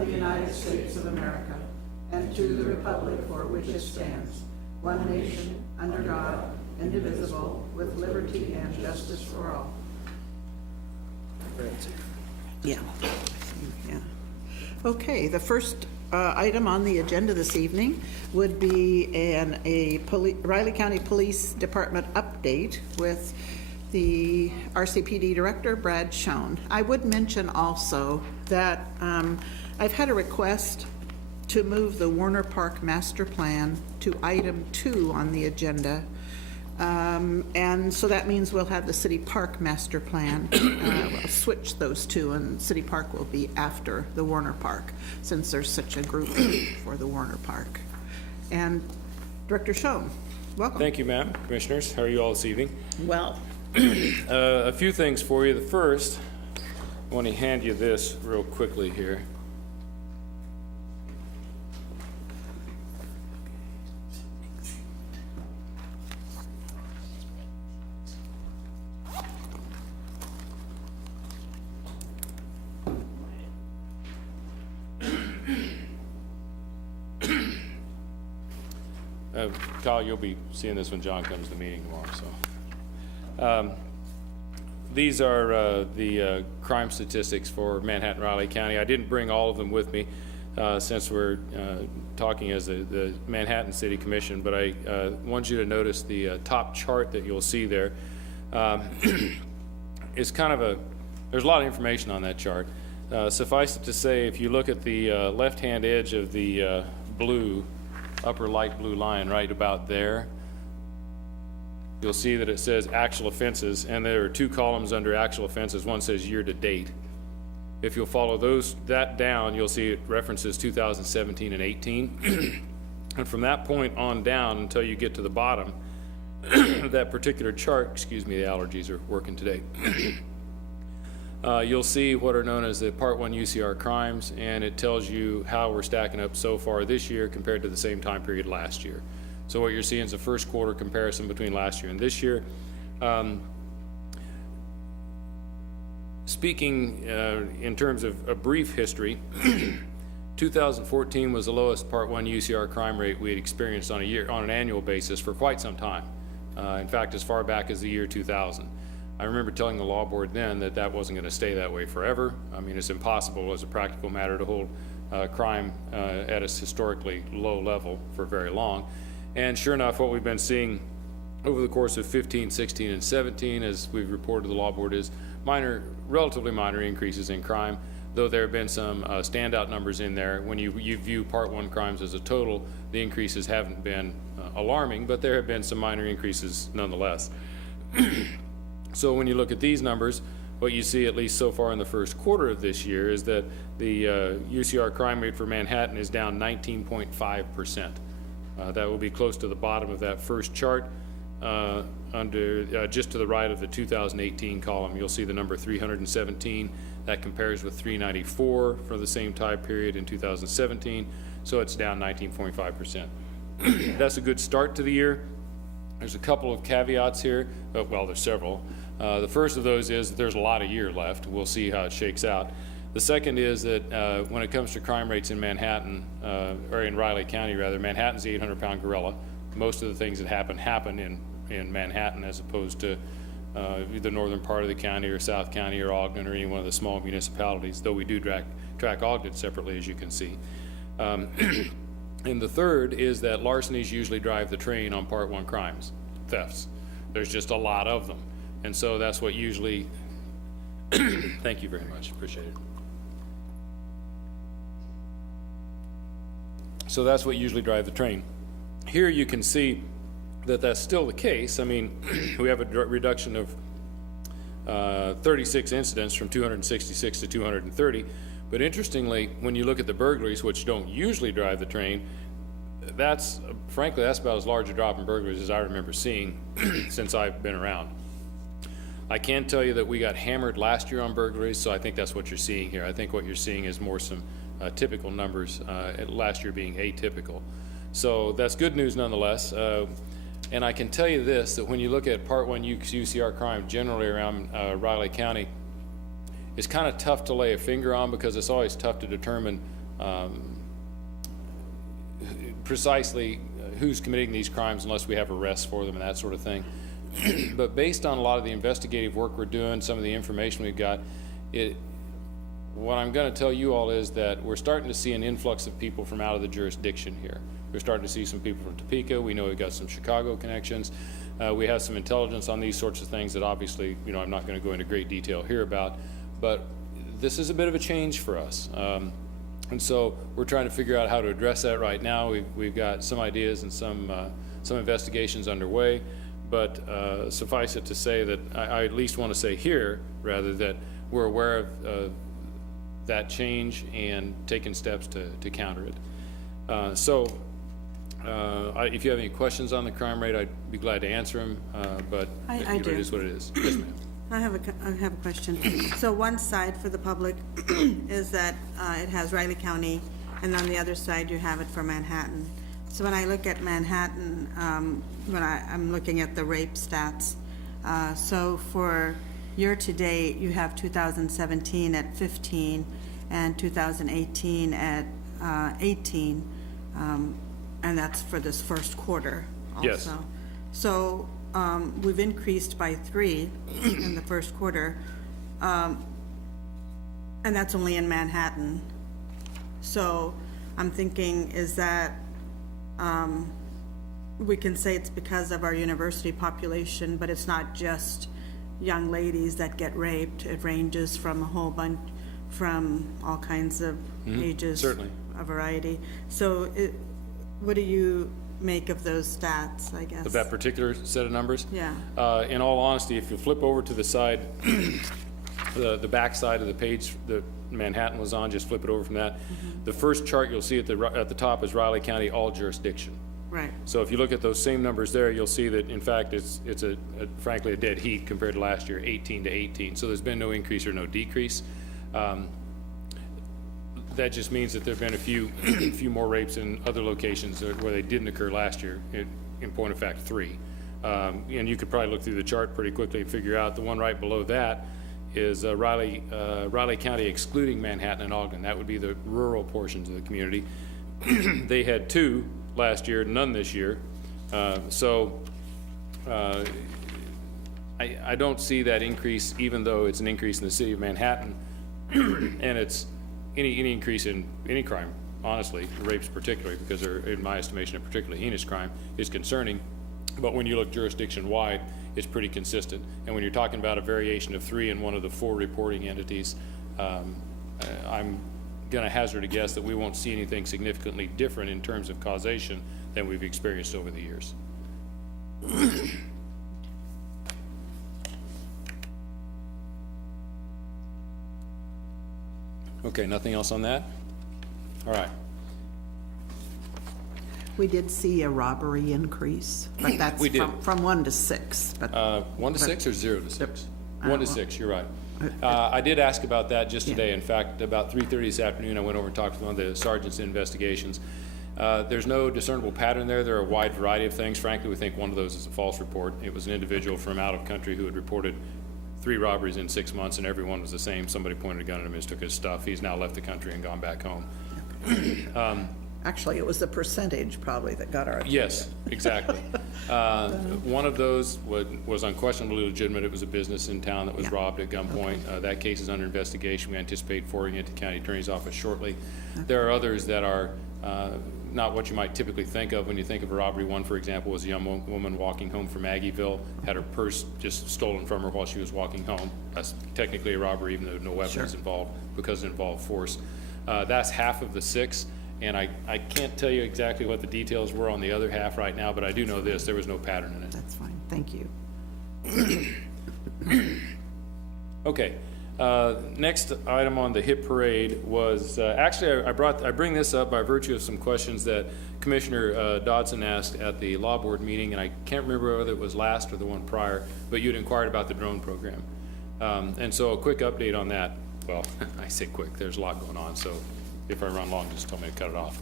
of the United States of America and to the republic for which it stands, one nation, under God, indivisible, with liberty and justice for all. Yeah. Okay, the first item on the agenda this evening would be Riley County Police Department update with the RCPD Director, Brad Schoen. I would mention also that I've had a request to move the Warner Park Master Plan to item 2 on the agenda. And so that means we'll have the City Park Master Plan. We'll switch those two, and City Park will be after the Warner Park, since there's such a group for the Warner Park. And Director Schoen, welcome. Thank you, ma'am. Commissioners, how are you all this evening? Well. A few things for you. The first, I want to hand you this real quickly here. Kyle, you'll be seeing this when John comes to the meeting tomorrow. So, these are the crime statistics for Manhattan-Riley County. I didn't bring all of them with me since we're talking as the Manhattan City Commission, but I want you to notice the top chart that you'll see there. It's kind of there's a lot of information on that chart. Suffice it to say, if you look at the left-hand edge of the upper light blue line right about there, you'll see that it says actual offenses, and there are 2 columns under actual offenses. One says year to date. If you'll follow that down, you'll see it references 2017 and 18. And from that point on down until you get to the bottom of that particular chart, excuse me, the allergies are working today. You'll see what are known as the Part 1 UCR crimes, and it tells you how we're stacking up so far this year compared to the same time period last year. So what you're seeing is a first quarter comparison between last year and this year. Speaking in terms of a brief history, 2014 was the lowest Part 1 UCR crime rate we had experienced on an annual basis for quite some time. In fact, as far back as the year 2000. I remember telling the law board then that wasn't going to stay that way forever. I mean, it's impossible as a practical matter to hold crime at a historically low level for very long. And sure enough, what we've been seeing over the course of 15, 16, and 17, as we've reported to the law board, is relatively minor increases in crime, though there have been some standout numbers in there. When you view Part 1 crimes as a total, the increases haven't been alarming, but there have been some minor increases nonetheless. So when you look at these numbers, what you see, at least so far in the first quarter of this year, is that the UCR crime rate for Manhattan is down 19.5%. That will be close to the bottom of that first chart. Just to the right of the 2018 column, you'll see the number 317. That compares with 394 for the same time period in 2017. So it's down 19.5%. That's a good start to the year. There's a couple of caveats here. Well, there's several. The first of those is that there's a lot of year left. We'll see how it shakes out. The second is that when it comes to crime rates in Manhattan, or in Riley County rather, Manhattan's the 800-pound gorilla. Most of the things that happen in Manhattan, as opposed to the northern part of the county or South County or Ogden or any one of the small municipalities, though we do track Ogden separately, as you can see. And the third is that larcenies usually drive the train on Part 1 crimes, thefts. There's just a lot of them. And so that's what usually, thank you very much, appreciate it. So that's what usually drive the train. Here you can see that that's still the case. I mean, we have a reduction of 36 incidents from 266 to 230. But interestingly, when you look at the burglaries, which don't usually drive the train, frankly, that's about as large a drop in burglaries as I remember seeing since I've been around. I can tell you that we got hammered last year on burglaries, so I think that's what you're seeing here. I think what you're seeing is more some typical numbers, last year being atypical. So that's good news nonetheless. And I can tell you this, that when you look at Part 1 UCR crime generally around Riley County, it's kind of tough to lay a finger on because it's always tough to determine precisely who's committing these crimes unless we have arrests for them and that sort of thing. But based on a lot of the investigative work we're doing, some of the information we've got, what I'm going to tell you all is that we're starting to see an influx of people from out of the jurisdiction here. We're starting to see some people from Topeka. We know we've got some Chicago connections. We have some intelligence on these sorts of things that obviously, you know, I'm not going to go into great detail here about, but this is a bit of a change for us. And so we're trying to figure out how to address that right now. We've got some ideas and some investigations underway, but suffice it to say that I at least want to say here, rather, that we're aware of that change and taking steps to counter it. If you have any questions on the crime rate, I'd be glad to answer them, but I do. It is what it is. Yes, ma'am. I have a question. So one side for the public is that it has Riley County, and on the other side you have it for Manhattan. So when I look at Manhattan, when I'm looking at the rape stats, so for year-to-date, you have 2017 at 15 and 2018 at 18, and that's for this first quarter also. Yes. So we've increased by 3 in the first quarter, and that's only in Manhattan. So I'm thinking, is that we can say it's because of our university population, but it's not just young ladies that get raped. It ranges from a whole bunch, from all kinds of ages. Certainly. A variety. So what do you make of those stats, I guess? Of that particular set of numbers? Yeah. In all honesty, if you flip over to the side, the back side of the page that Manhattan was on, just flip it over from that. The first chart you'll see at the top is Riley County, all jurisdiction. Right. So if you look at those same numbers there, you'll see that in fact it's frankly a dead heat compared to last year, 18 to 18. So there's been no increase or no decrease. That just means that there have been a few more rapes in other locations where they didn't occur last year. In point of fact, 3. And you could probably look through the chart pretty quickly and figure out the one right below that is Riley County excluding Manhattan and Ogden. That would be the rural portions of the community. They had 2 last year, none this year. I don't see that increase, even though it's an increase in the city of Manhattan, and it's any increase in any crime, honestly, rapes particularly, because they're, in my estimation, a particularly heinous crime, is concerning. But when you look jurisdiction-wide, it's pretty consistent. And when you're talking about a variation of 3 in one of the 4 reporting entities, I'm going to hazard a guess that we won't see anything significantly different in terms of causation than we've experienced over the years. Okay, nothing else on that? All right. We did see a robbery increase, but that's We did. from 1 to 6. But 1 to 6 or 0 to 6? 1 to 6, you're right. Okay. I did ask about that just today. In fact, about 3:30 this afternoon, I went over and talked to one of the sergeants in investigations. There's no discernible pattern there. There are a wide variety of things. Frankly, we think one of those is a false report. It was an individual from out of country who had reported 3 robberies in 6 months, and every one was the same. Somebody pointed a gun at him and took his stuff. He's now left the country and gone back home. actually, it was the percentage probably that got our attention. Yes, exactly. One of those was unquestionably legitimate. It was a business in town that was Yeah. robbed at gunpoint. That case is under investigation. We anticipate forwarding it to county attorney's office shortly. There are others that are not what you might typically think of when you think of a robbery. One, for example, was a young woman walking home from Aggieville, had her purse just stolen from her while she was walking home. That's technically a robbery, even though no weapons involved, because it involved force. That's half of the 6. And I can't tell you exactly what the details were on the other half right now, but I do know this: there was no pattern in it. That's fine, thank you. Okay. Next item on the hit parade was actually I bring this up by virtue of some questions that Commissioner Dodson asked at the law board meeting, and I can't remember whether it was last or the one prior, but you'd inquired about the drone program, and so a quick update on that. Well, I say quick. There's a lot going on, so if I run long, just tell me to cut it off.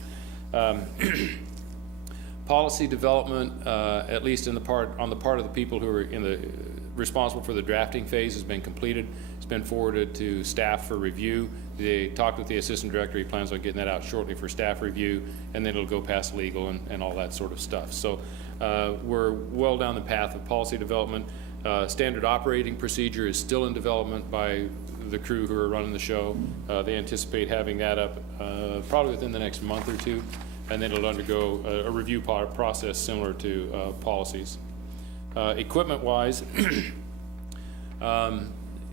Policy development, at least on the part of the people who are responsible for the drafting phase, has been completed. It's been forwarded to staff for review. They talked with the assistant director. He plans on getting that out shortly for staff review, and then it'll go past legal and all that sort of stuff. So we're well down the path of policy development. Standard operating procedure is still in development by the crew who are running the show. They anticipate having that up probably within the next month or two, and then it'll undergo a review process similar to policies. Equipment-wise,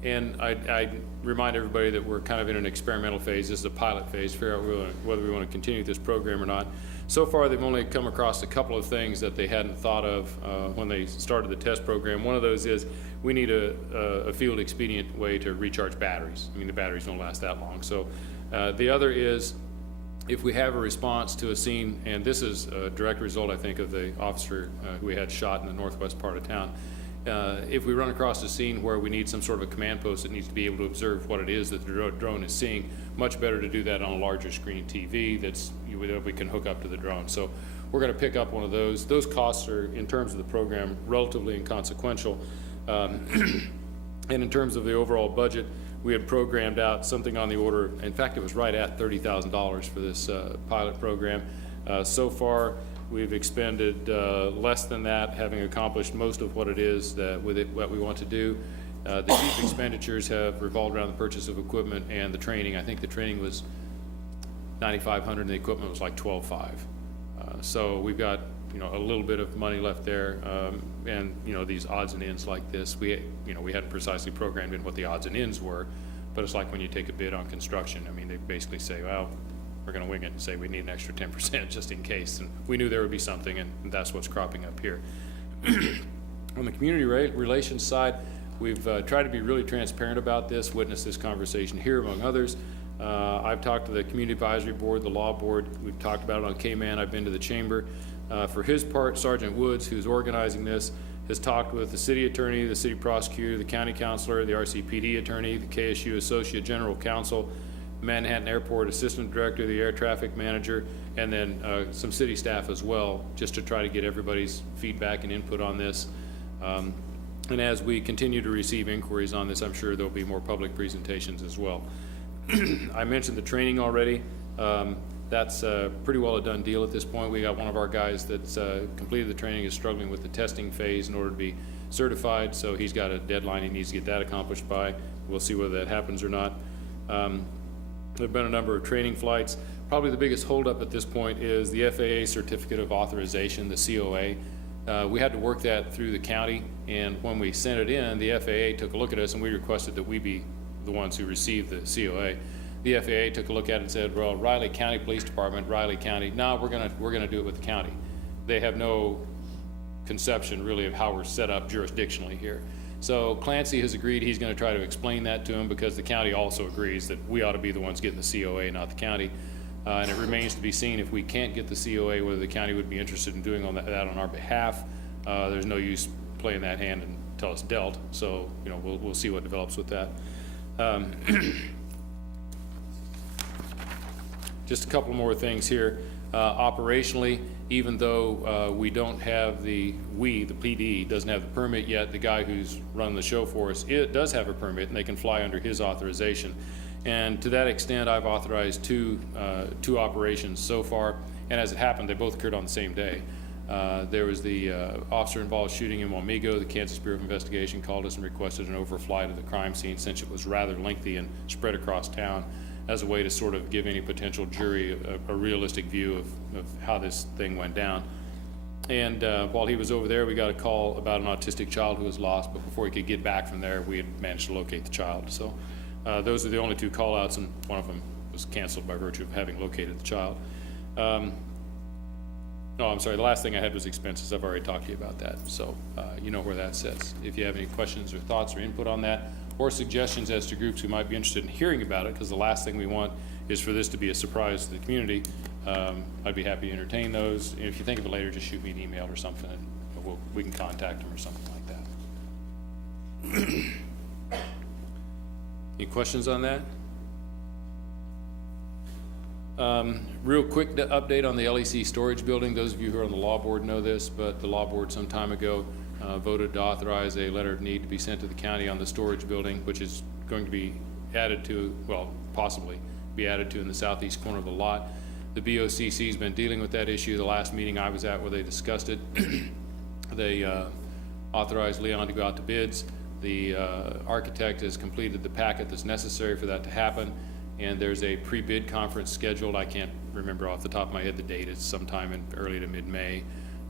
and I remind everybody that we're kind of in an experimental phase. This is a pilot phase, figure out whether we want to continue this program or not. So far, they've only come across a couple of things that they hadn't thought of when they started the test program. One of those is we need a field expedient way to recharge batteries. I mean, the batteries don't last that long. So the other is if we have a response to a scene, and this is a direct result, I think, of the officer who we had shot in the northwest part of town. If we run across a scene where we need some sort of a command post that needs to be able to observe what it is that the drone is seeing, much better to do that on a larger screen TV that we can hook up to the drone. So we're going to pick up one of those. Those costs are, in terms of the program, relatively inconsequential. And in terms of the overall budget, we had programmed out something on the order, in fact, it was right at $30,000 for this pilot program. So far, we've expended less than that, having accomplished most of what it is what we want to do. The chief expenditures have revolved around the purchase of equipment and the training. I think the training was $9,500 and the equipment was like $12,500. So we've got a little bit of money left there, and these odds and ends like this, we hadn't precisely programmed in what the odds and ends were, but it's like when you take a bid on construction. I mean, they basically say, well, we're going to wing it and say we need an extra 10% just in case, and we knew there would be something, and that's what's cropping up here. On the community relations side, we've tried to be really transparent about this, witness this conversation here among others. I've talked to the community advisory board, the law board. We've talked about it on K-Man. I've been to the chamber. For his part, Sergeant Woods, who's organizing this, has talked with the city attorney, the city prosecutor, the county counselor, the RCPD attorney, the KSU associate general counsel, Manhattan Airport assistant director, the air traffic manager, and then some city staff as well, just to try to get everybody's feedback and input on this. And as we continue to receive inquiries on this, I'm sure there'll be more public presentations as well. I mentioned the training already. That's pretty well a done deal at this point. We got one of our guys that's completed the training, is struggling with the testing phase in order to be certified, so he's got a deadline he needs to get that accomplished by. We'll see whether that happens or not. There have been a number of training flights. Probably the biggest holdup at this point is the FAA Certificate of Authorization, the COA. We had to work that through the county, and when we sent it in, the FAA took a look at us and we requested that we be the ones who received the COA. The FAA took a look at it and said, well, Riley County Police Department, Riley County, no, we're gonna do it with the county. They have no conception really of how we're set up jurisdictionally here. So Clancy has agreed he's gonna try to explain that to him, because the county also agrees that we ought to be the ones getting the COA, not the county. And it remains to be seen if we can't get the COA, whether the county would be interested in doing that on our behalf. There's no use playing that hand until it's dealt. So, we'll see what develops with that. Just a couple more things here. Operationally, even though we don't have the PD doesn't have the permit yet, the guy who's running the show for us, it does have a permit, and they can fly under his authorization. And to that extent, I've authorized two operations so far, and as it happened, they both occurred on the same day. There was the officer involved shooting in Wamego. The Kansas Bureau of Investigation called us and requested an overflight of the crime scene, since it was rather lengthy and spread across town, as a way to sort of give any potential jury a realistic view of how this thing went down. And while he was over there, we got a call about an autistic child who was lost, but before he could get back from there, we had managed to locate the child. So those are the only two call-outs, and one of them was canceled by virtue of having located the child. No, I'm sorry, the last thing I had was expenses. I've already talked to you about that, so you know where that sits. If you have any questions or thoughts or input on that, or suggestions as to groups who might be interested in hearing about it, because the last thing we want is for this to be a surprise to the community, I'd be happy to entertain those. And if you think of it later, just shoot me an email or something, and we can contact them or something like that. Any questions on that? Real quick update on the LEC storage building. Those of you who are on the law board know this, but the law board some time ago voted to authorize a letter of need to be sent to the county on the storage building, which is going to be added to, well, possibly be added to in the southeast corner of the lot. The BOCC's been dealing with that issue. The last meeting I was at where they discussed it, they authorized Leon to go out to bids. The architect has completed the packet that's necessary for that to happen, and there's a pre-bid conference scheduled. I can't remember off the top of my head the date. It's sometime in early to mid-May.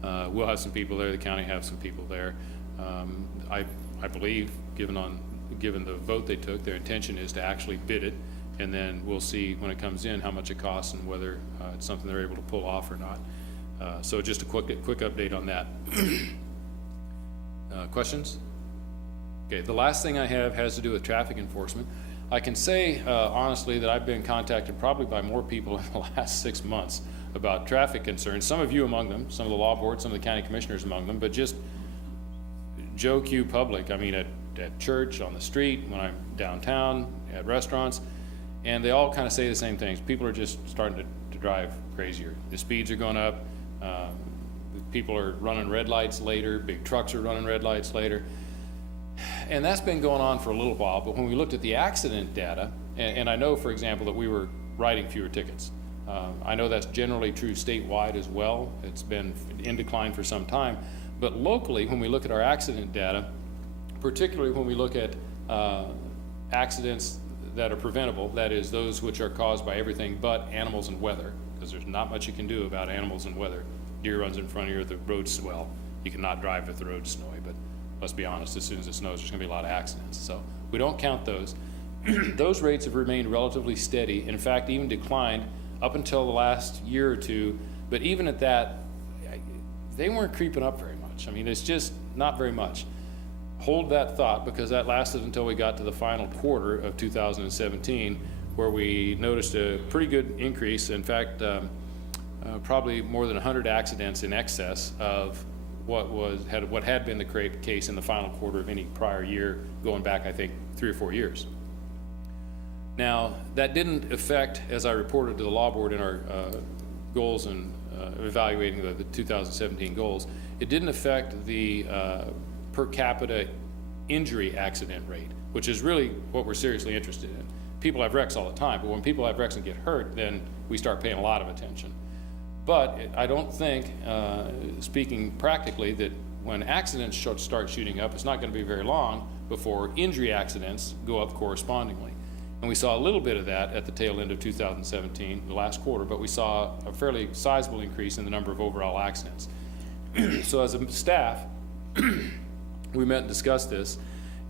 We'll have some people there. The county have some people there. I believe, given the vote they took, their intention is to actually bid it, and then we'll see when it comes in how much it costs and whether it's something they're able to pull off or not. So just a quick update on that. Questions? Okay, the last thing I have has to do with traffic enforcement. I can say honestly that I've been contacted probably by more people in the last 6 months about traffic concerns. Some of you among them, some of the law board, some of the county commissioners among them, but just Joe Q public. I mean, at church, on the street, when I'm downtown, at restaurants, and they all kind of say the same things. People are just starting to drive crazier. The speeds are going up. People are running red lights later. Big trucks are running red lights later. And that's been going on for a little while, but when we looked at the accident data, and I know, for example, that we were writing fewer tickets. I know that's generally true statewide as well. It's been in decline for some time. But locally, when we look at our accident data, particularly when we look at accidents that are preventable, that is, those which are caused by everything but animals and weather, because there's not much you can do about animals and weather. Deer runs in front of you, the road's, well, you cannot drive if the road's snowy, but let's be honest, as soon as it snows, there's gonna be a lot of accidents. So we don't count those. Those rates have remained relatively steady, in fact, even declined up until the last year or two, but even at that, they weren't creeping up very much. I mean, it's just not very much. Hold that thought, because that lasted until we got to the final quarter of 2017, where we noticed a pretty good increase. In fact, probably more than 100 accidents in excess of what had been the case in the final quarter of any prior year, going back, I think, 3 or 4 years. Now, that didn't affect, as I reported to the law board in our goals and evaluating the 2017 goals, it didn't affect the per capita injury accident rate, which is really what we're seriously interested in. People have wrecks all the time, but when people have wrecks and get hurt, then we start paying a lot of attention. But I don't think, speaking practically, that when accidents start shooting up, it's not going to be very long before injury accidents go up correspondingly. And we saw a little bit of that at the tail end of 2017, the last quarter, but we saw a fairly sizable increase in the number of overall accidents. So as a staff, we met and discussed this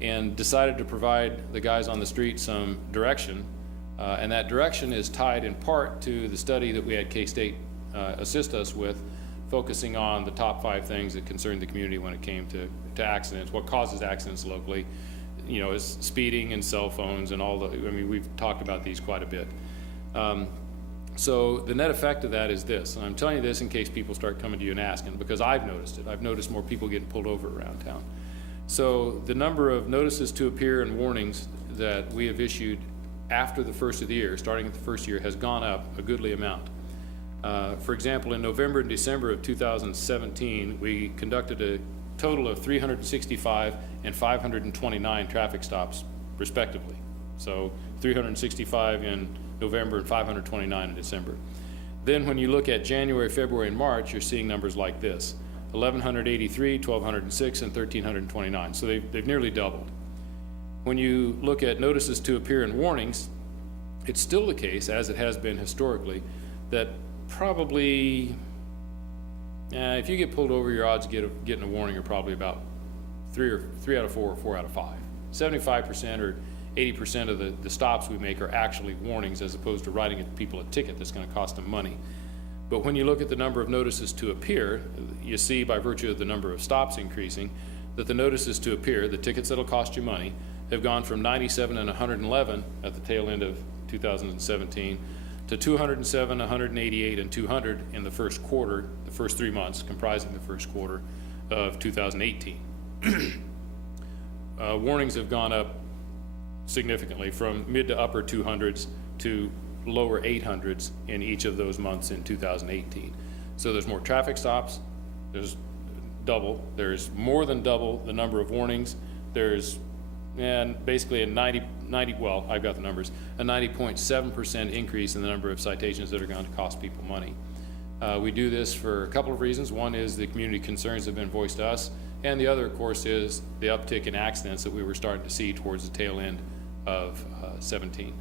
and decided to provide the guys on the street some direction. And that direction is tied in part to the study that we had K-State assist us with, focusing on the top 5 things that concerned the community when it came to accidents, what causes accidents locally, you know, is speeding and cell phones and all the, I mean, we've talked about these quite a bit. So the net effect of that is this, and I'm telling you this in case people start coming to you and asking, because I've noticed it. I've noticed more people getting pulled over around town. So the number of notices to appear and warnings that we have issued after the first of the year, starting at the first year, has gone up a goodly amount. For example, in November and December of 2017, we conducted a total of 365 and 529 traffic stops, respectively. So 365 in November and 529 in December. Then when you look at January, February, and March, you're seeing numbers like this: 1,183, 1,206, and 1,329. So they've nearly doubled. When you look at notices to appear and warnings, it's still the case, as it has been historically, that probably, if you get pulled over, your odds of getting a warning are probably about 3 out of 4 or 4 out of 5. 75% or 80% of the stops we make are actually warnings, as opposed to writing people a ticket that's going to cost them money. But when you look at the number of notices to appear, you see, by virtue of the number of stops increasing, that the notices to appear, the tickets that'll cost you money, have gone from 97 and 111 at the tail end of 2017 to 207, 188, and 200 in the first quarter, the first 3 months comprising the first quarter of 2018. Warnings have gone up significantly, from mid to upper 200s to lower 800s in each of those months in 2018. So there's more traffic stops, there's more than double the number of warnings, there's and basically a 90, well, I've got the numbers, a 90.7% increase in the number of citations that are going to cost people money. We do this for a couple of reasons. One is the community concerns have been voiced to us, and the other, of course, is the uptick in accidents that we were starting to see towards the tail end of 17.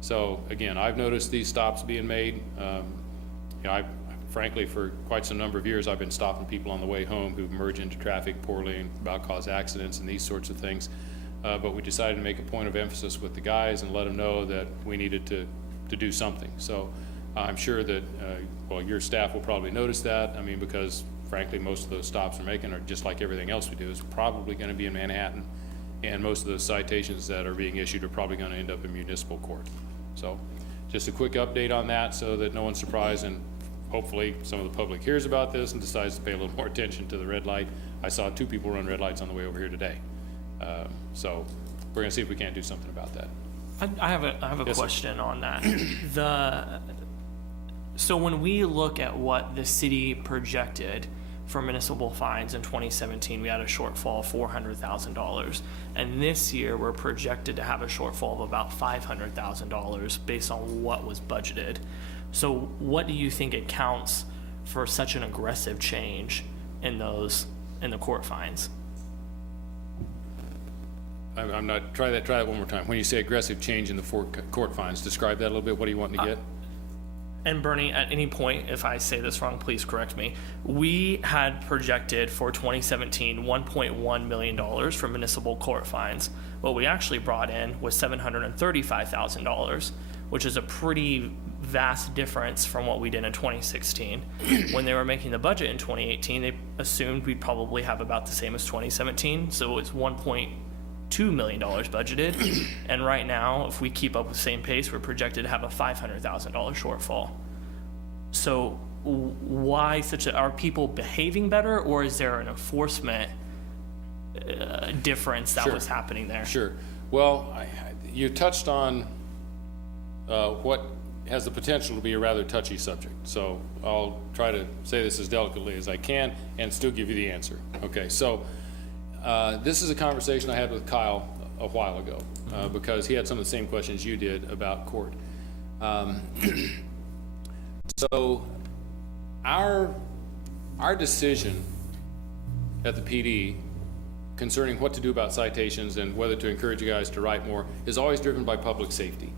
So again, I've noticed these stops being made. Frankly, for quite some number of years, I've been stopping people on the way home who merge into traffic poorly and about cause accidents and these sorts of things. But we decided to make a point of emphasis with the guys and let them know that we needed to do something. So I'm sure that, well, your staff will probably notice that. I mean, because frankly, most of those stops we're making are just like everything else we do, is probably going to be in Manhattan. And most of those citations that are being issued are probably going to end up in municipal court. So just a quick update on that so that no one's surprised, and hopefully some of the public hears about this and decides to pay a little more attention to the red light. I saw 2 people run red lights on the way over here today. So we're gonna see if we can't do something about that. I have a Yes, sir. question on that. So when we look at what the city projected for municipal fines in 2017, we had a shortfall of $400,000. And this year, we're projected to have a shortfall of about $500,000 based on what was budgeted. So what do you think accounts for such an aggressive change in the court fines? I'm not, try that one more time. When you say aggressive change in the court fines, describe that a little bit. What are you wanting to get? And Bernie, at any point, if I say this wrong, please correct me. We had projected for 2017 $1.1 million for municipal court fines. What we actually brought in was $735,000, which is a pretty vast difference from what we did in 2016. When they were making the budget in 2018, they assumed we'd probably have about the same as 2017, so it's $1.2 million budgeted. And right now, if we keep up with the same pace, we're projected to have a $500,000 shortfall. So why are people behaving better, or is there an enforcement difference that Sure. was happening there? Sure. Well, you touched on what has the potential to be a rather touchy subject. So I'll try to say this as delicately as I can and still give you the answer. Okay, so this is a conversation I had with Kyle a while ago because he had some of the same questions you did about court. So our decision at the PD concerning what to do about citations and whether to encourage you guys to write more is always driven by public safety.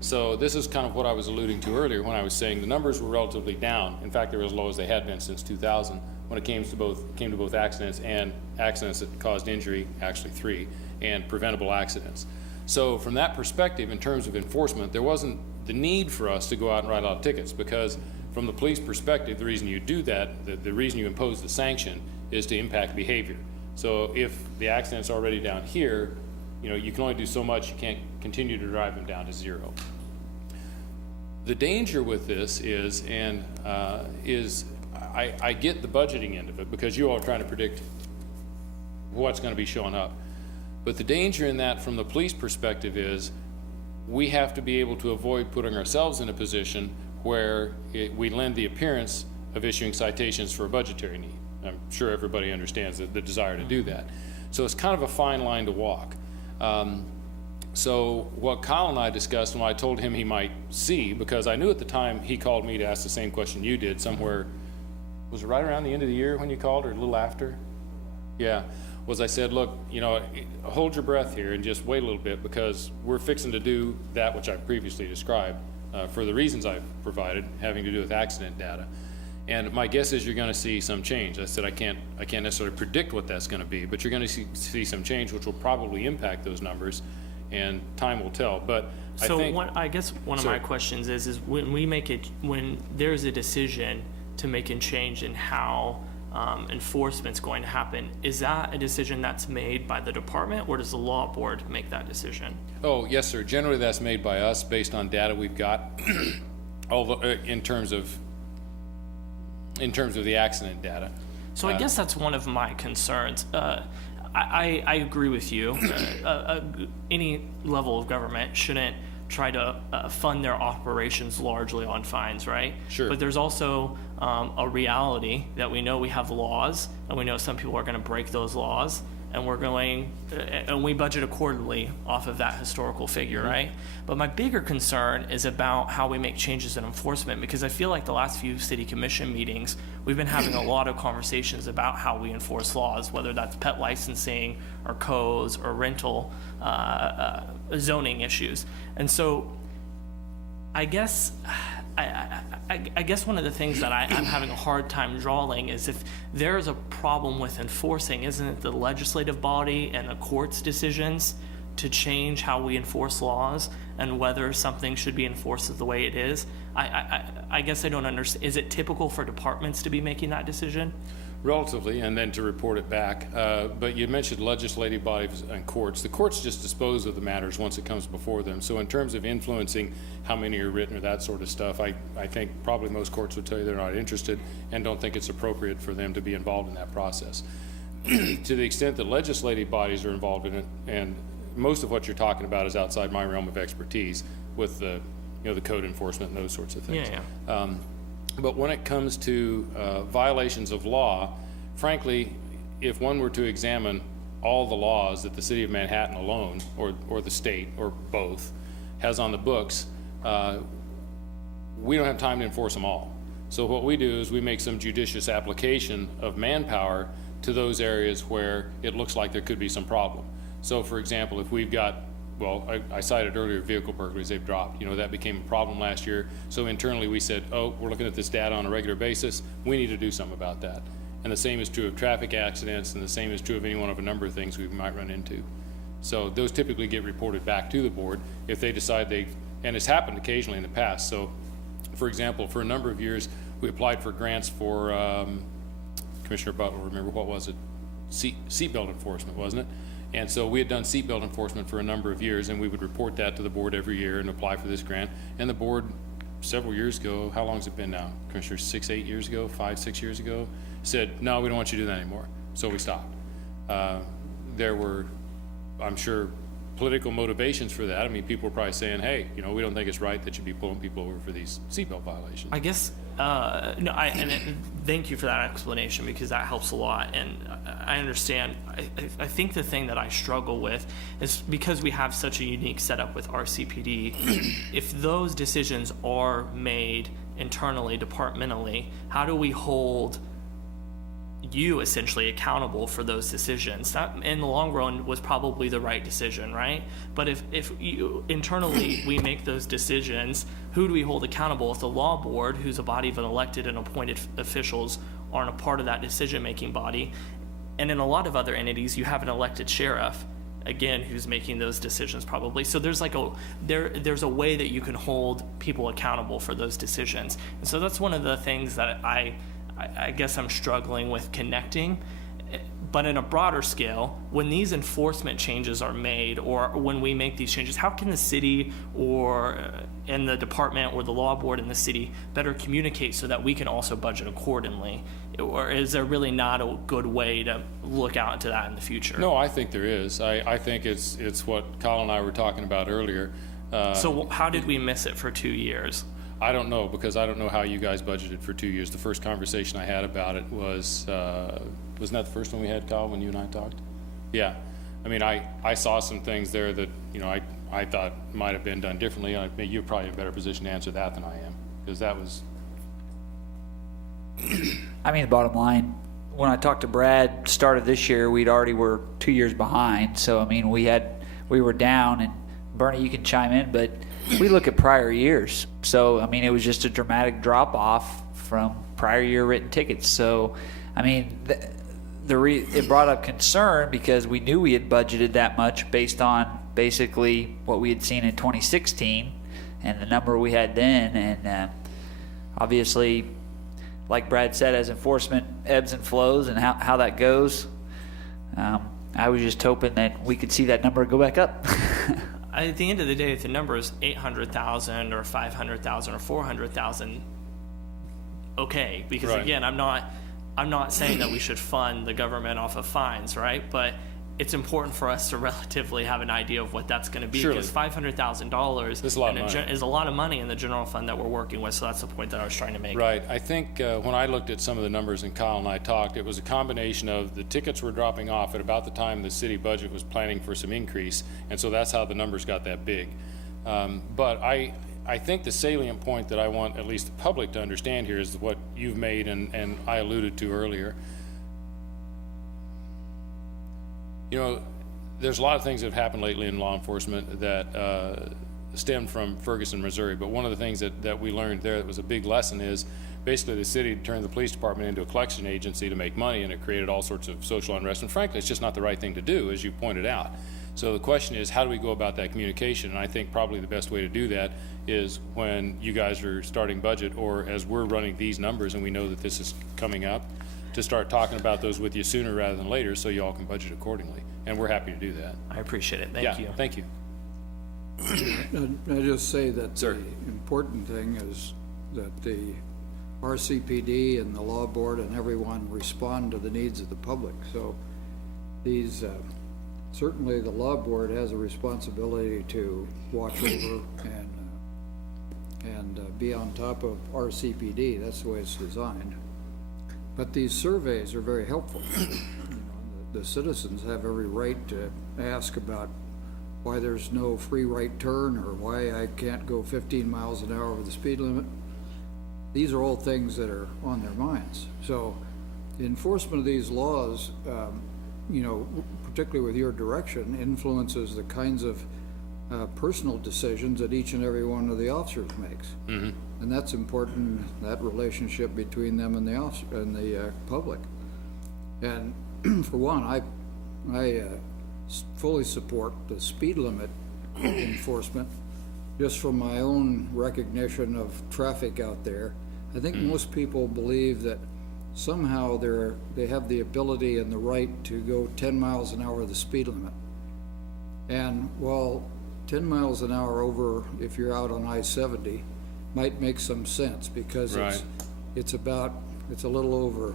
So this is kind of what I was alluding to earlier when I was saying the numbers were relatively down. In fact, they were as low as they had been since 2000 when it came to both accidents and accidents that caused injury, actually 3, and preventable accidents. So from that perspective, in terms of enforcement, there wasn't the need for us to go out and write a lot of tickets, because from the police perspective, the reason you do that, the reason you impose the sanction is to impact behavior. So if the accident's already down here, you know, you can only do so much. You can't continue to drive them down to 0. The danger with this is, I get the budgeting end of it because you all are trying to predict what's going to be showing up. But the danger in that from the police perspective is we have to be able to avoid putting ourselves in a position where we lend the appearance of issuing citations for a budgetary need. I'm sure everybody understands the desire to do that. So it's kind of a fine line to walk. So what Kyle and I discussed, and what I told him he might see, because I knew at the time he called me to ask the same question you did somewhere, was it right around the end of the year when you called, or a little after? Yeah, was I said, look, you know, hold your breath here and just wait a little bit, because we're fixing to do that which I've previously described for the reasons I've provided, having to do with accident data. And my guess is you're going to see some change. I said I can't necessarily predict what that's going to be, but you're going to see some change, which will probably impact those numbers, and time will tell. But So I think, I guess one of Sir. my questions is when there's a decision to make a change in how enforcement's going to happen, is that a decision that's made by the department, or does the law board make that decision? oh yes, sir. Generally, that's made by us based on data we've got, although in terms of the accident data. So I guess that's one of my concerns. I agree with you. Any level of government shouldn't try to fund their operations largely on fines, right? Sure. But there's also a reality that we know we have laws, and we know some people are going to break those laws, and we're going, and we budget accordingly off of that historical figure, right? But my bigger concern is about how we make changes in enforcement, because I feel like the last few city commission meetings, we've been having a lot of conversations about how we enforce laws, whether that's pet licensing or codes or rental zoning issues. And so I guess I guess one of the things that I'm having a hard time drawing is, if there is a problem with enforcing, isn't it the legislative body and the court's decisions to change how we enforce laws and whether something should be enforced the way it is? I guess I don't understand. Is it typical for departments to be making that decision? Relatively, and then to report it back. But you mentioned legislative bodies and courts. The courts just dispose of the matters once it comes before them. So in terms of influencing how many are written or that sort of stuff, I think probably most courts would tell you they're not interested and don't think it's appropriate for them to be involved in that process. To the extent that legislative bodies are involved in it, and most of what you're talking about is outside my realm of expertise with the, the code enforcement and those sorts of things. Yeah. But when it comes to violations of law, frankly, if one were to examine all the laws that the city of Manhattan alone, or the state, or both, has on the books, we don't have time to enforce them all. So what we do is we make some judicious application of manpower to those areas where it looks like there could be some problem. So for example, if we've got, well, I cited earlier vehicle burglaries, they've dropped. That became a problem last year. So internally we said, oh, we're looking at this data on a regular basis. We need to do something about that. And the same is true of traffic accidents, and the same is true of any one of a number of things we might run into. So those typically get reported back to the board if they decide and it's happened occasionally in the past. So for example, for a number of years, we applied for grants for, Commissioner Butler, remember, what was it? Seatbelt enforcement, wasn't it? And so we had done seatbelt enforcement for a number of years, and we would report that to the board every year and apply for this grant. And the board, several years ago, how long has it been now, Commissioner, 6 years ago, 5, 6 years ago, said, no, we don't want you to do that anymore. So we stopped. There were, I'm sure, political motivations for that. I mean, people were probably saying, hey, we don't think it's right that you be pulling people over for these seatbelt violations. I guess, thank you for that explanation, because that helps a lot. And I understand. I think the thing that I struggle with is, because we have such a unique setup with RCPD, if those decisions are made internally, departmentally, how do we hold you essentially accountable for those decisions? That in the long run was probably the right decision, right? But if you, internally we make those decisions, who do we hold accountable? If the law board, who's a body of elected and appointed officials, aren't a part of that decision-making body, and in a lot of other entities you have an elected sheriff, again, who's making those decisions probably. So there's like there's a way that you can hold people accountable for those decisions. And so that's one of the things that I guess I'm struggling with connecting. But in a broader scale, when these enforcement changes are made, or when we make these changes, how can the city or in the department or the law board in the city better communicate so that we can also budget accordingly? Or is there really not a good way to look out into that in the future? No, I think there is. I think it's what Kyle and I were talking about earlier. So how did we miss it for 2 years? I don't know, because I don't know how you guys budgeted for 2 years. The first conversation I had about it was, wasn't that the first one we had, Kyle, when you and I talked? Yeah. I mean, I saw some things there that, I thought might have been done differently. You're probably in a better position to answer that than I am, because that was... I mean, the bottom line, when I talked to Brad, start of this year, we'd already were 2 years behind. So, I mean, we were down, and Bernie, you can chime in, but we look at prior years. So, I mean, it was just a dramatic drop off from prior year written tickets. So, I mean, it brought up concern, because we knew we had budgeted that much based on basically what we had seen in 2016 and the number we had then. And obviously, like Brad said, as enforcement ebbs and flows and how that goes, I was just hoping that we could see that number go back up. At the end of the day, if the number is 800,000 or 500,000 or 400,000, okay, because right. Again, I'm not saying that we should fund the government off of fines, right? But it's important for us to relatively have an idea of what that's going to be, Surely. because $500,000 That's a lot of money. is a lot of money in the general fund that we're working with. So that's the point that I was trying to make. Right. I think when I looked at some of the numbers and Kyle and I talked, it was a combination of the tickets were dropping off at about the time the city budget was planning for some increase, and so that's how the numbers got that big. But I think the salient point that I want at least the public to understand here is what you've made and I alluded to earlier. You know, there's a lot of things that have happened lately in law enforcement that stemmed from Ferguson, Missouri, but one of the things that we learned there that was a big lesson is basically the city turned the police department into a collection agency to make money, and it created all sorts of social unrest, and frankly, it's just not the right thing to do, as you pointed out. So the question is, how do we go about that communication? And I think probably the best way to do that is when you guys are starting budget, or as we're running these numbers and we know that this is coming up, to start talking about those with you sooner rather than later, so you all can budget accordingly. And we're happy to do that. I appreciate it. Thank you. Yeah, thank you. I just say that Sir. the important thing is that the RCPD and the law board and everyone respond to the needs of the public. So these, certainly the law board has a responsibility to watch over and be on top of RCPD. That's the way it's designed. But these surveys are very helpful. You know, the citizens have every right to ask about why there's no free right turn, or why I can't go 15 miles an hour over the speed limit. These are all things that are on their minds. So the enforcement of these laws, you know, particularly with your direction, influences the kinds of personal decisions that each and every one of the officers makes. Mm-hmm. And that's important, that relationship between them and the officer and the public. And for one, I fully support the speed limit enforcement, just from my own recognition of traffic out there. I think most people believe that somehow they have the ability and the right to go 10 miles an hour the speed limit. And while 10 miles an hour over, if you're out on I-70, might make some sense, because Right. it's a little over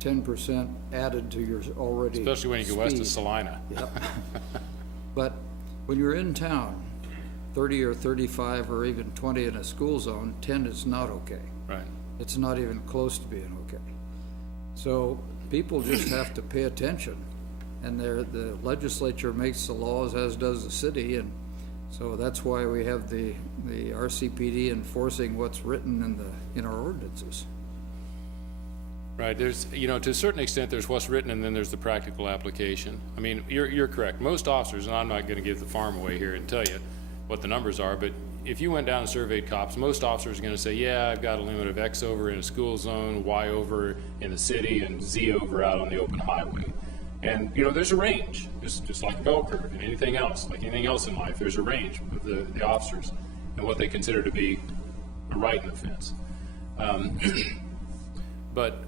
10% added to your already Especially when you go west of speed. Salina. But when you're in town, 30 or 35 or even 20 in a school zone, 10 is not okay. Right. It's not even close to being okay. So people just have to pay attention, and the legislature makes the laws, as does the city, and so that's why we have the RCPD enforcing what's written in our ordinances. Right, there's, you know, to a certain extent, there's what's written and then there's the practical application. I mean, you're correct. Most officers, and I'm not gonna give the farm away here and tell you what the numbers are, but if you went down and surveyed cops, most officers are gonna say, yeah, I've got a limit of X over in a school zone, Y over in the city, and Z over out on the open highway. And, you know, there's a range, just like a bell curve and anything else, like anything else in life, there's a range with the officers and what they consider to be a right in the fence. But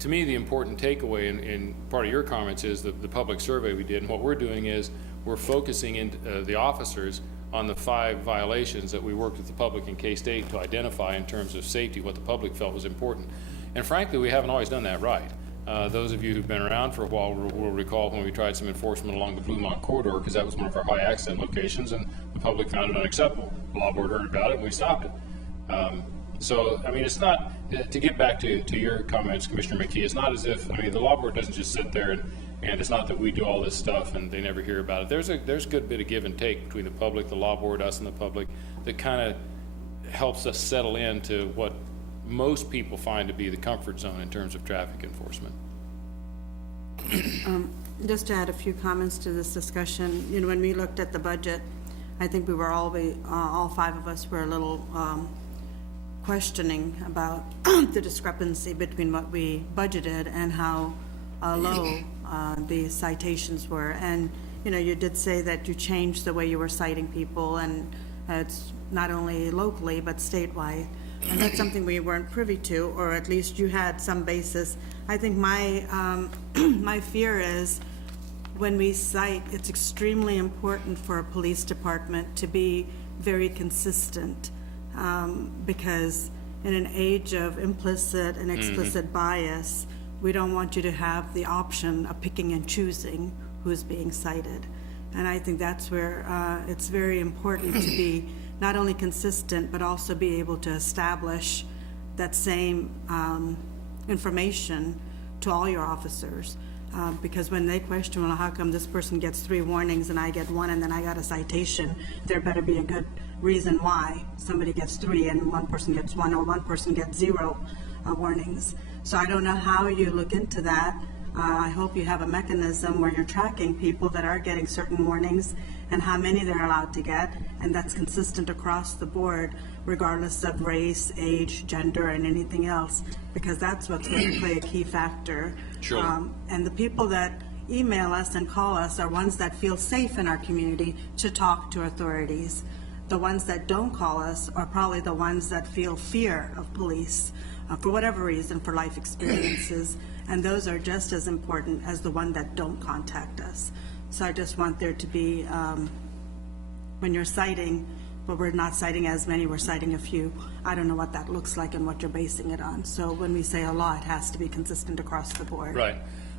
to me, the important takeaway in part of your comments is the public survey we did, and what we're doing is we're focusing in the officers on the 5 violations that we worked with the public in K-State to identify in terms of safety, what the public felt was important. And frankly, we haven't always done that right. Those of you who've been around for a while will recall when we tried some enforcement along the Bluemont corridor, because that was one of our high accident locations, and the public found it unacceptable. The law board heard about it, and we stopped it. So, I mean, it's not, to get back to your comments, Commissioner McKee, it's not as if, I mean, the law board doesn't just sit there and it's not that we do all this stuff and they never hear about it. There's a good bit of give and take between the public, the law board, us, and the public that kind of helps us settle into what most people find to be the comfort zone in terms of traffic enforcement. Just to add a few comments to this discussion, you know, when we looked at the budget, I think we were all 5 of us were a little questioning about the discrepancy between what we budgeted and how low the citations were. And, you know, you did say that you changed the way you were citing people, and it's not only locally but statewide. And that's something we weren't privy to, or at least you had some basis. I think my my fear is when we cite, it's extremely important for a police department to be very consistent, because in an age of implicit and explicit bias, we don't want you to have the option of picking and choosing who's being cited. And I think that's where it's very important to be not only consistent, but also be able to establish that same information to all your officers. Because when they question, well, how come this person gets 3 warnings and I get 1 and then I got a citation, there better be a good reason why somebody gets 3 and one person gets 1 or one person gets 0 warnings. So I don't know how you look into that. I hope you have a mechanism where you're tracking people that are getting certain warnings and how many they're allowed to get, and that's consistent across the board, regardless of race, age, gender, and anything else, because that's what's going to play a key factor. Sure. And the people that email us and call us are ones that feel safe in our community to talk to authorities. The ones that don't call us are probably the ones that feel fear of police for whatever reason, for life experiences, and those are just as important as the one that don't contact us. So I just want there to be, when you're citing, but we're not citing as many, we're citing a few. I don't know what that looks like and what you're basing it on. So when we say a law, it has to be consistent across the board. Right.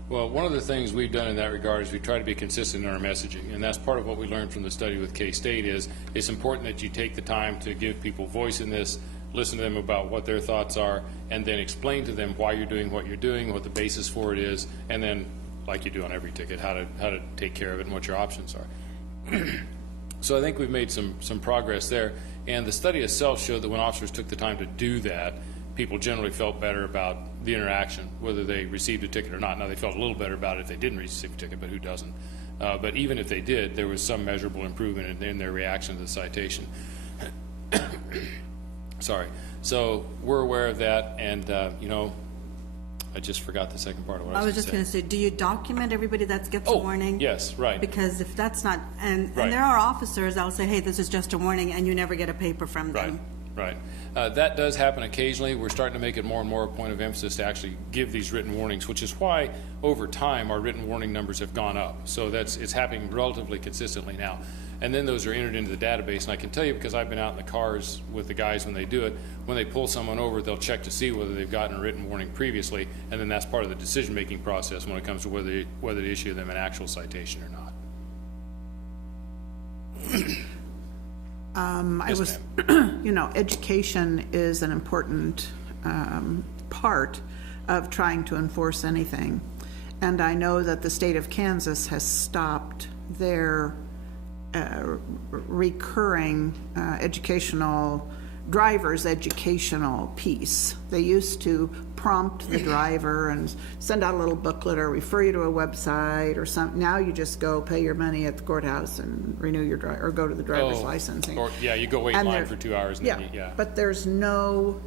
Well, one of the things we've done in that regard is we try to be consistent in our messaging, and that's part of what we learned from the study with K-State is it's important that you take the time to give people voice in this, listen to them about what their thoughts are, and then explain to them why you're doing what you're doing, what the basis for it is, and then, like you do on every ticket, how to take care of it and what your options are. So I think we've made some progress there, and the study itself showed that when officers took the time to do that, people generally felt better about the interaction, whether they received a ticket or not. Now, they felt a little better about it if they didn't receive a ticket, but who doesn't? But even if they did, there was some measurable improvement in their reaction to the citation. Sorry. So we're aware of that, and, you know, I just forgot the second part of what I was just going going to say, do you document everybody that gets a Oh, warning? yes, right. Because if that's not, and Right. there are officers that'll say, hey, this is just a warning, and you never get a paper from Right, them. right. That does happen occasionally. We're starting to make it more and more a point of emphasis to actually give these written warnings, which is why, over time, our written warning numbers have gone up. So it's happening relatively consistently now. And then those are entered into the database. And I can tell you, because I've been out in the cars with the guys when they do it, when they pull someone over, they'll check to see whether they've gotten a written warning previously, and then that's part of the decision-making process when it comes to whether to issue them an actual citation or not. You know, education is an important part of trying to enforce anything. And I know that the state of Kansas has stopped their recurring driver's educational piece. They used to prompt the driver and send out a little booklet or refer you to a website or something. Now you just go pay your money at the courthouse and renew your or go to the driver's licensing. Or, yeah, you go wait in And line there- for 2 hours and then yeah. But there's no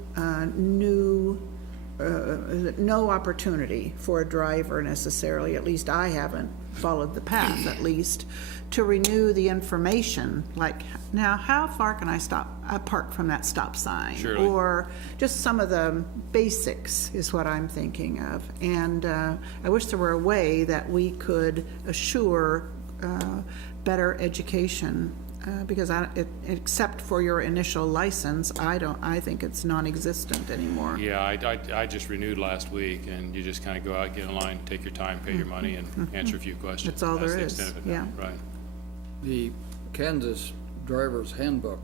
no opportunity for a driver necessarily, at least I haven't followed the path at least, to renew the information, like, now, how far can I park from that stop sign? Surely. Or just some of the basics is what I'm thinking of. And I wish there were a way that we could assure better education, because except for your initial license, I think it's non-existent anymore. Yeah, I just renewed last week, and you just kind of go out, get in line, take your time, pay your money, and answer a few questions. That's all there the is, extent of it yeah. now. Right. The Kansas Driver's Handbook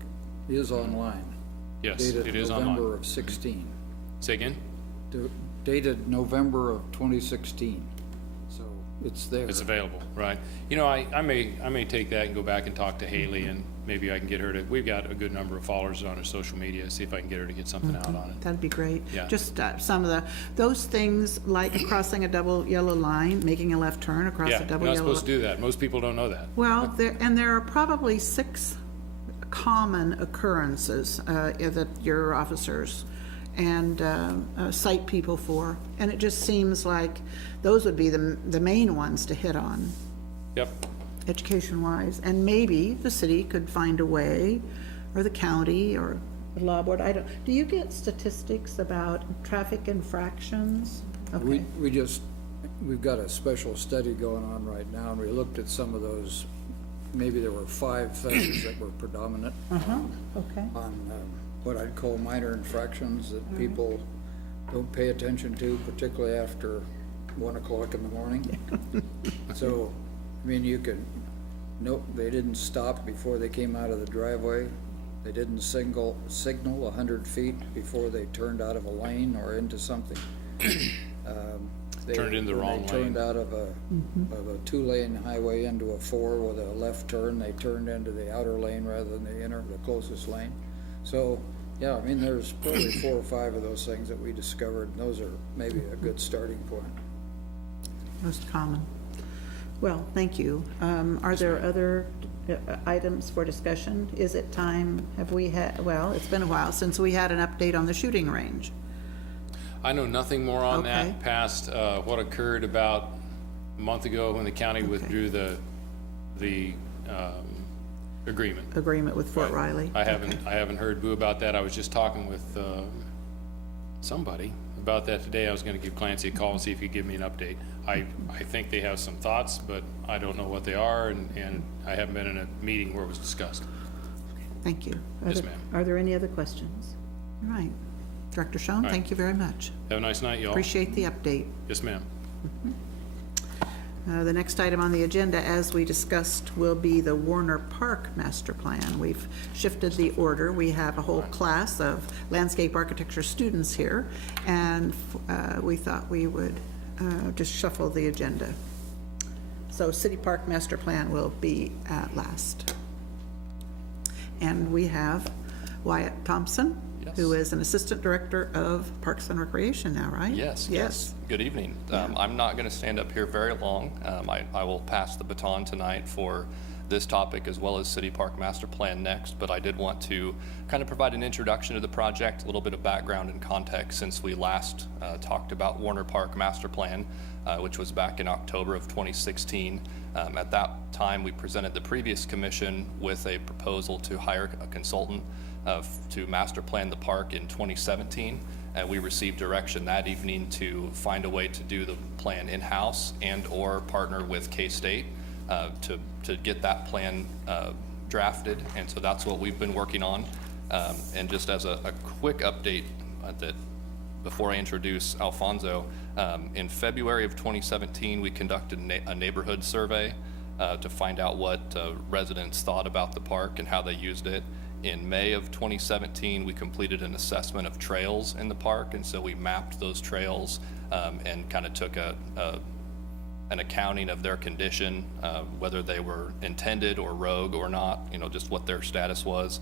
is online. Yes, it Dated is November online. of 16. Say again? Dated November of 2016. So it's there. It's available, right? You know, I may take that and go back and talk to Haley, and maybe I can get her to, we've got a good number of followers on her social media, see if I can get her to get something out on it. That'd be great. Yeah. Just some of those things, like crossing a double yellow line, making a left turn across Yeah, a you're double not yellow. supposed to do that. Most people don't know that. Well, there are probably 6 common occurrences that your officers and cite people for, and it just seems like those would be the main ones to hit on, Yep. education-wise. And maybe the city could find a way, or the county, or the law board. Do you get statistics about traffic infractions? Okay. We've got a special study going on right now, and we looked at some of those. Maybe there were 5 things that were predominant Okay. on what I'd call minor infractions that people don't pay attention to, particularly after 1 o'clock in the morning. So, I mean, you can, nope, they didn't stop before they came out of the driveway. They didn't signal 100 feet before they turned out of a lane or into something. Turned in the when wrong They turned lane. out of a 2-lane highway into a 4 with a left turn. They turned into the outer lane rather than the inner, the closest lane. So, yeah, I mean, there's probably 4 or 5 of those things that we discovered, and those are maybe a good starting point. Most common. Well, thank you. Are there other items for discussion? Is it time, have we had, well, it's been a while since we had an update on the shooting range. I know nothing more on Okay. that past what occurred about a month ago when the county withdrew the agreement. Agreement with Fort Riley? I haven't heard boo about that. I was just talking with somebody about that today. I was gonna give Clancy a call and see if he'd give me an update. I think they have some thoughts, but I don't know what they are, and I haven't been in a meeting where it was discussed. Thank you. Yes, ma'am. Are there any other questions? All right. Director Schoen, right. thank you very much. Have a nice night, y'all. Appreciate the update. Yes, ma'am. The next item on the agenda, as we discussed, will be the Warner Park Master Plan. We've shifted the order. We have a whole class of landscape architecture students here, and we thought we would just shuffle the agenda. So City Park Master Plan will be at last. And we have Wyatt Thompson, who is an Assistant Director of Parks and Recreation now, right? Yes. Good evening. I'm not going to stand up here very long. I will pass the baton tonight for this topic as well as City Park Master Plan next, but I did want to kind of provide an introduction to the project, a little bit of background and context since we last talked about Warner Park Master Plan, which was back in October of 2016. At that time, we presented the previous commission with a proposal to hire a consultant to master plan the park in 2017, and we received direction that evening to find a way to do the plan in-house and or partner with K-State to get that plan drafted, and so that's what we've been working on. And just as a quick update that before I introduce Alfonso, in February of 2017 we conducted a neighborhood survey to find out what residents thought about the park and how they used it. In May of 2017, we completed an assessment of trails in the park, and so we mapped those trails and kind of took an accounting of their condition, whether they were intended or rogue or not, just what their status was.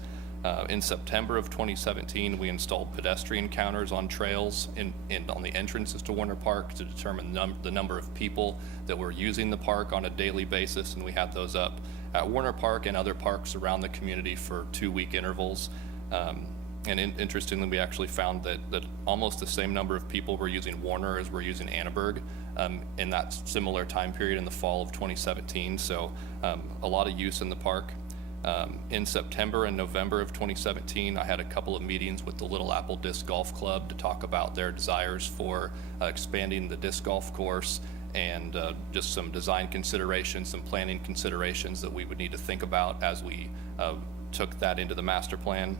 In September of 2017, we installed pedestrian counters on trails on the entrances to Warner Park to determine the number of people that were using the park on a daily basis, and we had those up at Warner Park and other parks around the community for 2-week intervals. Interestingly, we actually found that almost the same number of people were using Warner as were using Annenberg in that similar time period in the fall of 2017. So a lot of use in the park. In September and November of 2017, I had a couple of meetings with the Little Apple Disc Golf Club to talk about their desires for expanding the disc golf course and just some design considerations, some planning considerations that we would need to think about as we took that into the master plan.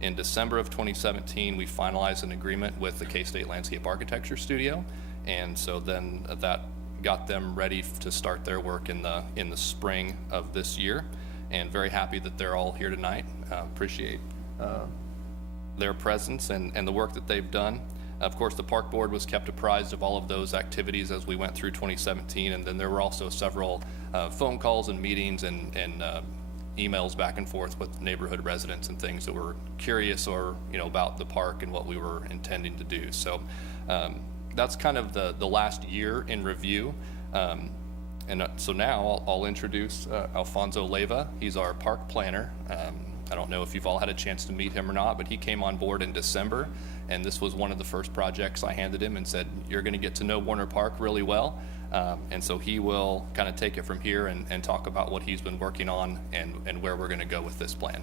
In December of 2017, we finalized an agreement with the K-State Landscape Architecture Studio, and so then that got them ready to start their work in the spring of this year. And very happy that they're all here tonight. Appreciate their presence and the work that they've done. Of course, the park board was kept apprised of all of those activities as we went through 2017, and then there were also several phone calls and meetings and emails back and forth with neighborhood residents and things that were curious or about the park and what we were intending to do. So that's kind of the last year in review. So now I'll introduce Alfonso Leyva. He's our park planner. I don't know if you've all had a chance to meet him or not, but he came on board in December, and this was one of the first projects I handed him and said, you're going to get to know Warner Park really well. And so he will kind of take it from here and talk about what he's been working on and where we're going to go with this plan.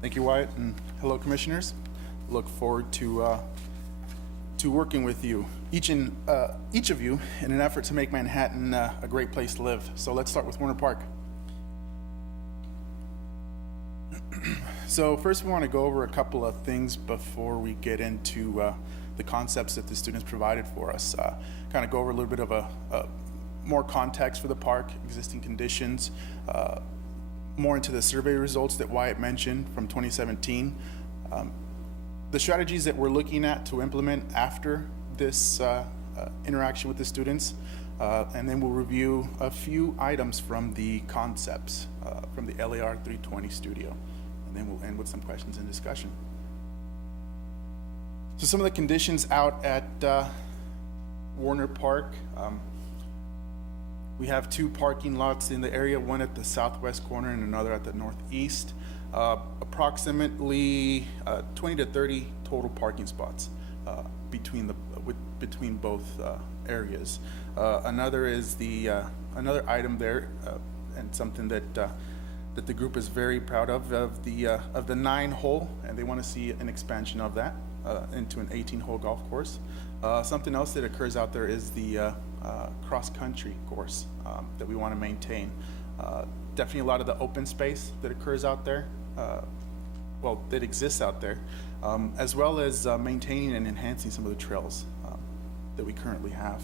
Thank you, Wyatt, and hello, commissioners. Look forward to working with you, each of you, in an effort to make Manhattan a great place to live. So let's start with Warner Park. So first we want to go over a couple of things before we get into the concepts that the students provided for us. Kind of go over a little bit of a more context for the park, existing conditions, more into the survey results that Wyatt mentioned from 2017. The strategies that we're looking at to implement after this interaction with the students, and then we'll review a few items from the concepts from the LAR 320 studio, and then we'll end with some questions and discussion. So some of the conditions out at Warner Park. We have 2 parking lots in the area, one at the southwest corner and another at the northeast. Approximately 20 to 30 total parking spots between both areas. Another is another item there, and something that the group is very proud of the 9-hole, and they want to see an expansion of that into an 18-hole golf course. Something else that occurs out there is the cross-country course that we want to maintain. Definitely a lot of the open space that occurs out there, that exists out there, as well as maintaining and enhancing some of the trails that we currently have.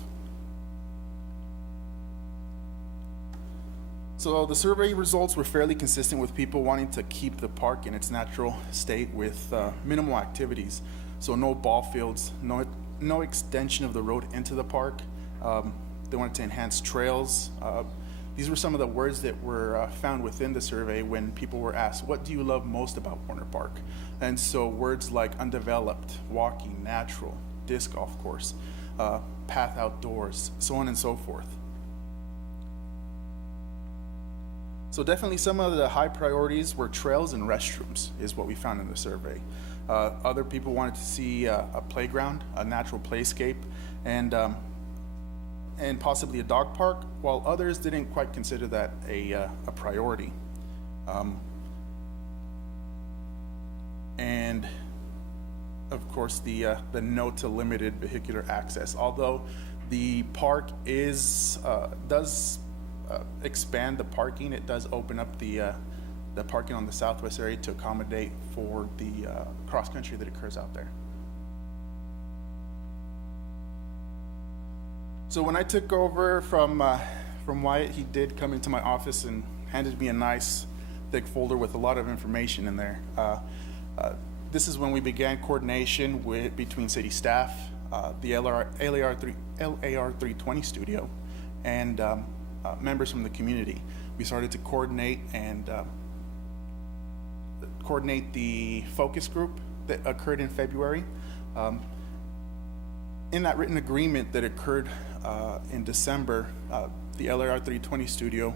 So the survey results were fairly consistent with people wanting to keep the park in its natural state with minimal activities. So no ball fields, no extension of the road into the park. They wanted to enhance trails. These were some of the words that were found within the survey when people were asked, what do you love most about Warner Park? And so words like undeveloped, walking, natural, disc golf course, path outdoors, so on and so forth. So definitely some of the high priorities were trails and restrooms is what we found in the survey. Other people wanted to see a playground, a natural playscape, and possibly a dog park, while others didn't quite consider that a priority. And of course the no to limited vehicular access. Although the park does expand the parking, it does open up the parking on the southwest area to accommodate for the cross country that occurs out there. So when I took over from Wyatt, he did come into my office and handed me a nice thick folder with a lot of information in there. This is when we began coordination between city staff, the LAR 320 studio, and members from the community. We started to coordinate the focus group that occurred in February. In that written agreement that occurred in December, the LAR 320 studio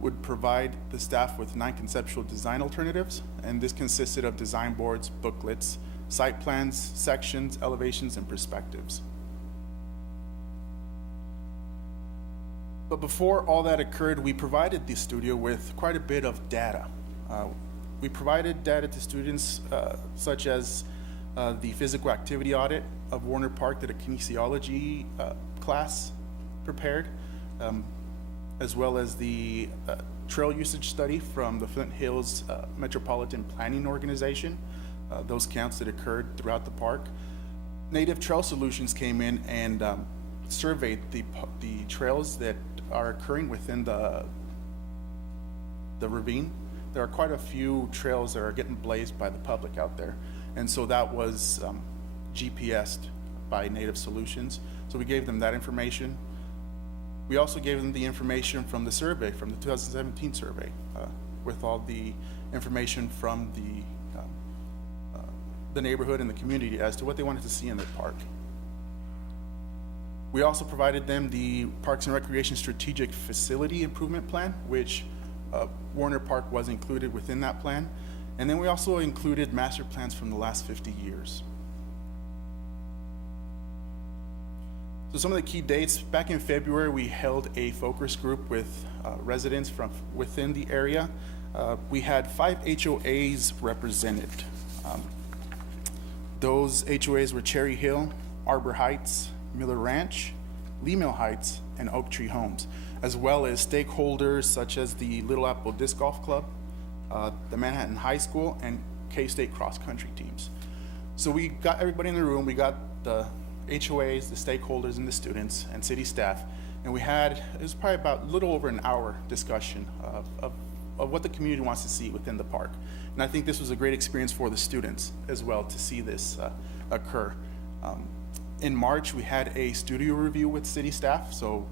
would provide the staff with 9 conceptual design alternatives, and this consisted of design boards, booklets, site plans, sections, elevations, and perspectives. But before all that occurred, we provided the studio with quite a bit of data. We provided data to students such as the physical activity audit of Warner Park that a kinesiology class prepared, as well as the trail usage study from the Flint Hills Metropolitan Planning Organization, those counts that occurred throughout the park. Native Trail Solutions came in and surveyed the trails that are occurring within the ravine. There are quite a few trails that are getting blazed by the public out there, and so that was GPS'd by Native Solutions. So we gave them that information. We also gave them the information from the survey, from the 2017 survey, with all the information from the neighborhood and the community as to what they wanted to see in the park. We also provided them the Parks and Recreation Strategic Facility Improvement Plan, which Warner Park was included within that plan. And then we also included master plans from the last 50 years. So some of the key dates, back in February, we held a focus group with residents from within the area. We had 5 HOAs represented. Those HOAs were Cherry Hill, Arbor Heights, Miller Ranch, Lee Mill Heights, and Oak Tree Homes, as well as stakeholders such as the Little Apple Disc Golf Club, the Manhattan High School, and K-State cross-country teams. So we got everybody in the room, we got the HOAs, the stakeholders, and the students, and city staff, and it was probably about a little over an hour discussion of what the community wants to see within the park. And I think this was a great experience for the students as well to see this occur. In March, we had a studio review with city staff, so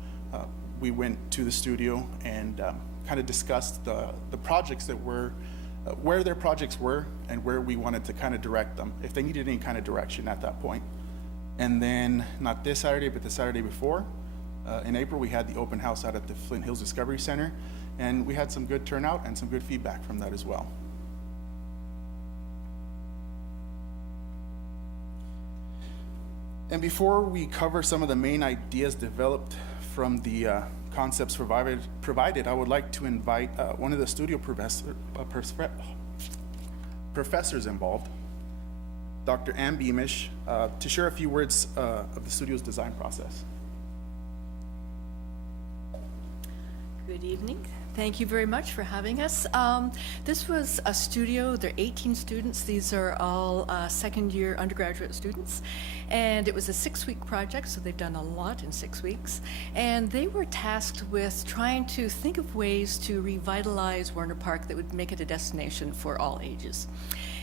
we went to the studio and kind of discussed the projects that were, where their projects were and where we wanted to kind of direct them, if they needed any kind of direction at that point. And then, not this Saturday, but the Saturday before, in April, we had the open house out at the Flint Hills Discovery Center, and we had some good turnout and some good feedback from that as well. And before we cover some of the main ideas developed from the concepts provided, I would like to invite one of the studio professors involved, Dr. Ann Beamish, to share a few words of the studio's design process. Good evening. Thank you very much for having us. This was a studio. There are 18 students. These are all second-year undergraduate students. And it was a 6-week project, so they've done a lot in 6 weeks. And they were tasked with trying to think of ways to revitalize Warner Park that would make it a destination for all ages.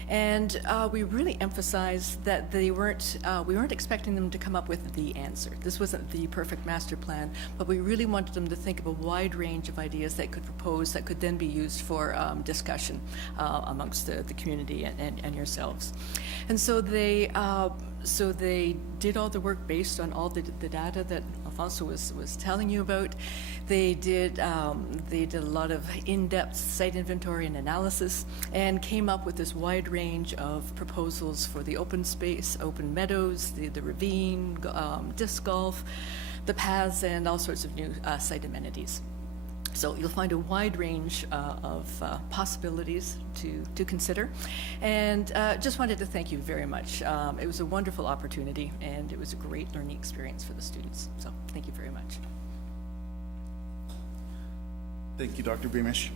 And we really emphasized that we weren't expecting them to come up with the answer. This wasn't the perfect master plan, but we really wanted them to think of a wide range of ideas that could propose that could then be used for discussion amongst the community and yourselves. And so they did all the work based on all the data that Alfonso was telling you about. They did a lot of in-depth site inventory and analysis, and came up with this wide range of proposals for the open space, open meadows, the ravine, disc golf, the paths, and all sorts of new site amenities. So you'll find a wide range of possibilities to consider. And just wanted to thank you very much. It was a wonderful opportunity, and it was a great learning experience for the students. So thank you very much. Thank you, Dr. Beamish.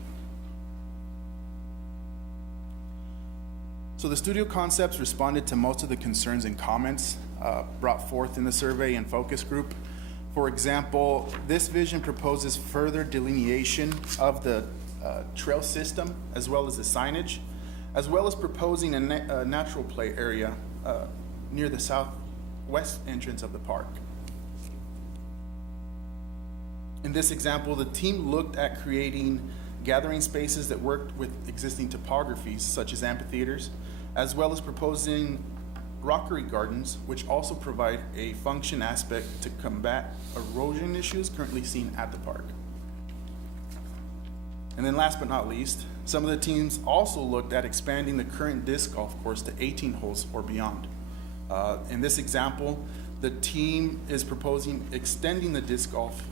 So the studio concepts responded to most of the concerns and comments brought forth in the survey and focus group. For example, this vision proposes further delineation of the trail system as well as the signage, as well as proposing a natural play area near the southwest entrance of the park. In this example, the team looked at creating gathering spaces that worked with existing topographies, such as amphitheaters, as well as proposing rockery gardens, which also provide a function aspect to combat erosion issues currently seen at the park. And then last but not least, some of the teams also looked at expanding the current disc golf course to 18 holes or beyond. In this example, the team is proposing extending the disc golf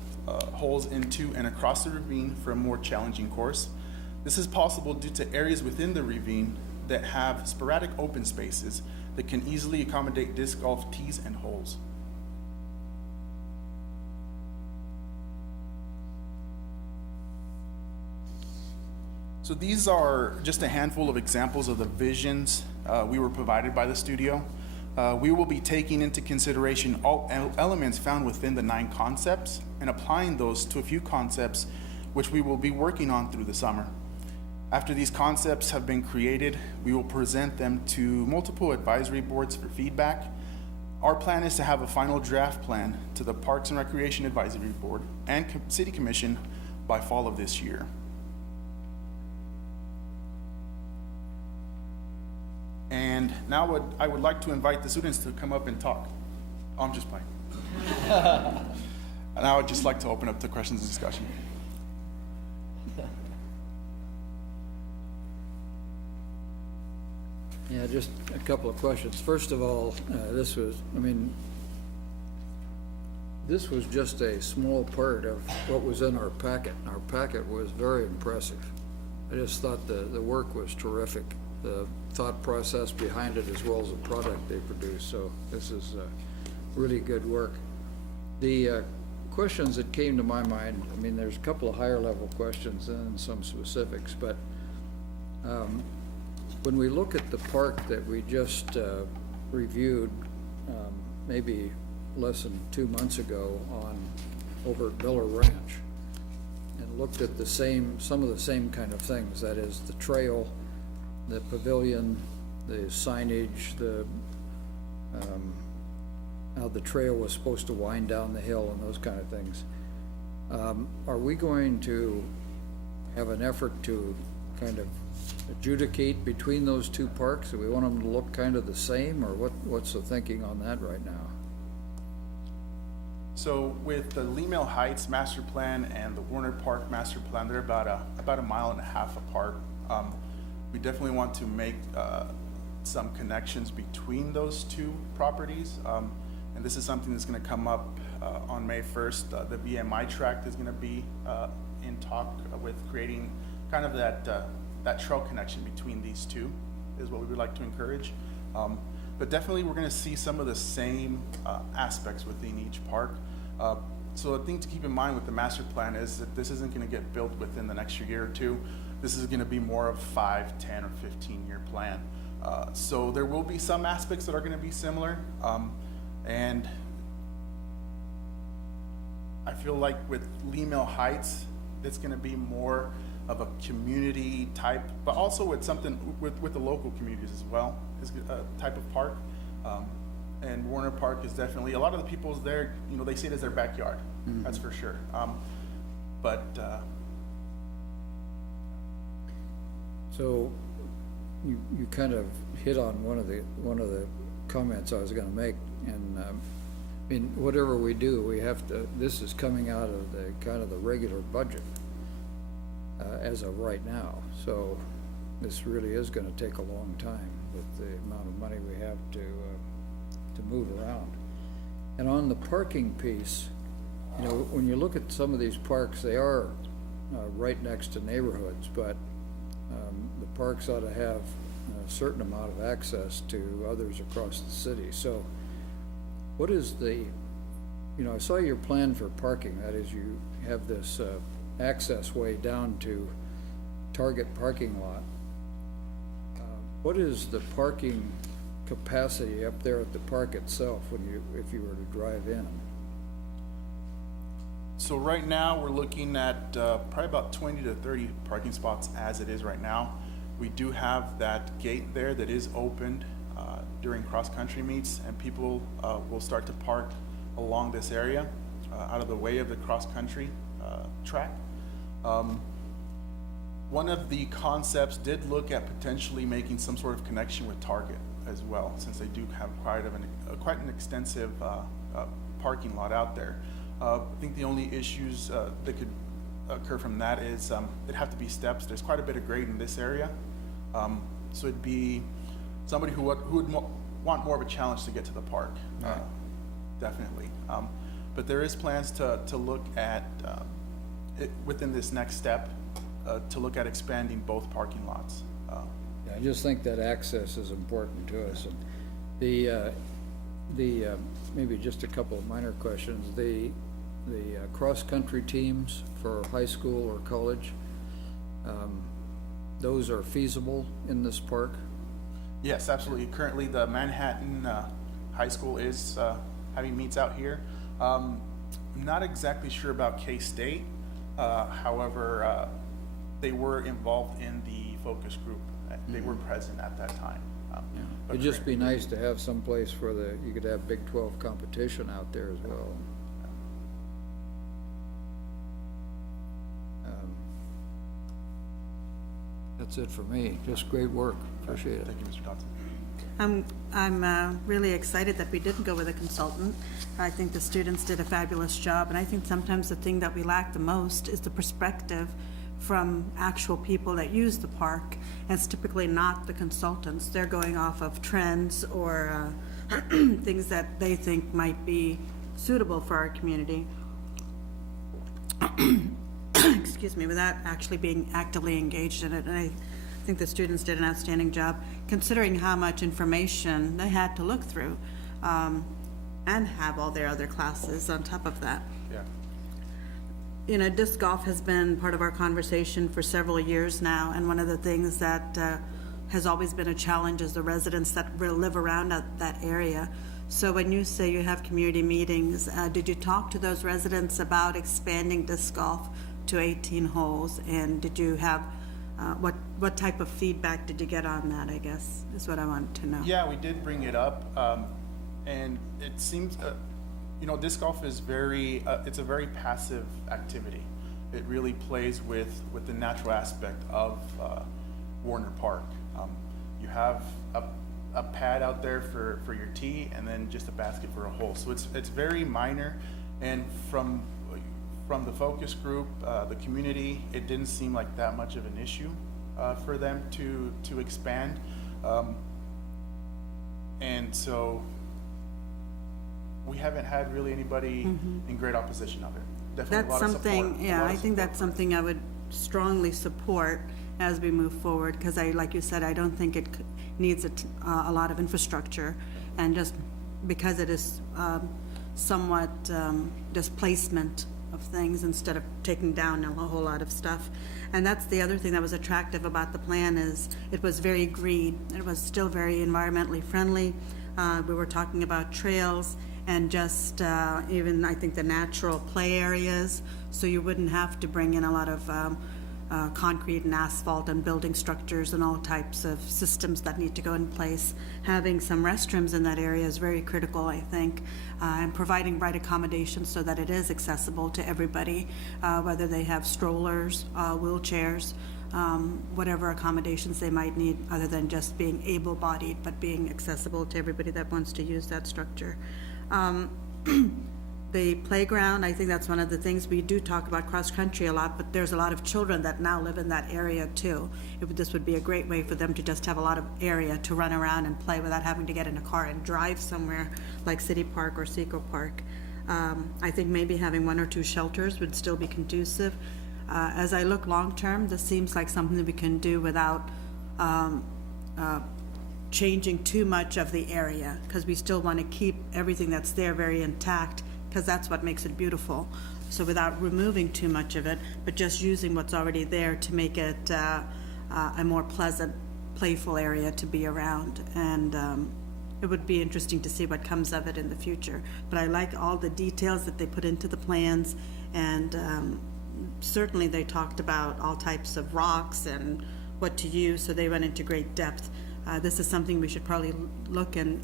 holes into and across the ravine for a more challenging course. This is possible due to areas within the ravine that have sporadic open spaces that can easily accommodate disc golf tees and holes. So these are just a handful of examples of the visions we were provided by the studio. We will be taking into consideration all elements found within the 9 concepts and applying those to a few concepts which we will be working on through the summer. After these concepts have been created, we will present them to multiple advisory boards for feedback. Our plan is to have a final draft plan to the Parks and Recreation Advisory Board and City Commission by fall of this year. And now I would like to invite the students to come up and talk. Oh, I'm just playing. And I would just like to open up to questions and discussion. Yeah, just a couple of questions. First of all, this was just a small part of what was in our packet. Our packet was very impressive. I just thought the work was terrific. The thought process behind it as well as the product they produced. So this is really good work. The questions that came to my mind, there's a couple of higher level questions and some specifics, but When we look at the park that we just reviewed, maybe less than 2 months ago over at Miller Ranch, and looked at some of the same kind of things, that is the trail, the pavilion, the signage, how the trail was supposed to wind down the hill and those kind of things. Are we going to have an effort to kind of adjudicate between those two parks? Do we want them to look kind of the same, or what's the thinking on that right now? So with the Lee Heights master plan and the Warner Park master plan, they're about a mile and a half apart. We definitely want to make some connections between those two properties. And this is something that's going to come up on May 1st. The BMI tract is going to be in talk with creating kind of that trail connection between these two is what we would like to encourage. But definitely we're going to see some of the same aspects within each park. So a thing to keep in mind with the master plan is that this isn't going to get built within the next year or two. This is going to be more of 5, 10, or 15-year plan. So there will be some aspects that are going to be similar. And I feel like with Lee Mill Heights, it's going to be more of a community type, but also with something with the local communities as well, is a type of park. And Warner Park is definitely, a lot of the people's there, you know, they see it as their backyard, that's for sure. So you kind of hit on one of the comments I was going to make, and I mean, whatever we do, we have to. This is coming out of the kind of the regular budget as of right now. So this really is going to take a long time with the amount of money we have to move around. And on the parking piece, you know, when you look at some of these parks, they are right next to neighborhoods, but the parks ought to have a certain amount of access to others across the city. So what is the, you know, I saw your plan for parking. That is, you have this access way down to Target parking lot. What is the parking capacity up there at the park itself if you were to drive in? So right now, we're looking at probably about 20 to 30 parking spots as it is right now. We do have that gate there that is opened during cross-country meets, and people will start to park along this area out of the way of the cross-country track. One of the concepts did look at potentially making some sort of connection with Target as well, since they do have quite an extensive parking lot out there. I think the only issues that could occur from that is it'd have to be steps. There's quite a bit of grade in this area, so it'd be somebody who would want more of a challenge to get to the park, definitely. But there is plans to look at it within this next step to look at expanding both parking lots. Yeah, I just think that access is important to us. And the maybe just a couple of minor questions. The cross-country teams for high school or college, those are feasible in this park? Yes, absolutely. Currently, the Manhattan High School is having meets out here. I'm not exactly sure about K-State. However, they were involved in the focus group. They were present at that time. It'd just be nice to have some place where you could have Big 12 competition out there as well. That's it for me. Just great work. Appreciate it. Thank you, Mr. Dodson. I'm really excited that we didn't go with a consultant. I think the students did a fabulous job, and I think sometimes the thing that we lack the most is the perspective from actual people that use the park. And it's typically not the consultants. They're going off of trends or things that they think might be suitable for our community. Excuse me, without actually being actively engaged in it. And I think the students did an outstanding job, considering how much information they had to look through, and have all their other classes on top of that. Yeah. you know, disc golf has been part of our conversation for several years now, and one of the things that has always been a challenge is the residents that live around that area. So when you say you have community meetings, did you talk to those residents about expanding disc golf to 18 holes? And did you have, what type of feedback did you get on that, I guess, is what I wanted to know. Yeah, we did bring it up, and it seems, you know, disc golf is it's a very passive activity. It really plays with the natural aspect of Warner Park. You have a pad out there for your tee, and then just a basket for a hole. So it's very minor, and from the focus group, the community, it didn't seem like that much of an issue for them to expand. And so we haven't had really anybody in great opposition of it. Definitely That's a lot of support. something, yeah, I think that's something I would strongly support as we move forward, because like you said, I don't think it needs a lot of infrastructure, and just because it is somewhat displacement of things instead of taking down a whole lot of stuff. And that's the other thing that was attractive about the plan, is it was very green. It was still very environmentally friendly. We were talking about trails and just even, I think, the natural play areas, so you wouldn't have to bring in a lot of concrete and asphalt and building structures and all types of systems that need to go in place. Having some restrooms in that area is very critical, I think, and providing right accommodations so that it is accessible to everybody, whether they have strollers, wheelchairs, whatever accommodations they might need, other than just being able-bodied, but being accessible to everybody that wants to use that structure. The playground, I think that's one of the things, we do talk about cross-country a lot, but there's a lot of children that now live in that area too. This would be a great way for them to just have a lot of area to run around and play without having to get in a car and drive somewhere like City Park or Seco Park. I think maybe having 1 or 2 shelters would still be conducive. As I look long-term, this seems like something that we can do without changing too much of the area, because we still want to keep everything that's there very intact, because that's what makes it beautiful. So without removing too much of it, but just using what's already there to make it a more pleasant, playful area to be around. And it would be interesting to see what comes of it in the future. But I like all the details that they put into the plans, and certainly they talked about all types of rocks and what to use, so they went into great depth. This is something we should probably look and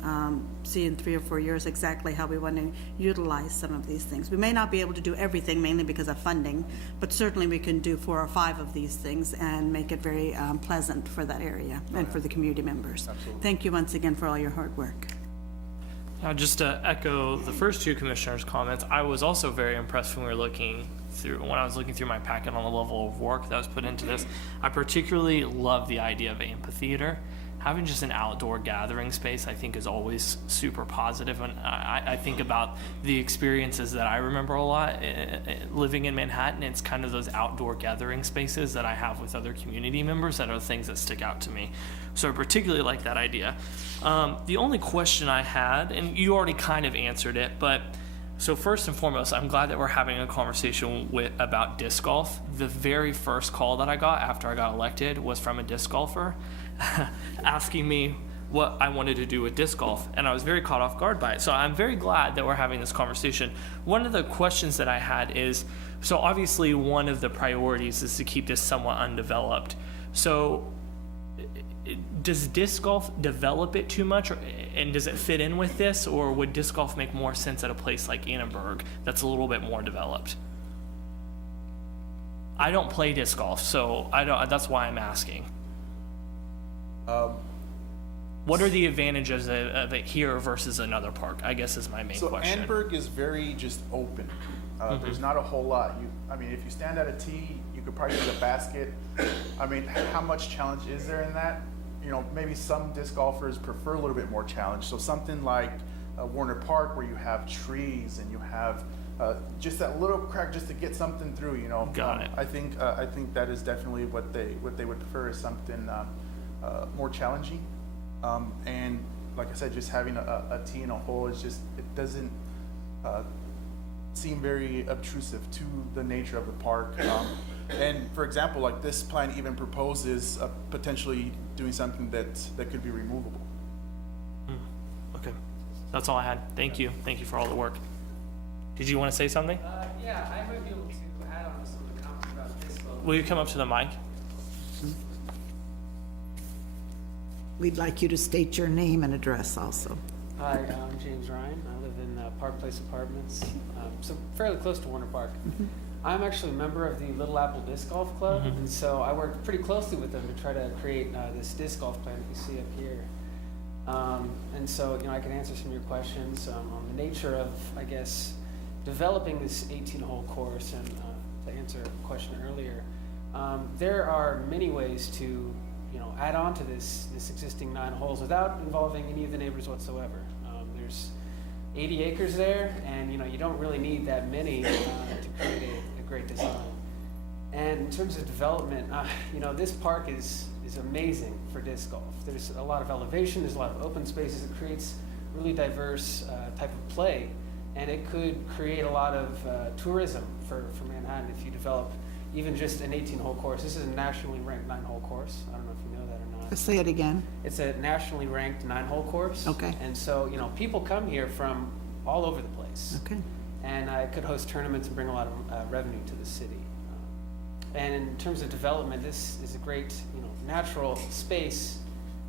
see in 3 or 4 years exactly how we want to utilize some of these things. We may not be able to do everything, mainly because of funding, but certainly we can do 4 or 5 of these things and make it very pleasant for that area and for the community members. Absolutely. Thank you once again for all your hard work. Just to echo the first 2 commissioners' comments, I was also very impressed when I was looking through my packet on the level of work that was put into this. I particularly love the idea of amphitheater. Having just an outdoor gathering space, I think, is always super positive. And I think about the experiences that I remember a lot living in Manhattan. It's kind of those outdoor gathering spaces that I have with other community members that are things that stick out to me. So I particularly like that idea. The only question I had, and you already kind of answered it, but so first and foremost, I'm glad that we're having a conversation about disc golf. The very first call that I got after I got elected was from a disc golfer asking me what I wanted to do with disc golf, and I was very caught off guard by it. So I'm very glad that we're having this conversation. One of the questions that I had is, so obviously one of the priorities is to keep this somewhat undeveloped. So does disc golf develop it too much, and does it fit in with this, or would disc golf make more sense at a place like Annenberg that's a little bit more developed? I don't play disc golf, so that's why I'm asking. What are the advantages of it here versus another park, I guess, is my main So question. Annenberg is very just open. There's not a whole lot. I mean, if you stand at a tee, you could probably get a basket. I mean, how much challenge is there in that? You know, maybe some disc golfers prefer a little bit more challenge. So something like Warner Park, where you have trees and you have just that little crack just to get something through. You know, Got it. I think that is definitely what they would prefer, is something more challenging. And like I said, just having a tee and a hole is just, it doesn't seem very obtrusive to the nature of the park. And for example, like this plan even proposes potentially doing something that could be removable. Okay, that's all I had. Thank you. Thank you for all the work. Did you want to say something? Yeah, I might be able to add on to some of the comments about this. Will you come up to the mic? We'd like you to state your name and address also. Hi, I'm James Ryan. I live in Park Place Apartments, so fairly close to Warner Park. I'm actually a member of the Little Apple Disc Golf Club, and so I work pretty closely with them to try to create this disc golf plan that you see up here. And so, I can answer some of your questions on the nature of, I guess, developing this 18-hole course. And to answer a question earlier, there are many ways to, add on to this existing 9 holes without involving any of the neighbors whatsoever. There's 80 acres there, and you don't really need that many to create a great design. And in terms of development, this park is amazing for disc golf. There's a lot of elevation, there's a lot of open spaces. It creates really diverse type of play, and it could create a lot of tourism for Manhattan if you develop even just an 18-hole course. This is a nationally ranked 9-hole course. I don't know if you know that or not. Say it again. It's a nationally ranked 9-hole course. Okay. And so, people come here from all over the place. Okay. And it could host tournaments and bring a lot of revenue to the city. And in terms of development, this is a great, natural space,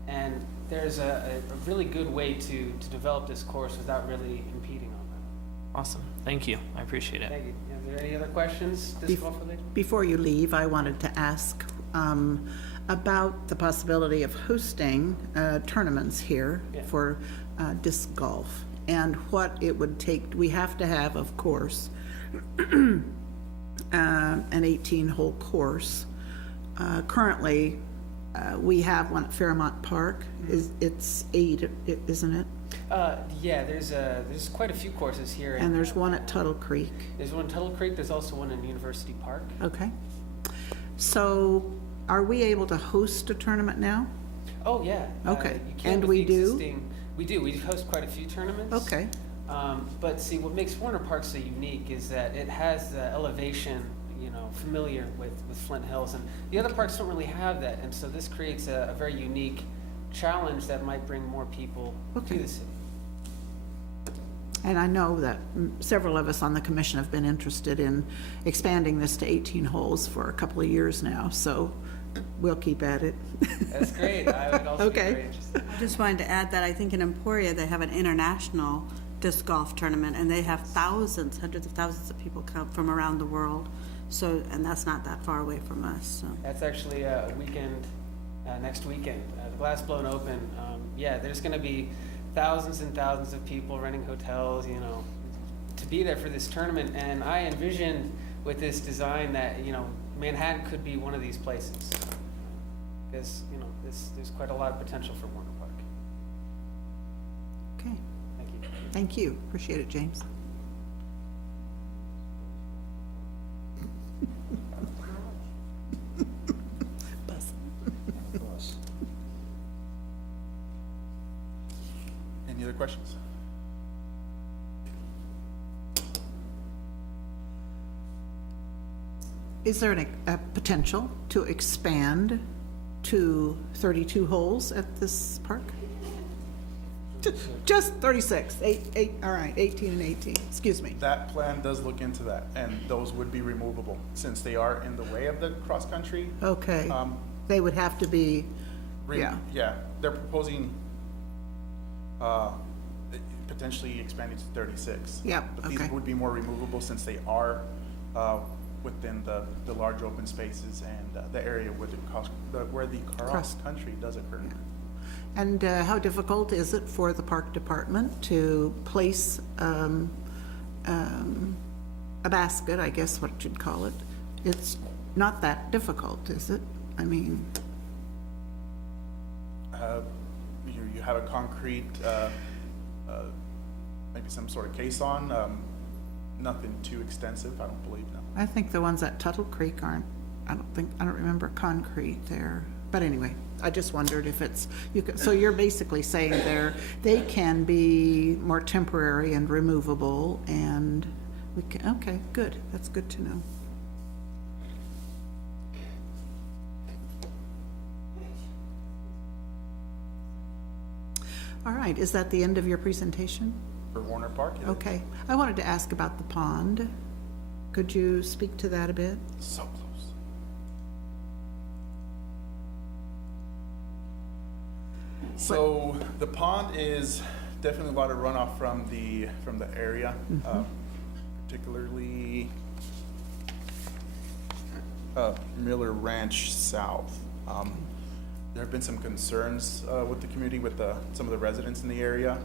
and there's a really good way to develop this course without really impeding on that. Awesome. Thank you. I appreciate it. Thank you. Are there any other questions, disc golf related? Before you leave, I wanted to ask about the possibility of hosting tournaments here for disc golf and what it would take. We have to have, of course, an 18-hole course. Currently, we have one at Fairmont Park. It's 8, isn't it? Yeah, there's quite a few courses here. And there's one at Tuttle Creek. There's one in Tuttle Creek. There's also one in University Park. Okay. So are we able to host a tournament now? Oh, yeah. Okay. You can And with we the do? existing- We do. We host quite a few tournaments. Okay. But see, what makes Warner Park so unique is that it has the elevation, familiar with Flint Hills, and the other parks don't really have that. And so this creates a very unique challenge that might bring more people Okay. to the city. And I know that several of us on the commission have been interested in expanding this to 18 holes for a couple of years now, so we'll keep at it. That's great. I would also Okay. be very interested. I just wanted to add that I think in Emporia, they have an international disc golf tournament, and they have thousands, hundreds of thousands of people come from around the world. So, and that's not that far away from us, so. That's actually a weekend, next weekend. The Glass Blown Open. There's going to be thousands and thousands of people renting hotels, to be there for this tournament. And I envisioned with this design that, Manhattan could be one of these places. Because, there's quite a lot of potential for Warner Park. Okay, Thank you. thank you. Appreciate it, James. Any other questions? Is there a potential to expand to 32 holes at this park? Just 36, all right, 18 and 18, excuse me. That plan does look into that, and those would be removable since they are in the way of the cross-country. Okay, they would have to be, yeah. They're proposing potentially expanding to 36. Yeah, But these okay. would be more removable since they are within the large open spaces and the area where the cross-country does occur. And how difficult is it for the park department to place a basket, I guess what you'd call it? It's not that difficult, is it? I mean, You have a concrete, maybe some sort of caisson, nothing too extensive, I don't believe, no. I think the ones at Tuttle Creek aren't, I don't remember concrete there. But anyway, I just wondered if it's, so you're basically saying they can be more temporary and removable and We can, okay, good, that's good to know. All right, is that the end of your presentation? For Warner Park, it is Okay, I wanted to ask about the pond. Could you speak to that a bit? so close. So the pond is definitely a lot of runoff from the area, particularly Miller Ranch South. There have been some concerns with the community, with some of the residents in the area.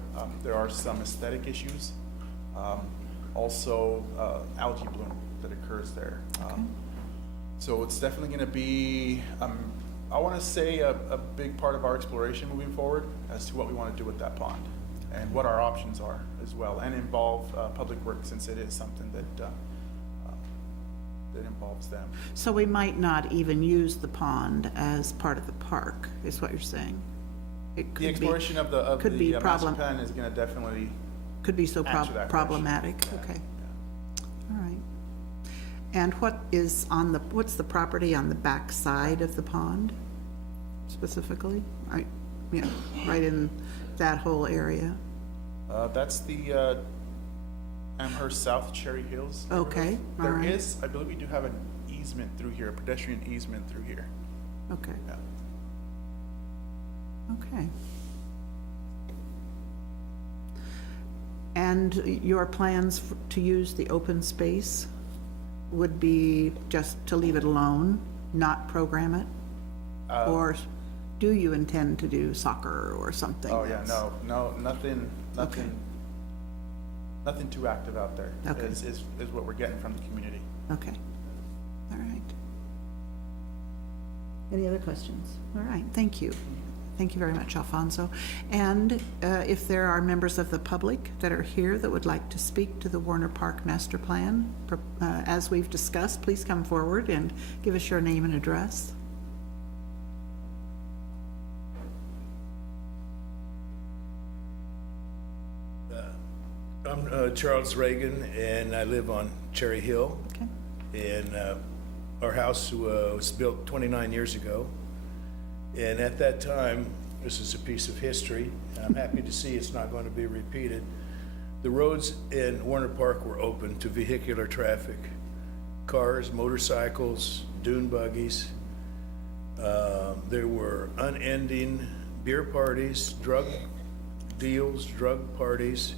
There are some aesthetic issues. Also, algae bloom that occurs there. So it's definitely going to be, I want to say, a big part of our exploration moving forward as to what we want to do with that pond and what our options are as well, and involve Public Works, since it is something that involves them. So we might not even use the pond as part of the park, is what you're saying? It could The be- exploration of the could be master problem- plan is going to definitely Could be so answer that question. problematic, okay. All right. And what's the property on the back side of the pond specifically? Right, you know, right in that whole area? That's the Amherst South Cherry Hills. Okay, all There right. is, I believe we do have an easement through here, a pedestrian easement through here. Okay, Yeah. okay. And your plans to use the open space would be just to leave it alone, not program it? Or do you intend to do soccer or something? Oh, yeah, that's- no, nothing too active out there Okay. is what we're getting from the community. Okay, all right. Any other questions? All right, thank you. Thank you very much, Alfonso. And if there are members of the public that are here that would like to speak to the Warner Park Master Plan, as we've discussed, please come forward and give us your name and address. I'm Charles Reagan, and I live on Cherry Hill. Okay, And our house was built 29 years ago. And at that time, this is a piece of history, and I'm happy to see it's not going to be repeated. The roads in Warner Park were open to vehicular traffic, cars, motorcycles, dune buggies. There were unending beer parties, drug deals, drug parties,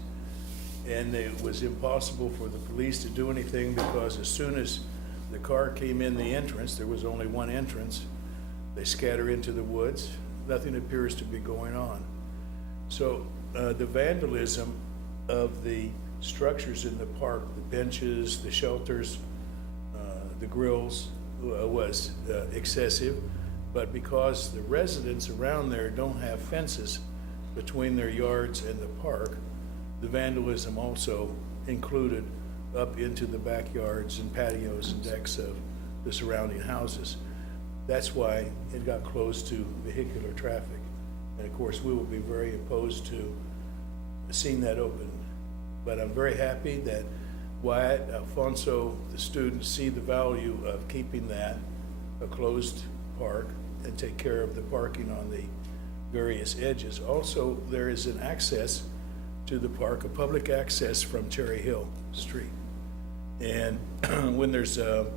and it was impossible for the police to do anything because as soon as the car came in the entrance, there was only one entrance, they scatter into the woods. Nothing appears to be going on. So the vandalism of the structures in the park, the benches, the shelters, the grills, was excessive. But because the residents around there don't have fences between their yards and the park, the vandalism also included up into the backyards and patios and decks of the surrounding houses. That's why it got close to vehicular traffic. And of course, we will be very opposed to seeing that open. But I'm very happy that Wyatt, Alfonso, the students see the value of keeping that a closed park and take care of the parking on the various edges. Also, there is an access to the park, a public access from Cherry Hill Street. And when there's the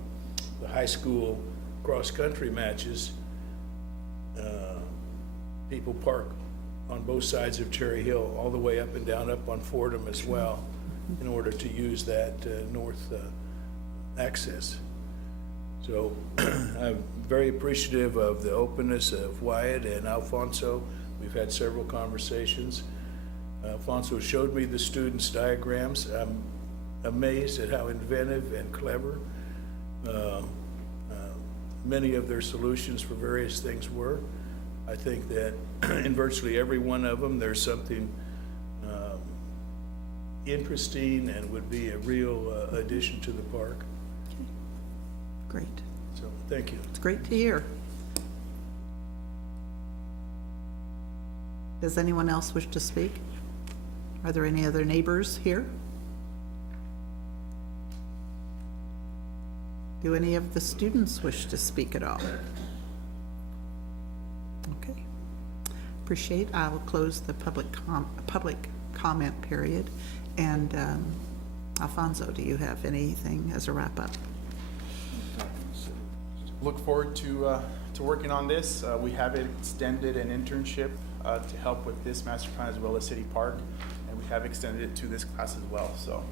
high school cross-country matches, people park on both sides of Cherry Hill, all the way up and down up on Fordham as well, in order to use that north access. So I'm very appreciative of the openness of Wyatt and Alfonso. We've had several conversations. Alfonso showed me the students' diagrams. I'm amazed at how inventive and clever many of their solutions for various things were. I think that in virtually every one of them, there's something interesting and would be a real addition to the park. great. So, thank you. It's great to hear. Does anyone else wish to speak? Are there any other neighbors here? Do any of the students wish to speak at all? Okay. Appreciate, I'll close the public comment period. And Alfonso, do you have anything as a wrap-up? Look forward to working on this. We have extended an internship to help with this master plan as well as City Park, and we have extended it to this class as well. So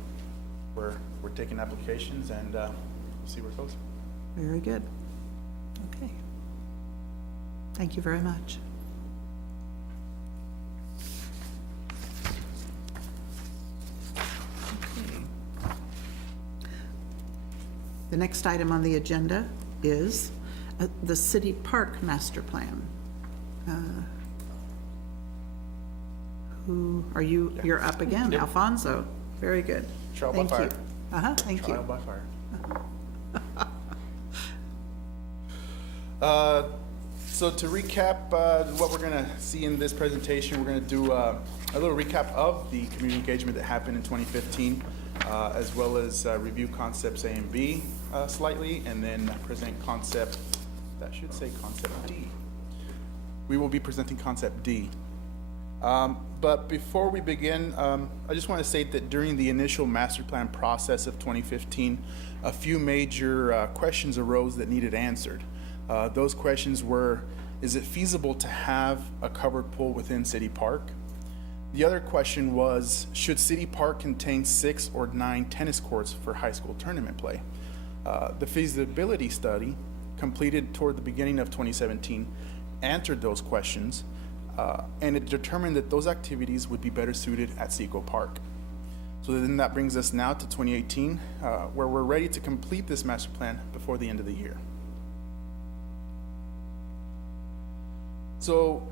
we're taking applications and we'll see where it goes. Very good. Okay. Thank you very much. Okay. The next item on the agenda is the City Park Master Plan. Who are you? You're up again, Alfonso. Very good. Trial by Thank fire. you. Thank you. Trial by fire. So to recap, what we're gonna see in this presentation, we're gonna do a little recap of the community engagement that happened in 2015, as well as review concepts A and B slightly, and then present concept, that should say concept D. We will be presenting concept D. But before we begin, I just want to state that during the initial master plan process of 2015, a few major questions arose that needed answered. Those questions were, is it feasible to have a covered pool within City Park? The other question was, should City Park contain 6 or 9 tennis courts for high school tournament play? The feasibility study, completed toward the beginning of 2017, answered those questions, and it determined that those activities would be better suited at Seco Park. So then that brings us now to 2018, where we're ready to complete this master plan before the end of the year. So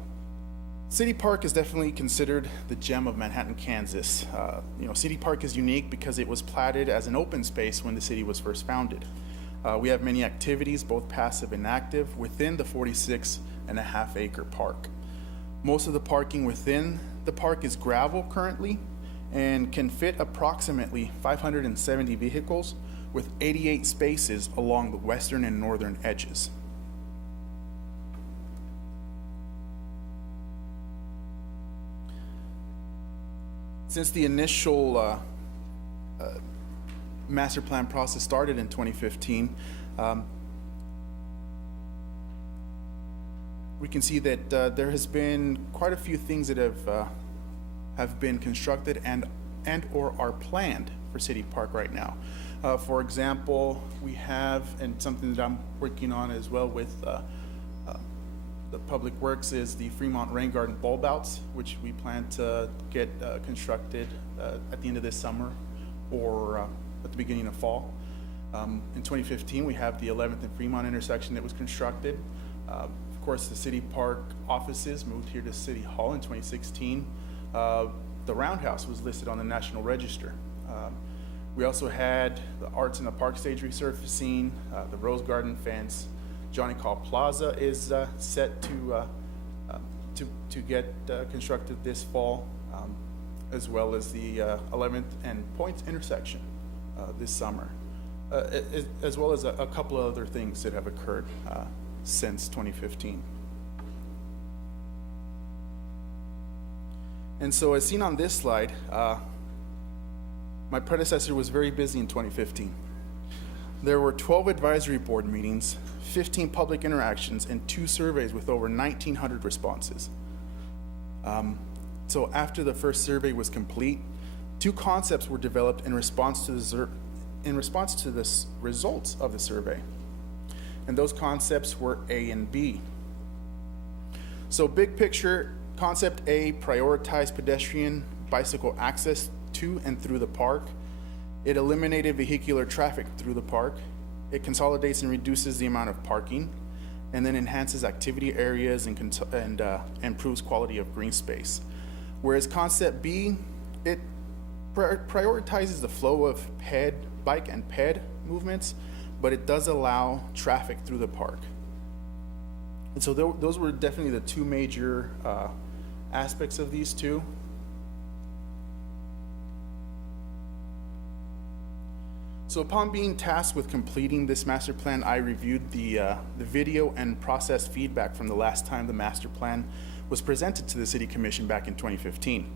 City Park is definitely considered the gem of Manhattan, Kansas. City Park is unique because it was platted as an open space when the city was first founded. We have many activities, both passive and active, within the 46.5-acre park. Most of the parking within the park is gravel currently and can fit approximately 570 vehicles with 88 spaces along the western and northern edges. Since the initial master plan process started in 2015, we can see that there has been quite a few things that have been constructed and or are planned for City Park right now. For example, we have, and something that I'm working on as well with the Public Works, is the Fremont Rain Garden bulb outs, which we plan to get constructed at the end of this summer or at the beginning of fall. In 2015, we have the 11th and Fremont intersection that was constructed. Of course, the City Park offices moved here to City Hall in 2016. The Roundhouse was listed on the National Register. We also had the Arts in the Park stage resurfacing, the Rose Garden fence. Johnny Call Plaza is set to get constructed this fall, as well as the 11th and Points intersection this summer, as well as a couple of other things that have occurred since 2015. And so as seen on this slide, my predecessor was very busy in 2015. There were 12 advisory board meetings, 15 public interactions, and 2 surveys with over 1,900 responses. So after the first survey was complete, 2 concepts were developed in response to the results of the survey. And those concepts were A and B. So big picture, concept A prioritized pedestrian bicycle access to and through the park. It eliminated vehicular traffic through the park. It consolidates and reduces the amount of parking, and then enhances activity areas and improves quality of green space. Whereas concept B, it prioritizes the flow of bike and ped movements, but it does allow traffic through the park. And so those were definitely the 2 major aspects of these 2. So upon being tasked with completing this master plan, I reviewed the video and processed feedback from the last time the master plan was presented to the City Commission back in 2015.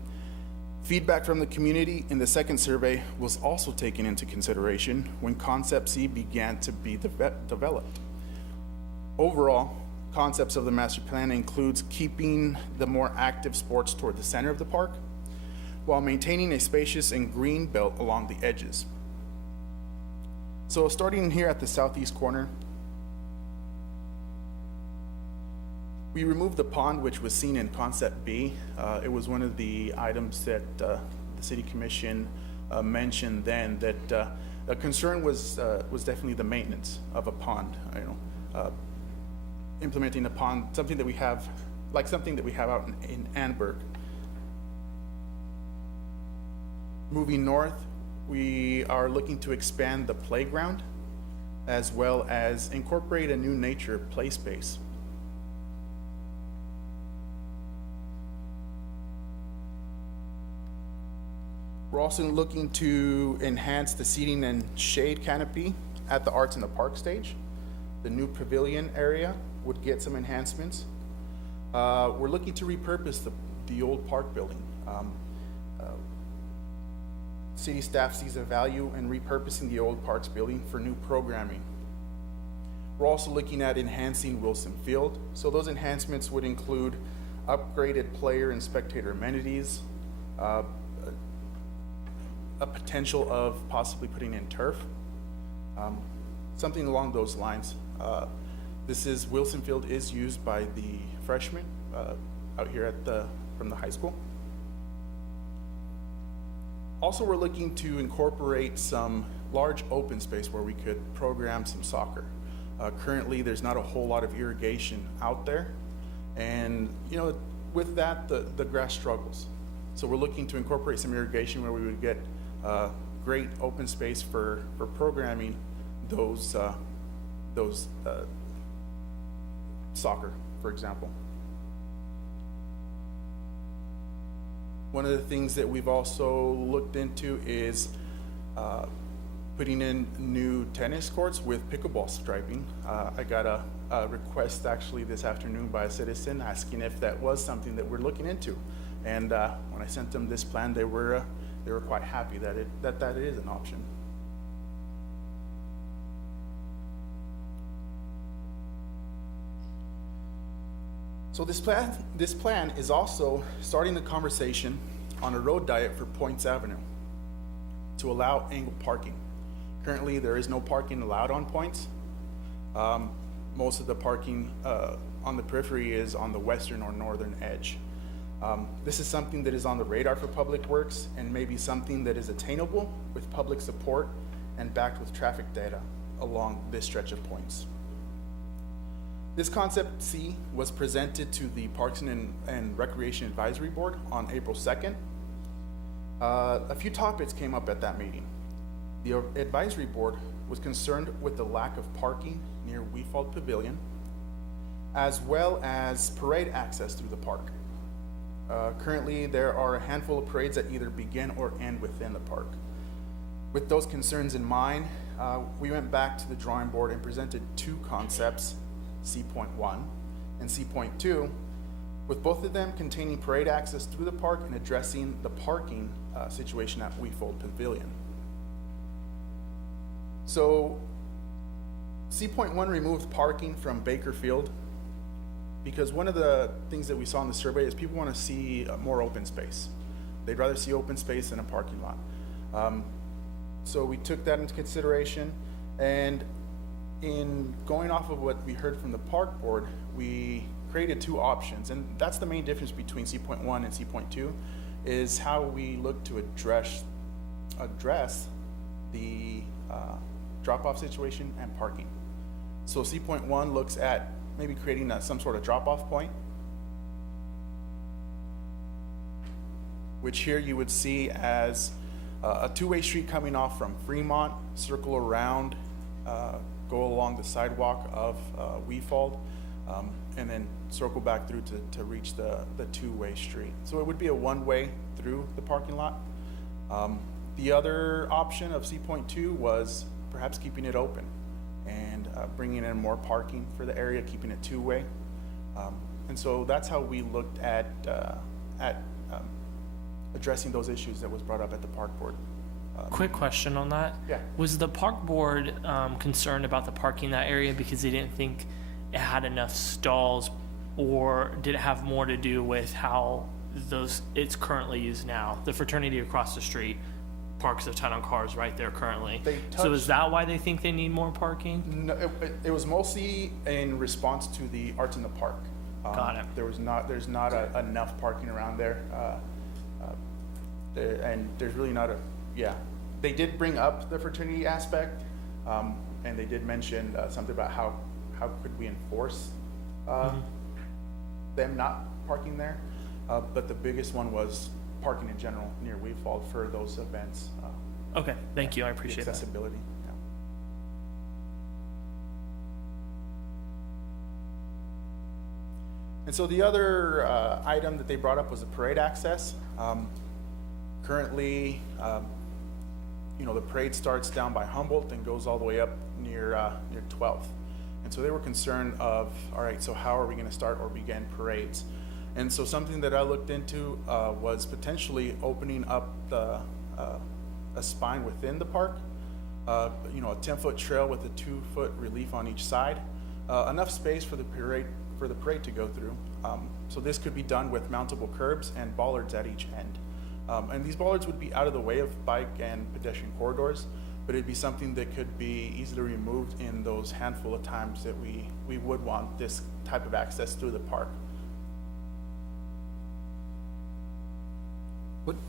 Feedback from the community in the second survey was also taken into consideration when Concept C began to be developed. Overall, concepts of the master plan includes keeping the more active sports toward the center of the park, while maintaining a spacious and green belt along the edges. So starting here at the southeast corner, we removed the pond, which was seen in Concept B. It was one of the items that the City Commission mentioned then, that a concern was definitely the maintenance of a pond. Implementing a pond, something that we have out in Annberg. Moving north, we are looking to expand the playground as well as incorporate a new nature play space. We're also looking to enhance the seating and shade canopy at the Arts in the Park stage. The new pavilion area would get some enhancements. We're looking to repurpose the old park building. City staff sees a value in repurposing the old parks building for new programming. We're also looking at enhancing Wilson Field. So those enhancements would include upgraded player and spectator amenities, a potential of possibly putting in turf, something along those lines. Wilson Field is used by the freshmen out here from the high school. Also, we're looking to incorporate some large open space where we could program some soccer. Currently, there's not a whole lot of irrigation out there, and with that, the grass struggles. So we're looking to incorporate some irrigation where we would get great open space for programming those soccer, for example. One of the things that we've also looked into is putting in new tennis courts with pickleball striping. I got a request actually this afternoon by a citizen asking if that was something that we're looking into. And when I sent them this plan, they were quite happy that that is an option. So this plan is also starting the conversation on a road diet for Points Avenue to allow angled parking. Currently, there is no parking allowed on Points. Most of the parking on the periphery is on the western or northern edge. This is something that is on the radar for Public Works and maybe something that is attainable with public support and backed with traffic data along this stretch of Points. This Concept C was presented to the Parks and Recreation Advisory Board on April 2nd. A few topics came up at that meeting. The advisory board was concerned with the lack of parking near Weefald Pavilion, as well as parade access through the park. Currently, there are a handful of parades that either begin or end within the park. With those concerns in mind, we went back to the drawing board and presented two concepts, C.1 and C.2, with both of them containing parade access through the park and addressing the parking situation at Weefald Pavilion. So C.1 removed parking from Baker Field because one of the things that we saw in the survey is people want to see more open space. They'd rather see open space than a parking lot. So we took that into consideration, and in going off of what we heard from the park board, we created two options, and that's the main difference between C.1 and C.2 is how we look to address the drop-off situation and parking. So C.1 looks at maybe creating some sort of drop-off point, which here you would see as a two-way street coming off from Fremont, circle around, go along the sidewalk of Weefald, and then circle back through to reach the two-way street. So it would be a one-way through the parking lot. The other option of C.2 was perhaps keeping it open and bringing in more parking for the area, keeping it two-way. And so that's how we looked at addressing those issues that was brought up at the park board. Quick question on that. Yeah. Was the park board concerned about the parking in that area because they didn't think it had enough stalls, or did it have more to do with how it's currently used now? The fraternity across the street parks a ton of cars right there currently. So is that why they think they need more parking? No, it was mostly in response to the Arts in the Park. Got it. There's not enough parking around there, and there's really not a, yeah. They did bring up the fraternity aspect, and they did mention something about how could we enforce them not parking there, but the biggest one was parking in general near Weefald for those events. Okay, thank you, I appreciate that. Accessibility. Yeah. And so the other item that they brought up was the parade access. Currently, the parade starts down by Humboldt and goes all the way up near 12th. And so they were concerned of, all right, so how are we going to start or begin parades? And so something that I looked into was potentially opening up a spine within the park, a 10-foot trail with a 2-foot relief on each side, enough space for the parade to go through. So this could be done with mountable curbs and bollards at each end. And these bollards would be out of the way of bike and pedestrian corridors, but it'd be something that could be easily removed in those handful of times that we would want this type of access through the park.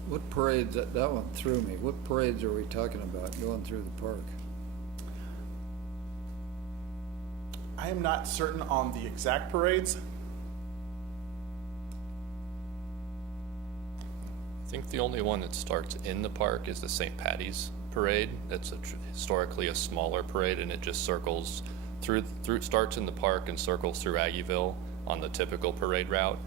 What parades, that one threw me, what parades are we talking about going through the park? I am not certain on the exact parades. I think the only one that starts in the park is the St. Patty's Parade. It's historically a smaller parade, and it just circles through, starts in the park and circles through Aggieville on the typical parade route.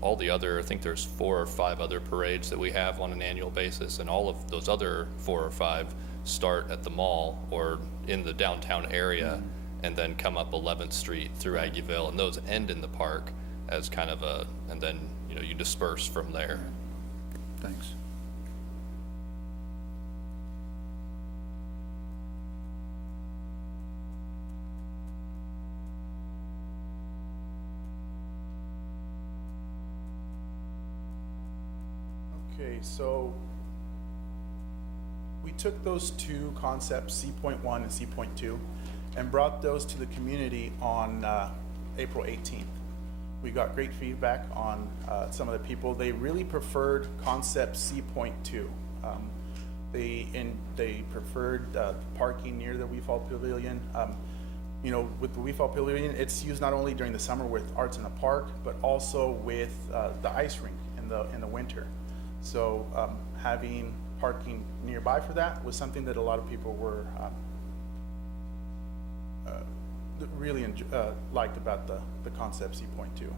All the other, I think there's 4 or 5 other parades that we have on an annual basis, and all of those other 4 or 5 start at the mall or in the downtown area and then come up 11th Street through Aggieville, and those end in the park as kind of and then you disperse from there. Thanks. Okay, so we took those two concepts, C.1 and C.2, and brought those to the community on April 18th. We got great feedback on some of the people. They really preferred concept C.2. They preferred parking near the Weefald Pavilion. With the Weefald Pavilion, it's used not only during the summer with Arts in the Park, but also with the ice rink in the winter. So having parking nearby for that was something that a lot of people were really liked about the concept C.2.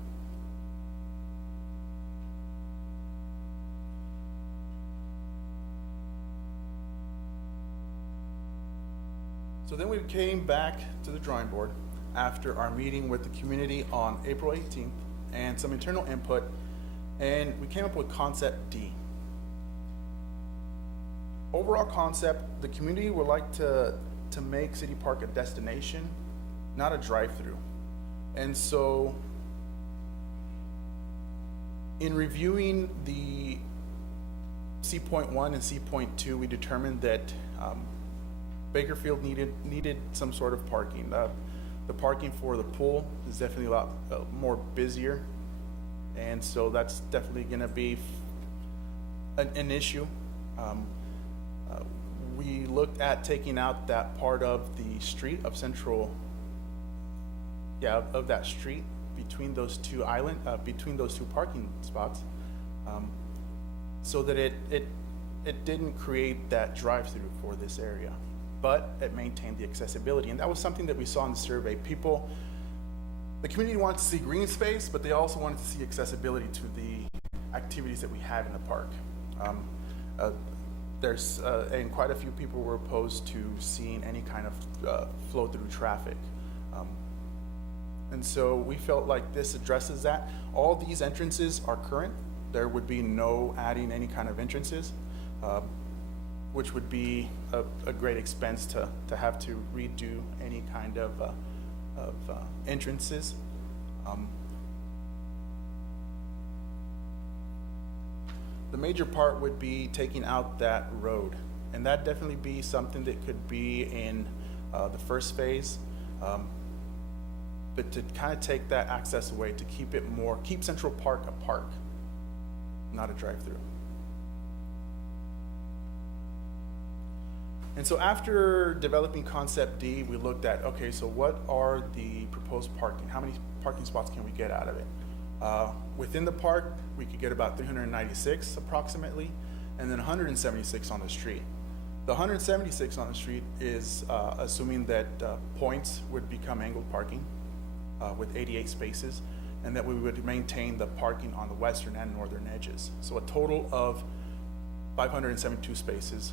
So then we came back to the drawing board after our meeting with the community on April 18th and some internal input, and we came up with concept D. Overall concept, the community would like to make City Park a destination, not a drive-through. And so in reviewing the C.1 and C.2, we determined that Bakerfield needed some sort of parking. The parking for the pool is definitely a lot more busier, and so that's definitely going to be an issue. We looked at taking out that part of the street of of that street between those two between those two parking spots, so that it didn't create that drive-through for this area, but it maintained the accessibility. And that was something that we saw in the survey. The community wanted to see green space, but they also wanted to see accessibility to the activities that we have in the park. there's, and quite a few people were opposed to seeing any kind of flow-through traffic. And so we felt like this addresses that. All these entrances are current. There would be no adding any kind of entrances, which would be a great expense to have to redo any kind of entrances. The major part would be taking out that road, and that'd definitely be something that could be in the first phase. But to kind of take that access away, to keep Central Park a park, not a drive-through. And so after developing concept D, we looked at, okay, so what are the proposed parking? How many parking spots can we get out of it? Within the park, we could get about 396 approximately, and then 176 on the street. The 176 on the street is assuming that points would become angled parking with 88 spaces, and that we would maintain the parking on the western and northern edges. So a total of 572 spaces.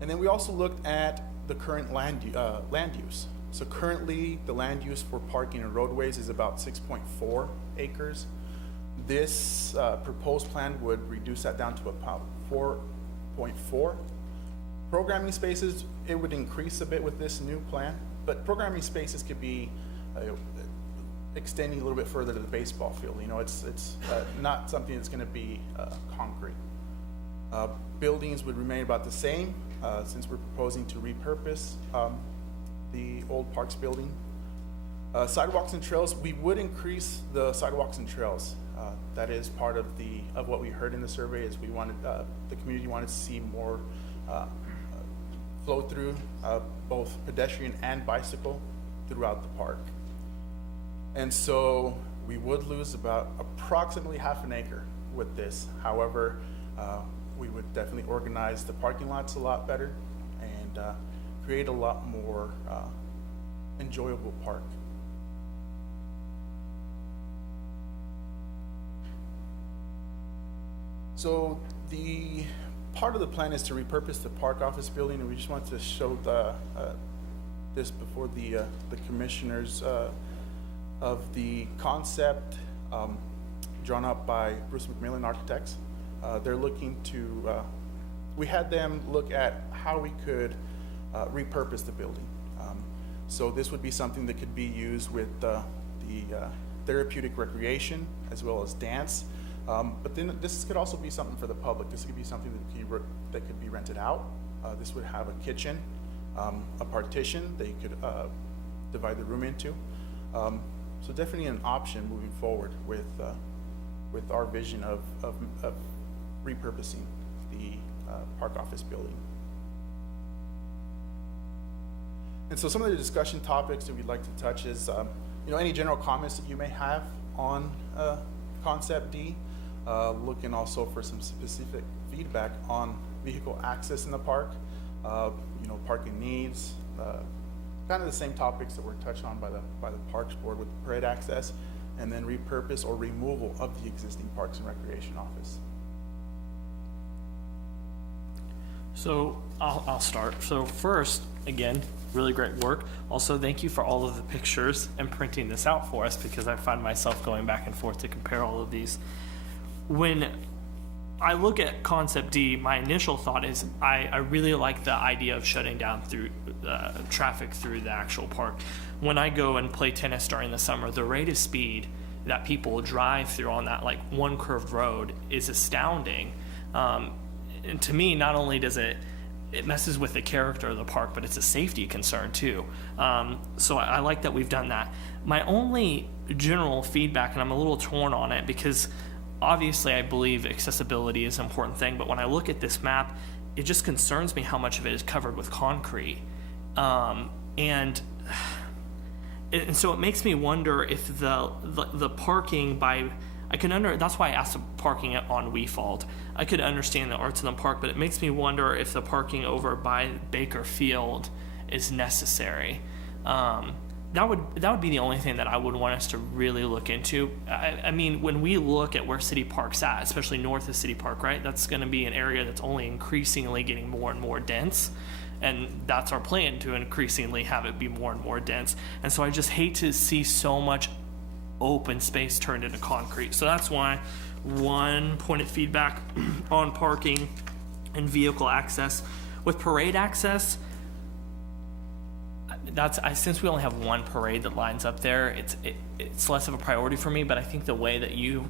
And then we also looked at the current land use. So currently, the land use for parking and roadways is about 6.4 acres. This proposed plan would reduce that down to about 4.4. Programming spaces, it would increase a bit with this new plan, but programming spaces could be extending a little bit further to the baseball field. You know, it's not something that's going to be concrete. Buildings would remain about the same since we're proposing to repurpose the old Parks building. Sidewalks and trails, we would increase the sidewalks and trails. That is part of what we heard in the survey. Is we wanted the community wanted to see more flow through both pedestrian and bicycle throughout the park. And so we would lose about approximately half an acre with this. However, we would definitely organize the parking lots a lot better and create a lot more enjoyable park. So the part of the plan is to repurpose the park office building, and we just wanted to show this before the commissioners of the concept drawn up by Bruce McMillan Architects. They're looking to, we had them look at how we could repurpose the building. So this would be something that could be used with the therapeutic recreation as well as dance. But then this could also be something for the public. This could be something that could be rented out. This would have a kitchen, a partition that you could divide the room into. So definitely an option moving forward with our vision of repurposing the park office building. And so some of the discussion topics that we'd like to touch is, any general comments that you may have on Concept D, looking also for some specific feedback on vehicle access in the park, parking needs, kind of the same topics that were touched on by the Parks Board with parade access, and then repurpose or removal of the existing Parks and Recreation office. So I'll start. So first, again, really great work. Also, thank you for all of the pictures and printing this out for us, because I find myself going back and forth to compare all of these. When I look at Concept D, my initial thought is I really like the idea of shutting down through traffic through the actual park. When I go and play tennis during the summer, the rate of speed that people drive through on that one curved road is astounding. And to me, not only does it messes with the character of the park, but it's a safety concern too. So I like that we've done that. My only general feedback, and I'm a little torn on it, because obviously I believe accessibility is an important thing, but when I look at this map, it just concerns me how much of it is covered with concrete. And so it makes me wonder if the parking by, that's why I asked the parking on Weefald. I could understand the Arts in the Park, but it makes me wonder if the parking over by Baker Field is necessary. that would be the only thing that I would want us to really look into. I mean, when we look at where City Park's at, especially north of City Park, right, that's going to be an area that's only increasingly getting more and more dense. And that's our plan, to increasingly have it be more and more dense. And so I just hate to see so much open space turned into concrete. So that's why one point of feedback on parking and vehicle access. With parade access, since we only have one parade that lines up there, it's less of a priority for me. But I think the way that you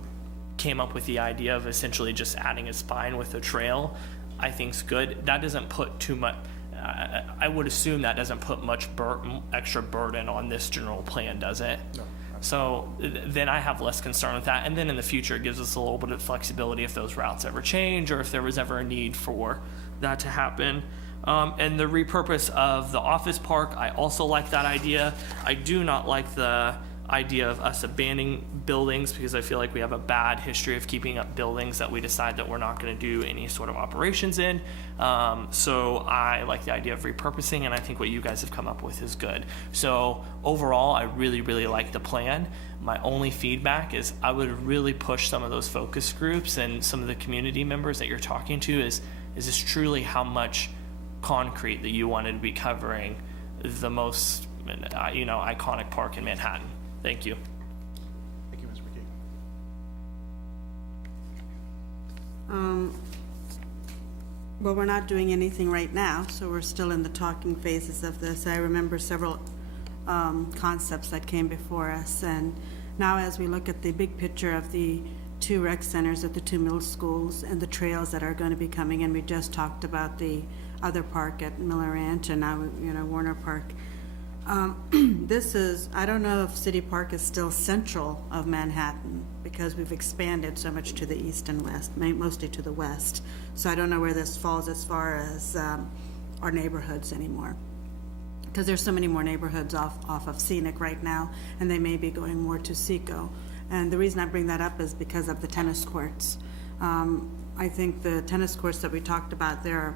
came up with the idea of essentially just adding a spine with a trail, I think's good. That doesn't put too much. I would assume that doesn't put much extra burden on this general plan, does it? No. So then I have less concern with that. And then in the future, it gives us a little bit of flexibility if those routes ever change or if there was ever a need for that to happen. And the repurpose of the office park, I also like that idea. I do not like the idea of us abandoning buildings, because I feel like we have a bad history of keeping up buildings that we decide that we're not going to do any sort of operations in. So I like the idea of repurposing, and I think what you guys have come up with is good. So overall, I really, really like the plan. My only feedback is I would really push some of those focus groups and some of the community members that you're talking to is this truly how much concrete that you wanted to be covering the most, iconic park in Manhattan. Thank you. Thank you, Mr. McKee. Well, we're not doing anything right now, so we're still in the talking phases of this. I remember several concepts that came before us, and now as we look at the big picture of the 2 rec centers at the 2 middle schools and the trails that are going to be coming in, we just talked about the other park at Miller Ranch and now, Warner Park. I don't know if City Park is still central of Manhattan, because we've expanded so much to the east and west, mostly to the west. So I don't know where this falls as far as our neighborhoods anymore, because there's so many more neighborhoods off of Scenic right now, and they may be going more to Seco. And the reason I bring that up is because of the tennis courts. I think the tennis courts that we talked about there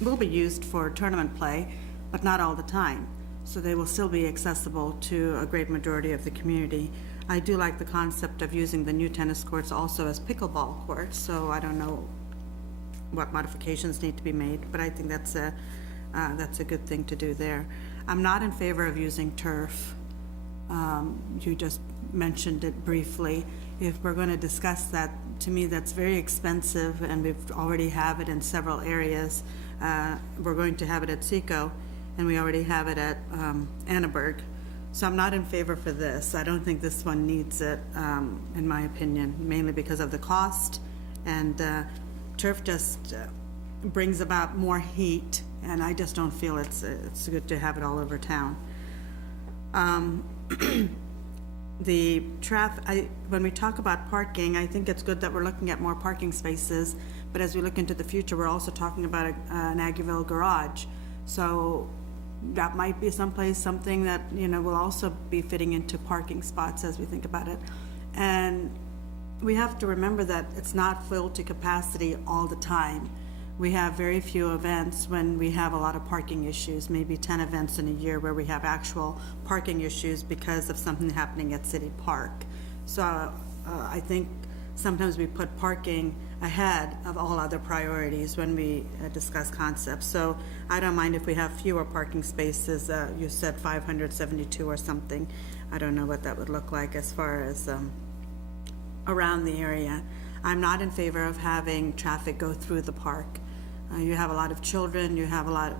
will be used for tournament play, but not all the time. So they will still be accessible to a great majority of the community. I do like the concept of using the new tennis courts also as pickleball courts, so I don't know what modifications need to be made, but I think that's a good thing to do there. I'm not in favor of using turf. You just mentioned it briefly. If we're going to discuss that, to me that's very expensive, and we've already have it in several areas. We're going to have it at Seco, and we already have it at Annaberg. So I'm not in favor for this. I don't think this one needs it, in my opinion, mainly because of the cost, and turf just brings about more heat, and I just don't feel it's good to have it all over town. When we talk about parking, I think it's good that we're looking at more parking spaces, but as we look into the future, we're also talking about an Aggieville garage. So that might be something that, will also be fitting into parking spots as we think about it. And we have to remember that it's not filled to capacity all the time. We have very few events when we have a lot of parking issues, maybe 10 events in a year where we have actual parking issues because of something happening at City Park. So I think sometimes we put parking ahead of all other priorities when we discuss concepts. So I don't mind if we have fewer parking spaces. You said 572 or something. I don't know what that would look like as far as around the area. I'm not in favor of having traffic go through the park. You have a lot of children,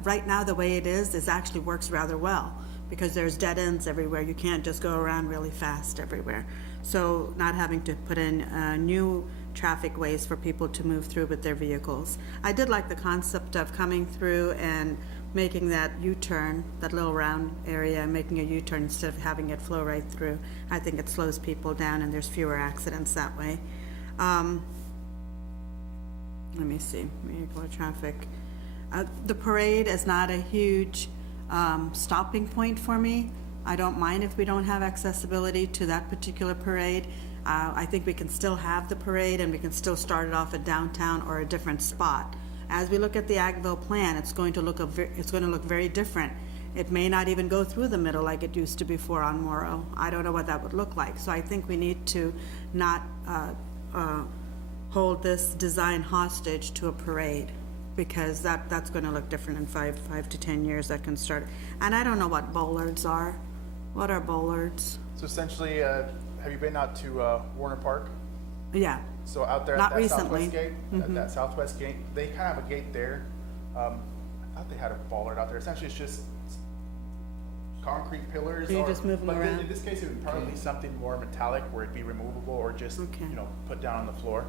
right now the way it is actually works rather well, because there's dead ends everywhere. You can't just go around really fast everywhere. So not having to put in new traffic ways for people to move through with their vehicles. I did like the concept of coming through and making that U-turn, that little round area, making a U-turn instead of having it flow right through. I think it slows people down and there's fewer accidents that way. Let me see, vehicle traffic. The parade is not a huge stopping point for me. I don't mind if we don't have accessibility to that particular parade. I think we can still have the parade and we can still start it off at downtown or a different spot. As we look at the Aggieville plan, it's going to look very different. It may not even go through the middle like it used to before on Morrow. I don't know what that would look like. So I think we need to not hold this design hostage to a parade, because that's going to look different in 5 to 10 years. That can start. And I don't know what bollards are. What are bollards? So essentially, have you been out to Warner Park? Yeah. So out there Not at that recently. southwest gate, at that southwest gate, they kind of have a gate there. I thought they had a bollard out there. Essentially, it's just concrete pillars. So you just move them but around? in this case, it would probably be something more metallic where it'd be removable or just, Okay. put down on the floor.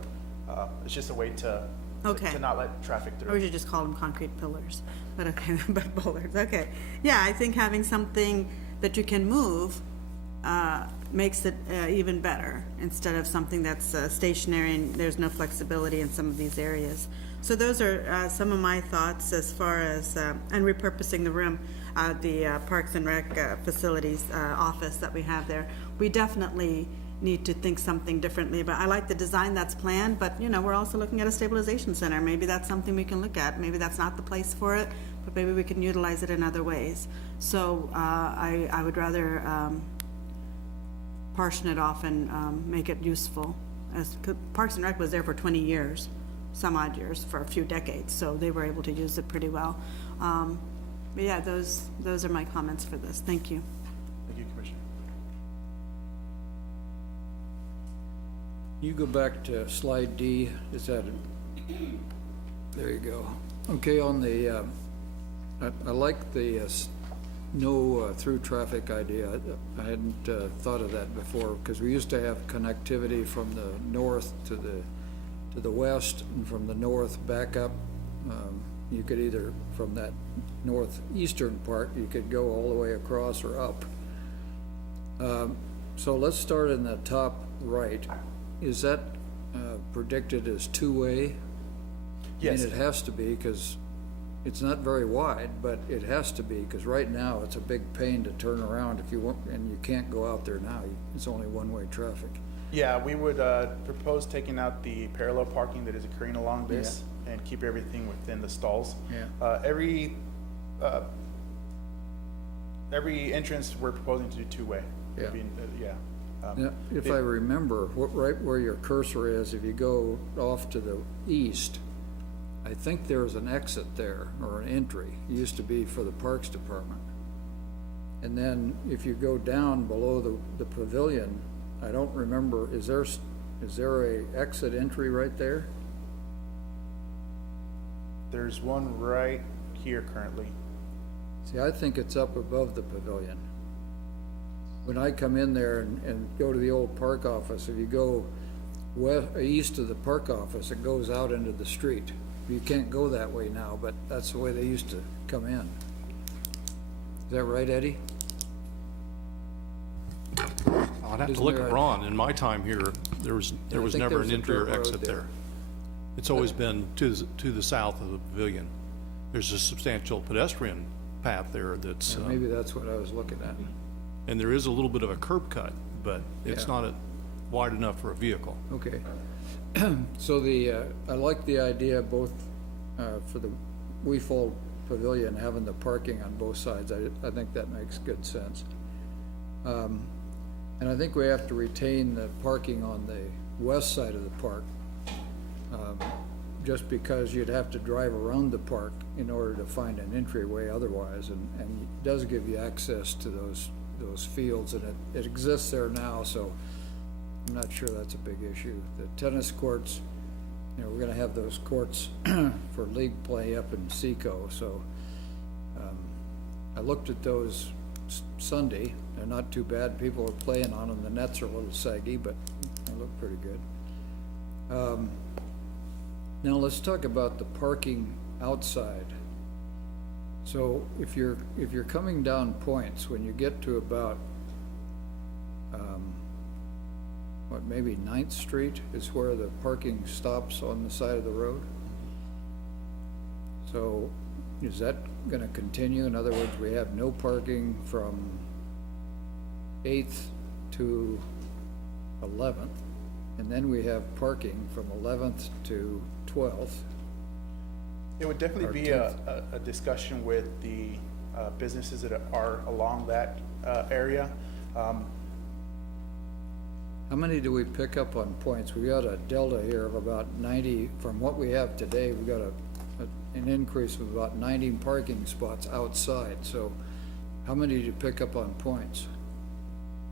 It's just a way to Okay. to not let traffic Or we through. should just call them concrete pillars, but okay, but bollards, okay. Yeah, I think having something that you can move makes it even better, instead of something that's stationary and there's no flexibility in some of these areas. So those are some of my thoughts as far as, and repurposing the room, the Parks and Rec facilities office that we have there. We definitely need to think something differently, but I like the design that's planned, but, we're also looking at a stabilization center. Maybe that's something we can look at. Maybe that's not the place for it, but maybe we can utilize it in other ways. So I would rather portion it off and make it useful. Parks and Rec was there for 20 years, some odd years, for a few decades, so they were able to use it pretty well. But yeah, those are my comments for this. Thank you. Thank you, Commissioner. You go back to slide D, is that, there you go. Okay, on the, I like the no through traffic idea. I hadn't thought of that before, because we used to have connectivity from the north to the west, and from the north back up. You could either, from that northeastern part, you could go all the way across or up. So let's start in the top right. Is that predicted as two-way? Yes. I mean, it has to be, because it's not very wide, but it has to be, because right now, it's a big pain to turn around if you want, and you can't go out there now. It's only one-way traffic. Yeah, we would propose taking out the parallel parking that is occurring along this and keep everything within the stalls. Yeah. Every entrance, we're proposing to do two-way. Yeah. Yeah. Now, if I remember, right where your cursor is, if you go off to the east, I think there's an exit there, or an entry. It used to be for the Parks Department. And then if you go down below the pavilion, I don't remember, is there a exit entry right there? There's one right here currently. See, I think it's up above the pavilion. When I come in there and go to the old park office, if you go east of the park office, it goes out into the street. You can't go that way now, but that's the way they used to come in. Is that right, Eddie? I'd have to Isn't look there at a- Ron. In my time here, there was I think never there's an a entry or dirt road exit there. there. It's always been to the south of the pavilion. There's a substantial pedestrian path there that's, Yeah, maybe that's what I was looking at. and there is a little bit of a curb cut, but it's Yeah. not wide enough for a vehicle. Okay. So I like the idea both for the Weefold Pavilion, having the parking on both sides. I think that makes good sense. And I think we have to retain the parking on the west side of the park, just because you'd have to drive around the park in order to find an entryway otherwise, and it does give you access to those fields, and it exists there now, so I'm not sure that's a big issue. The tennis courts, we're gonna have those courts for league play up in Seco, so I looked at those Sunday. They're not too bad. People are playing on them. The nets are a little saggy, but they look pretty good. Now let's talk about the parking outside. So if you're coming down Points, when you get to about, maybe 9th Street is where the parking stops on the side of the road? So is that gonna continue? In other words, we have no parking from 8th to 11th, and then we have parking from 11th to 12th. It would definitely Or be a discussion with the businesses that are along that area. How many do we pick up on points? We got a delta here of about 90, from what we have today, we got an increase of about 90 parking spots outside, so how many do you pick up on points?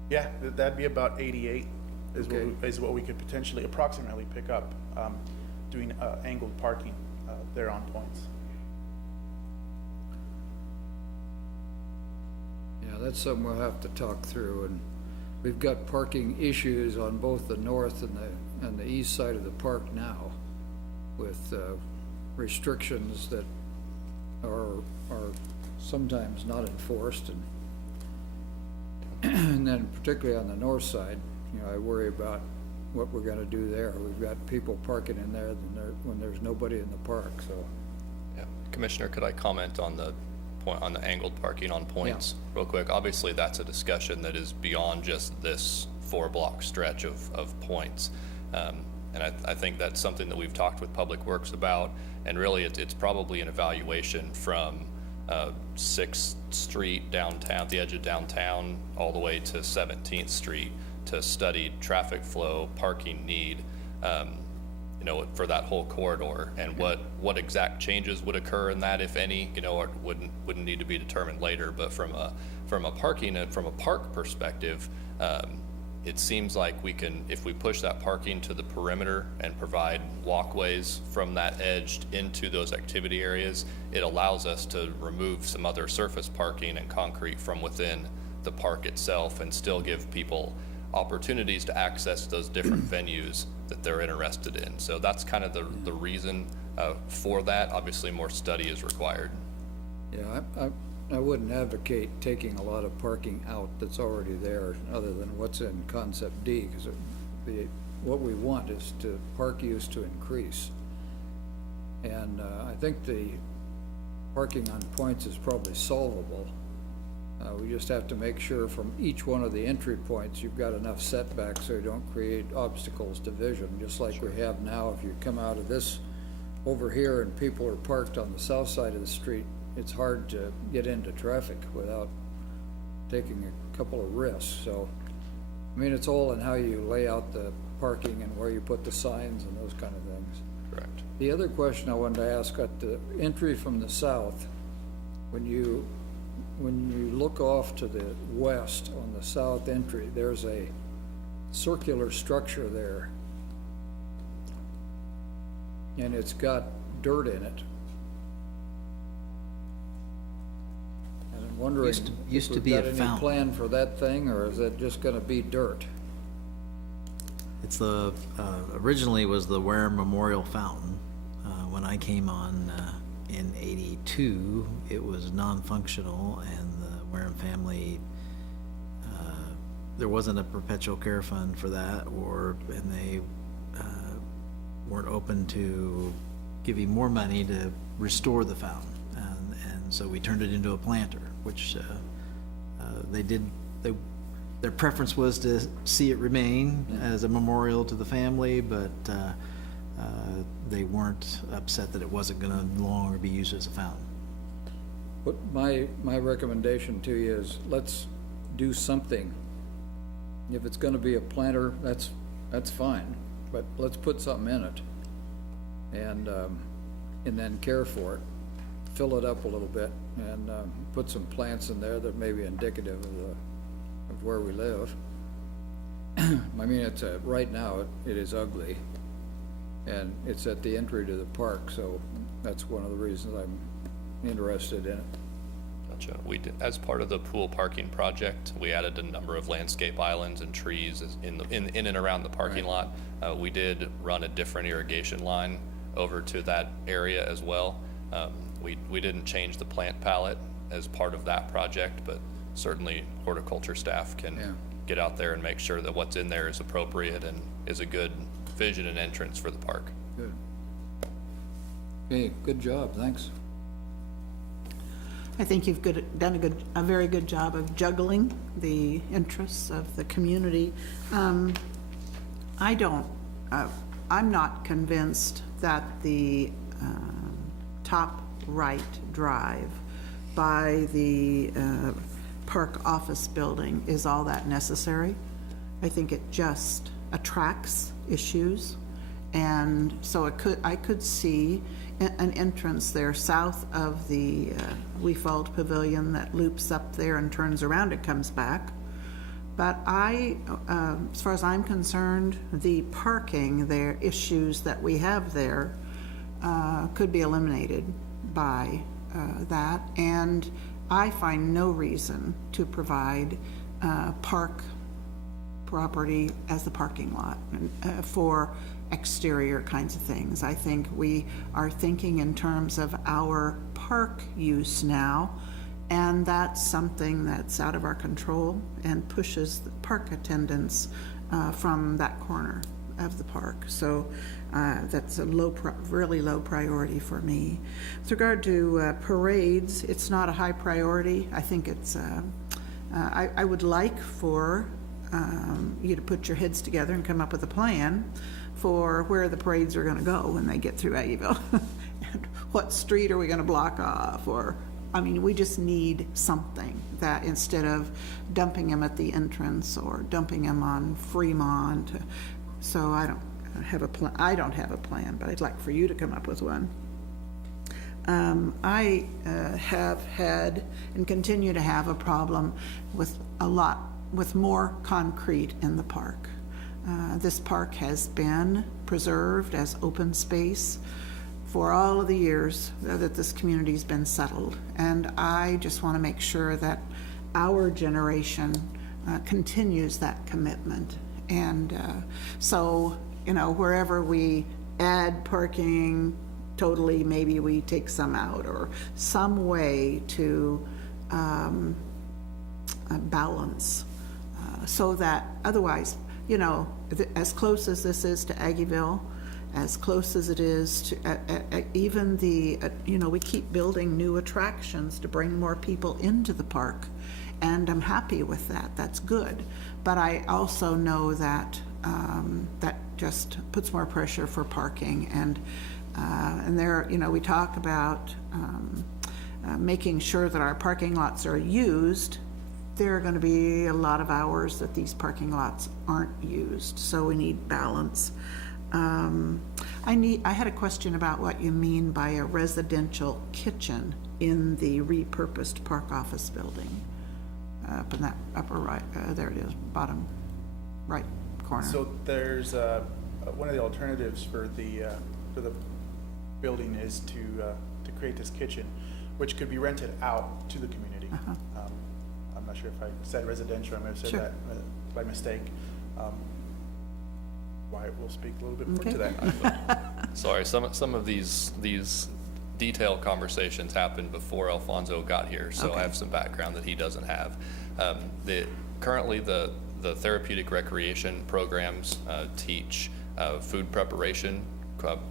Yeah, that'd be about 88 is what, Okay. is what we could potentially, approximately pick up, doing angled parking there on points. Yeah, that's something we'll have to talk through, and we've got parking issues on both the north and the east side of the park now with restrictions that are sometimes not enforced, and then particularly on the north side, you know, I worry about what we're gonna do there. We've got people parking in there when there's nobody in the park, so. Yeah. Commissioner, could I comment on the point, on the angled parking on points real quick? Obviously, that's a discussion that is beyond just this 4-block stretch of points. And I think that's something that we've talked with Public Works about, and really it's probably an evaluation from 6th Street downtown, the edge of downtown, all the way to 17th Street to study traffic flow, parking need, you know, for that whole corridor, and what exact changes would occur in that, if any, you know, or wouldn't need to be determined later. But from a parking and from a park perspective, it seems like we can, if we push that parking to the perimeter and provide walkways from that edge into those activity areas, it allows us to remove some other surface parking and concrete from within the park itself and still give people opportunities to access those different venues that they're interested in. So that's kind of the reason for that. Obviously, more study is required. Yeah, I wouldn't advocate taking a lot of parking out that's already there, other than what's in concept D, because what we want is to park use to increase. And I think the parking on points is probably solvable. We just have to make sure from each one of the entry points, you've got enough setbacks so you don't create obstacles to vision, just like we have now. If you come out of this over here and people are parked on the south side of the street, it's hard to get into traffic without taking a couple of risks. So, I mean, it's all in how you lay out the parking and where you put the signs and those kind of things. Correct. The other question I wanted to ask, at the entry from the south, when you look off to the west on the south entry, there's a circular structure there, and it's got dirt in it. And I'm wondering, Used to if be we've a got any fountain. plan for that thing, or is it just gonna be dirt? It's the, originally was the Wareham Memorial Fountain. When I came on in '82, it was non-functional, and the Wareham family, there wasn't a perpetual care fund for that, and they weren't open to giving more money to restore the fountain. And so we turned it into a planter, which they did. Their preference was to see it remain as a memorial to the family, but they weren't upset that it wasn't going to no longer be used as a fountain. But my recommendation to you is, let's do something. If it's gonna be a planter, that's fine, but let's put something in it. And then care for it, fill it up a little bit, and put some plants in there that may be indicative of where we live. I mean, right now, it is ugly, and it's at the entry to the park, so that's one of the reasons I'm interested in it. Gotcha. We did, as part of the pool parking project, we added a number of landscape islands and trees in and around the parking lot. We did run a different irrigation line over to that area as well. We didn't change the plant palette as part of that project, but certainly horticulture staff can get out there and make sure that what's in there is appropriate and is a good vision and entrance for the park. Good. Okay, good job, thanks. I think you've done a very good job of juggling the interests of the community. I'm not convinced that the top right drive by the park office building is all that necessary. I think it just attracts issues. And so I could see an entrance there south of the Weefald Pavilion that loops up there and turns around and comes back. But as far as I'm concerned, the parking there, issues that we have there could be eliminated by that. And I find no reason to provide park property as the parking lot for exterior kinds of things. I think we are thinking in terms of our park use now, and that's something that's out of our control and pushes the park attendance from that corner of the park. So that's a really low priority for me. With regard to parades, it's not a high priority. I think it's, I would like for you to put your heads together and come up with a plan for where the parades are going to go when they get through Aggieville. And what street are we going to block off? Or, I mean, we just need something that instead of dumping them at the entrance or dumping them on Fremont. So I don't have a plan. I don't have a plan, but I'd like for you to come up with one. I have had and continue to have a problem with more concrete in the park. This park has been preserved as open space for all of the years that this community's been settled. And I just want to make sure that our generation continues that commitment. And so, you know, wherever we add parking, totally, maybe we take some out or some way to balance so that otherwise, you know, as close as this is to Aggieville, as close as it is to even the, you know, we keep building new attractions to bring more people into the park, and I'm happy with that. That's good. But I also know that that just puts more pressure for parking, and there, you know, we talk about making sure that our parking lots are used. There are going to be a lot of hours that these parking lots aren't used, so we need balance. I had a question about what you mean by a residential kitchen in the repurposed park office building. Up in that upper right, there it is, bottom right corner. So there's one of the alternatives for the building is to create this kitchen, which could be rented out to the community. I'm not sure if I said residential, I might have said Sure. that by mistake. Wyatt will speak a little bit more to Okay. that. Sorry, some of these detailed conversations happened before Alfonso got here, so Okay. I have some background that he doesn't have. Currently, the therapeutic recreation programs teach food preparation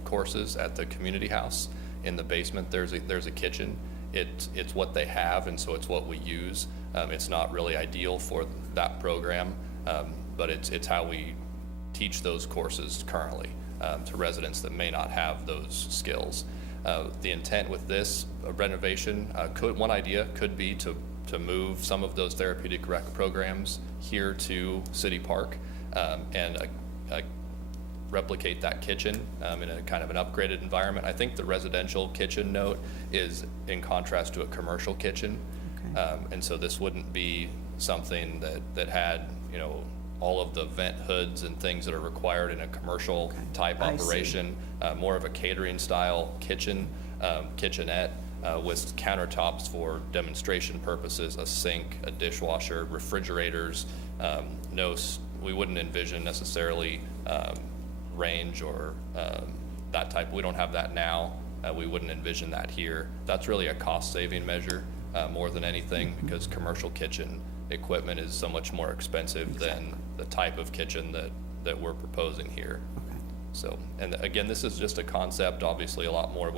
courses at the community house. In the basement, there's a kitchen. It's what they have, and so it's what we use. It's not really ideal for that program, but it's how we teach those courses currently to residents that may not have those skills. The intent with this renovation, one idea could be to move some of those therapeutic rec programs here to City Park and replicate that kitchen in a kind of an upgraded environment. I think the residential kitchen note is in contrast to a commercial kitchen. And so this wouldn't be something that had, you know, all of the vent hoods and things that are required in a commercial type I see. operation. More of a catering style kitchenette with countertops for demonstration purposes, a sink, a dishwasher, refrigerators. We wouldn't envision necessarily range or that type. We don't have that now. We wouldn't envision that here. That's really a cost saving measure more than anything, because commercial kitchen equipment is so much more expensive than the type of kitchen that we're proposing here. So, and again, this is just a concept. Obviously, a lot more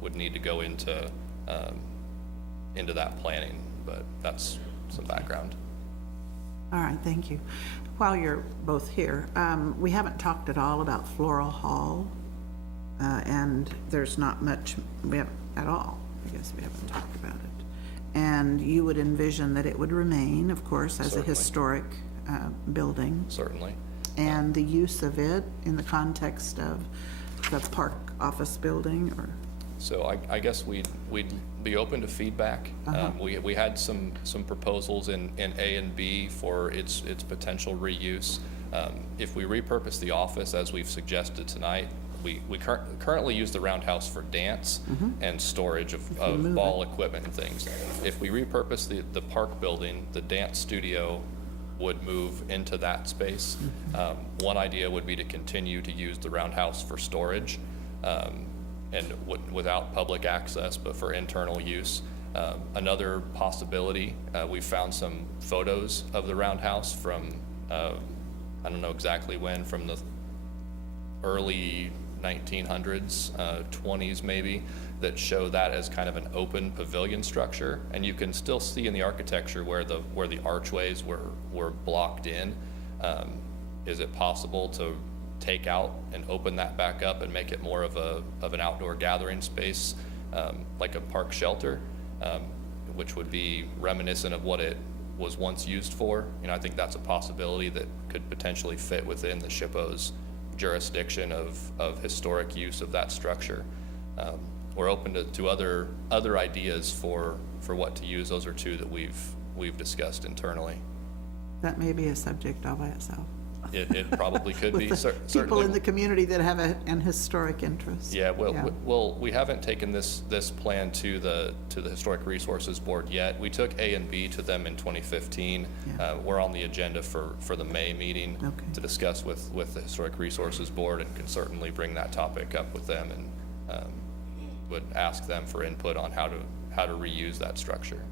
would need to go into that planning, but that's some background. All right, thank you. While you're both here, we haven't talked at all about Floral Hall, and there's not much, we haven't at all. I guess we haven't talked about it. And you would envision that it would remain, of course, as a Certainly. historic building. Certainly. And the use of it in the context of the park office building, or, So I guess we'd be open to feedback. We had some proposals in A and B for its potential reuse. If we repurpose the office as we've suggested tonight, we currently use the roundhouse for dance and storage of ball equipment and things. If we repurpose the park building, the dance studio would move into that space. One idea would be to continue to use the roundhouse for storage, and without public access, but for internal use. Another possibility, we found some photos of the roundhouse from, I don't know exactly when, from the early 1900s, 20s maybe, that show that as kind of an open pavilion structure. And you can still see in the architecture where the archways were blocked in. Is it possible to take out and open that back up and make it more of an outdoor gathering space, like a park shelter, which would be reminiscent of what it was once used for? You know, I think that's a possibility that could potentially fit within the SHPO's jurisdiction of historic use of that structure. We're open to other ideas for what to use. Those are two that we've discussed internally. that may be a subject all by itself. It probably could be, With the people certainly. in the community that have an historic interest. Yeah, well, we haven't taken this plan to the Historic Resources Board yet. We took A and B to them in 2015. Yeah. We're on the agenda for the May meeting Okay. to discuss with the Historic Resources Board, and can certainly bring that topic up with them, and would ask them for input on how to reuse that structure.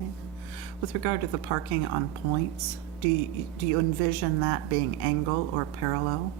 Okay. With regard to the parking on points, do you envision that being angle or parallel?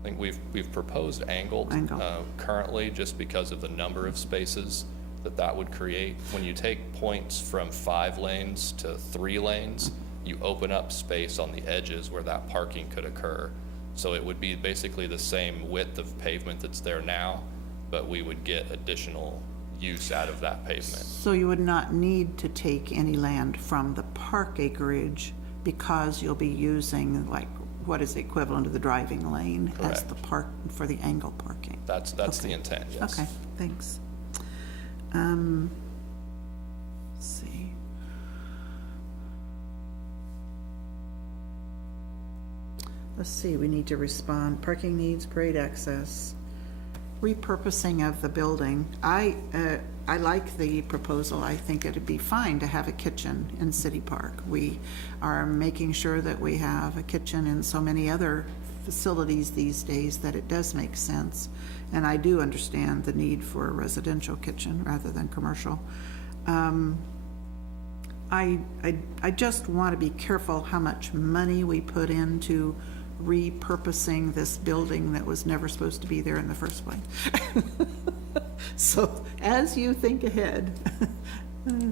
I think we've proposed angled Angled. currently, just because of the number of spaces that would create. When you take points from 5 lanes to 3 lanes, you open up space on the edges where that parking could occur. So it would be basically the same width of pavement that's there now, but we would get additional use out of that pavement. So you would not need to take any land from the park acreage, because you'll be using, like, what is the equivalent of the driving lane as Correct. the park for the angle parking? That's the intent, yes. Okay, thanks. Let's see. Let's see, we need to respond. Parking needs, parade access, repurposing of the building. I like the proposal. I think it'd be fine to have a kitchen in City Park. We are making sure that we have a kitchen in so many other facilities these days that it does make sense. And I do understand the need for a residential kitchen rather than commercial. I just want to be careful how much money we put into repurposing this building that was never supposed to be there in the first place. So as you think ahead,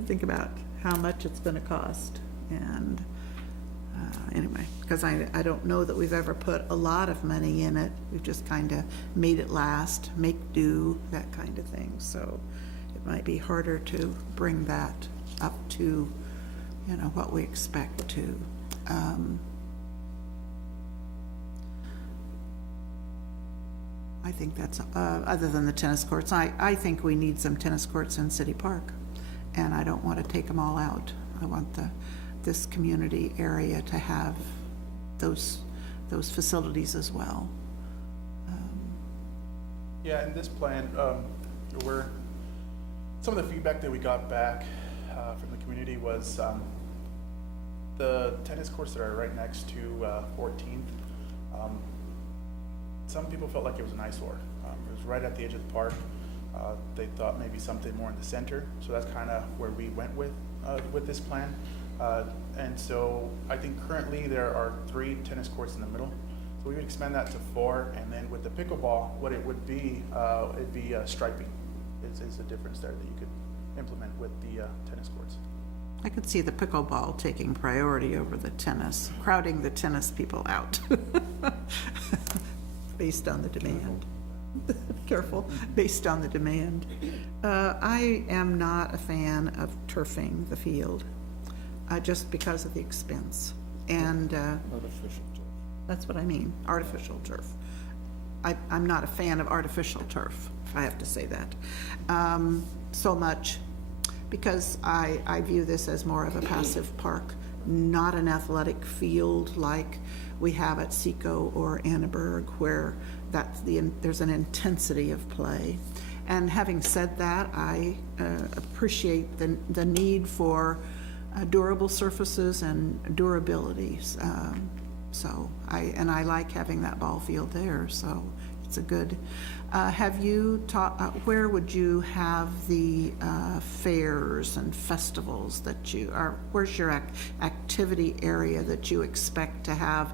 think about how much it's going to cost. And anyway, because I don't know that we've ever put a lot of money in it. We've just kind of made it last, make do, that kind of thing. So it might be harder to bring that up to, you know, what we expect to. I think that's, other than the tennis courts, I think we need some tennis courts in City Park, and I don't want to take them all out. I want this community area to have those facilities as well. Yeah, in this plan, some of the feedback that we got back from the community was the tennis courts that are right next to 14th. Some people felt like it was an eyesore. It was right at the edge of the park. They thought maybe something more in the center, so that's kind of where we went with this plan. And so I think currently there are 3 tennis courts in the middle. So we would expand that to 4, and then with the pickleball, what it would be, it'd be striping. Is the difference there that you could implement with the tennis courts. I could see the pickleball taking priority over the tennis, crowding the tennis people out based on the demand. careful, based on the demand. I am not a fan of turfing the field, just because of the expense. And Artificial turf. that's what I mean, artificial turf. I'm not a fan of artificial turf, if I have to say that, so much, because I view this as more of a passive park, not an athletic field like we have at Seco or Annaberg, where there's an intensity of play. And having said that, I appreciate the need for durable surfaces and durability. So I like having that ball field there, so it's a good. Have you where would you have the fairs and festivals that you are, where's your activity area that you expect to have,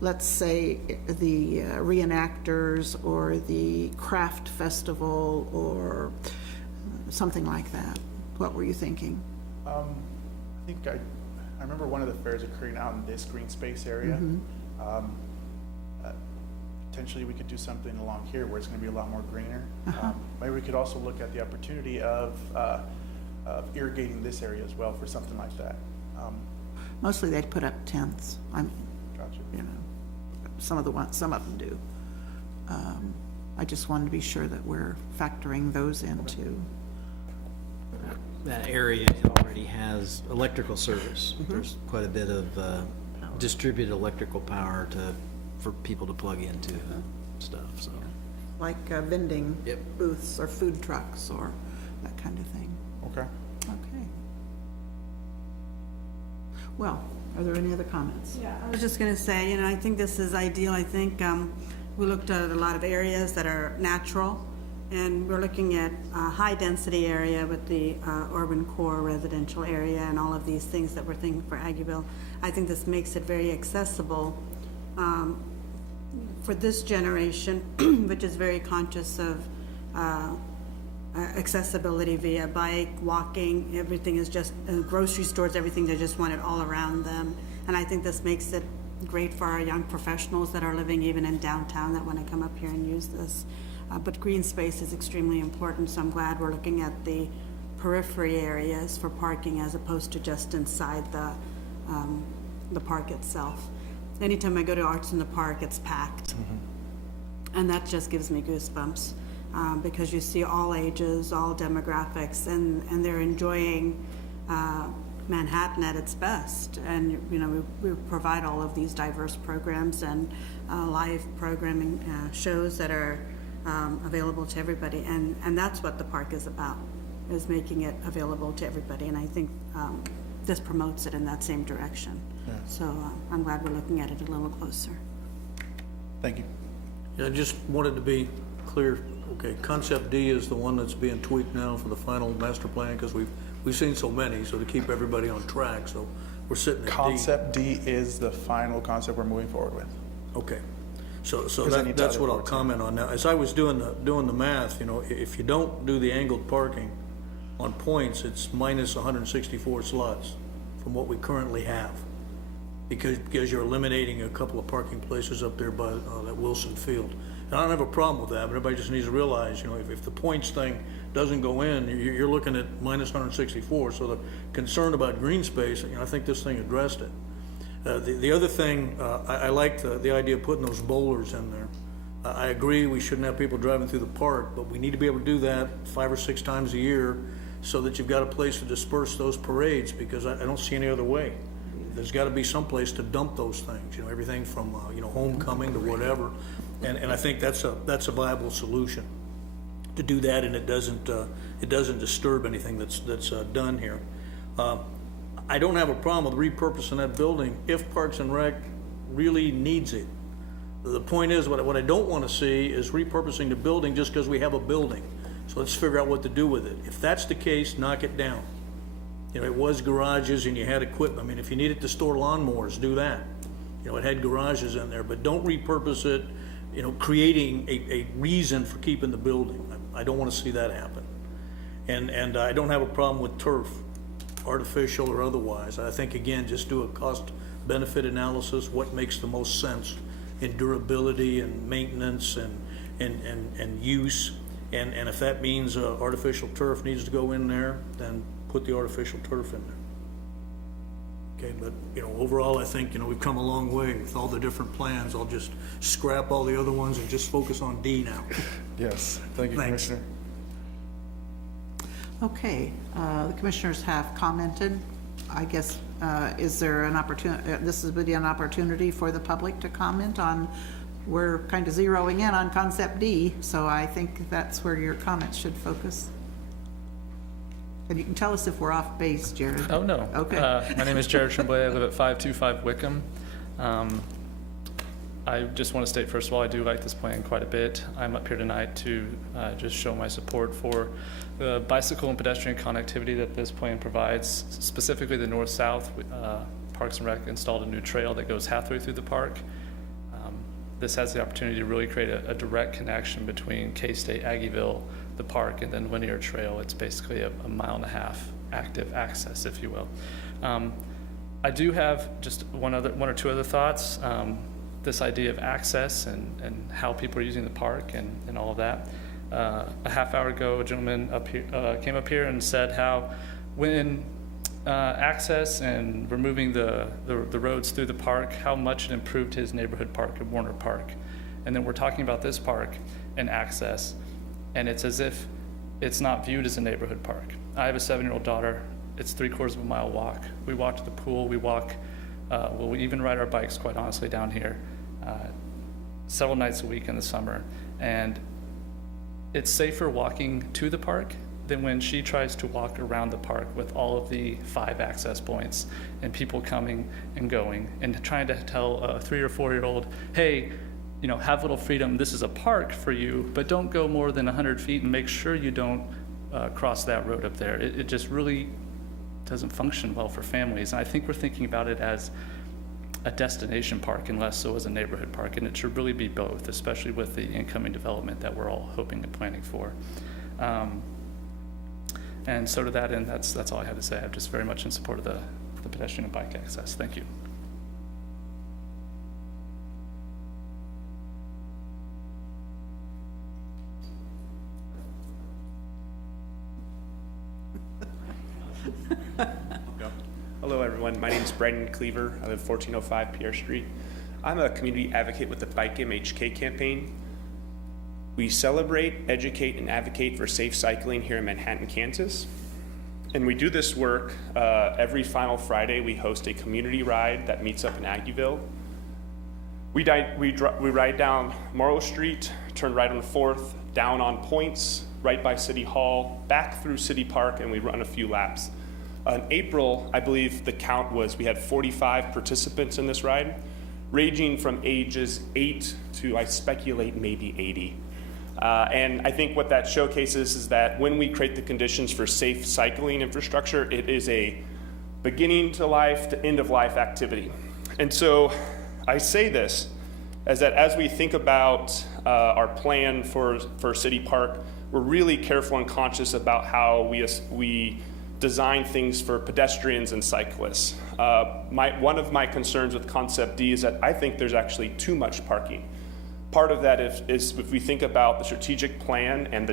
let's say, the reenactors or the craft festival or something like that? What were you thinking? I think I remember one of the fairs occurring out in this green space area. Potentially we could do something along here where it's going to be a lot more greener. Maybe we could also look at the opportunity of irrigating this area as well for something like that. Mostly they'd put up tents. Gotcha. You know, some of them do. I just wanted to be sure that we're factoring those into. That area already has electrical service. There's quite a bit of distributed electrical power for people to plug into stuff, so. Like vending Yep. booths or food trucks or that kind of thing. Okay. Okay. Well, are there any other comments? Yeah, I was just gonna say, I think this is ideal. I think we looked at a lot of areas that are natural, and we're looking at a high-density area with the urban core residential area and all of these things that we're thinking for Aggieville. I think this makes it very accessible for this generation, which is very conscious of accessibility via bike, walking, everything is just, grocery stores, everything, they just want it all around them. And I think this makes it great for our young professionals that are living even in downtown that want to come up here and use this. But green space is extremely important, so I'm glad we're looking at the periphery areas for parking as opposed to just inside the park itself. Anytime I go to Arts in the Park, it's packed. And that just gives me goosebumps. Because you see all ages, all demographics, and they're enjoying Manhattan at its best. And we provide all of these diverse programs and live programming shows that are available to everybody. And that's what the park is about, is making it available to everybody. And I think this promotes it in that same direction. Yeah. So I'm glad we're looking at it a little closer. Thank you. Yeah, I just wanted to be clear. Okay, concept D is the one that's being tweaked now for the final master plan, because we've seen so many, so to keep everybody on track, so we're sitting at D. Concept D is the final concept we're moving forward with. Okay, so Presenting that's to what other I'll boards, comment on now. As I was doing the math, if you don't do the angled parking on points, it's minus 164 slots from what we currently have, because you're eliminating a couple of parking places up there by that Wilson Field. And I don't have a problem with that, but everybody just needs to realize, if the points thing doesn't go in, you're looking at minus 164. So the concern about green space, I think this thing addressed it. The other thing, I like the idea of putting those bowlers in there. I agree we shouldn't have people driving through the park, but we need to be able to do that 5 or 6 times a year so that you've got a place to disperse those parades, because I don't see any other way. There's got to be some place to dump those things, everything from homecoming to whatever. And I think that's a viable solution to do that, and it doesn't disturb anything that's done here. I don't have a problem with repurposing that building if Parks and Rec really needs it. The point is, what I don't want to see is repurposing the building just because we have a building. So let's figure out what to do with it. If that's the case, knock it down. It was garages and you had equipment. I mean, if you needed to store lawnmowers, do that. It had garages in there, but don't repurpose it, creating a reason for keeping the building. I don't want to see that happen. And I don't have a problem with turf, artificial or otherwise. I think, again, just do a cost-benefit analysis, what makes the most sense in durability and maintenance and use. And if that means artificial turf needs to go in there, then put the artificial turf in there. Okay, but, overall, I think, we've come a long way with all the different plans. I'll just scrap all the other ones and just focus on D now. Yes, thank you, Thanks. Commissioner. Okay, the commissioners have commented. I guess, is there an opportunity, this would be an opportunity for the public to comment on, we're kind of zeroing in on concept D, so I think that's where your comments should focus. And you can tell us if we're off base, Jared. Oh, no. Okay. My name is Jared Tremblay. I live at 525 Wickham. I just want to state, first of all, I do like this plan quite a bit. I'm up here tonight to just show my support for the bicycle and pedestrian connectivity that this plan provides, specifically the north-south. Parks and Rec installed a new trail that goes halfway through the park. This has the opportunity to really create a direct connection between K-State, Aggieville, the park, and then Linear Trail. It's basically a 1.5 mile active access, if you will. I do have just one or two other thoughts. This idea of access and how people are using the park and all of that. A half hour ago, a gentleman came up here and said how when access and removing the roads through the park, how much it improved his neighborhood park at Warner Park. And then we're talking about this park and access, and it's as if it's not viewed as a neighborhood park. I have a 7-year-old daughter. It's 3/4 of a mile walk. We walk to the pool. We walk, we even ride our bikes, quite honestly, down here several nights a week in the summer. And it's safer walking to the park than when she tries to walk around the park with all of the 5 access points and people coming and going and trying to tell a 3 or 4-year-old, hey, have a little freedom. This is a park for you, but don't go more than 100 feet and make sure you don't cross that road up there. It just really doesn't function well for families. And I think we're thinking about it as a destination park and less so as a neighborhood park. And it should really be both, especially with the incoming development that we're all hoping and planning for. And so to that end, that's all I had to say. I'm just very much in support of the pedestrian and bike access. Thank you. Hello everyone, my name is Brendan Cleaver. I live 1405 Pierre Street. I'm a community advocate with the Bike MHK campaign. We celebrate, educate, and advocate for safe cycling here in Manhattan, Kansas. And we do this work every final Friday. We host a community ride that meets up in Aggieville. We ride down Morrow Street, turn right on 4th, down on Points, right by City Hall, back through City Park, and we run a few laps. In April, I believe the count was we had 45 participants in this ride, ranging from ages 8 to, I speculate, maybe 80. And I think what that showcases is that when we create the conditions for safe cycling infrastructure, it is a beginning to life to end of life activity. And so I say this as that as we think about our plan for City Park, we're really careful and conscious about how we design things for pedestrians and cyclists. One of my concerns with Concept D is that I think there's actually too much parking. Part of that is if we think about the strategic plan and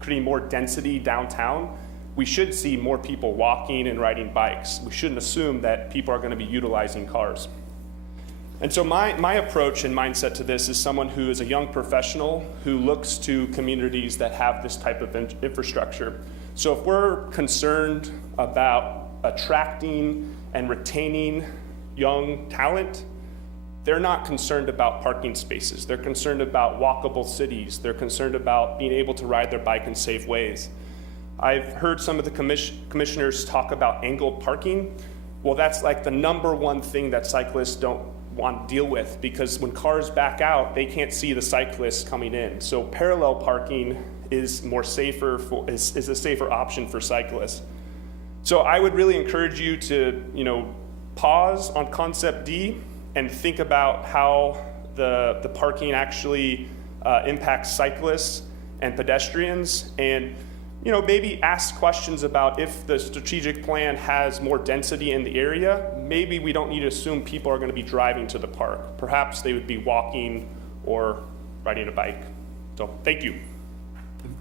creating more density downtown, we should see more people walking and riding bikes. We shouldn't assume that people are going to be utilizing cars. And so my approach and mindset to this is someone who is a young professional who looks to communities that have this type of infrastructure. So if we're concerned about attracting and retaining young talent, they're not concerned about parking spaces. They're concerned about walkable cities. They're concerned about being able to ride their bike in safe ways. I've heard some of the commissioners talk about angled parking. Well, that's like the number 1 thing that cyclists don't want to deal with, because when cars back out, they can't see the cyclists coming in. So parallel parking is a safer option for cyclists. So I would really encourage you to, pause on Concept D and think about how the parking actually impacts cyclists and pedestrians, and maybe ask questions about if the strategic plan has more density in the area. Maybe we don't need to assume people are going to be driving to the park. Perhaps they would be walking or riding a bike. So, thank you.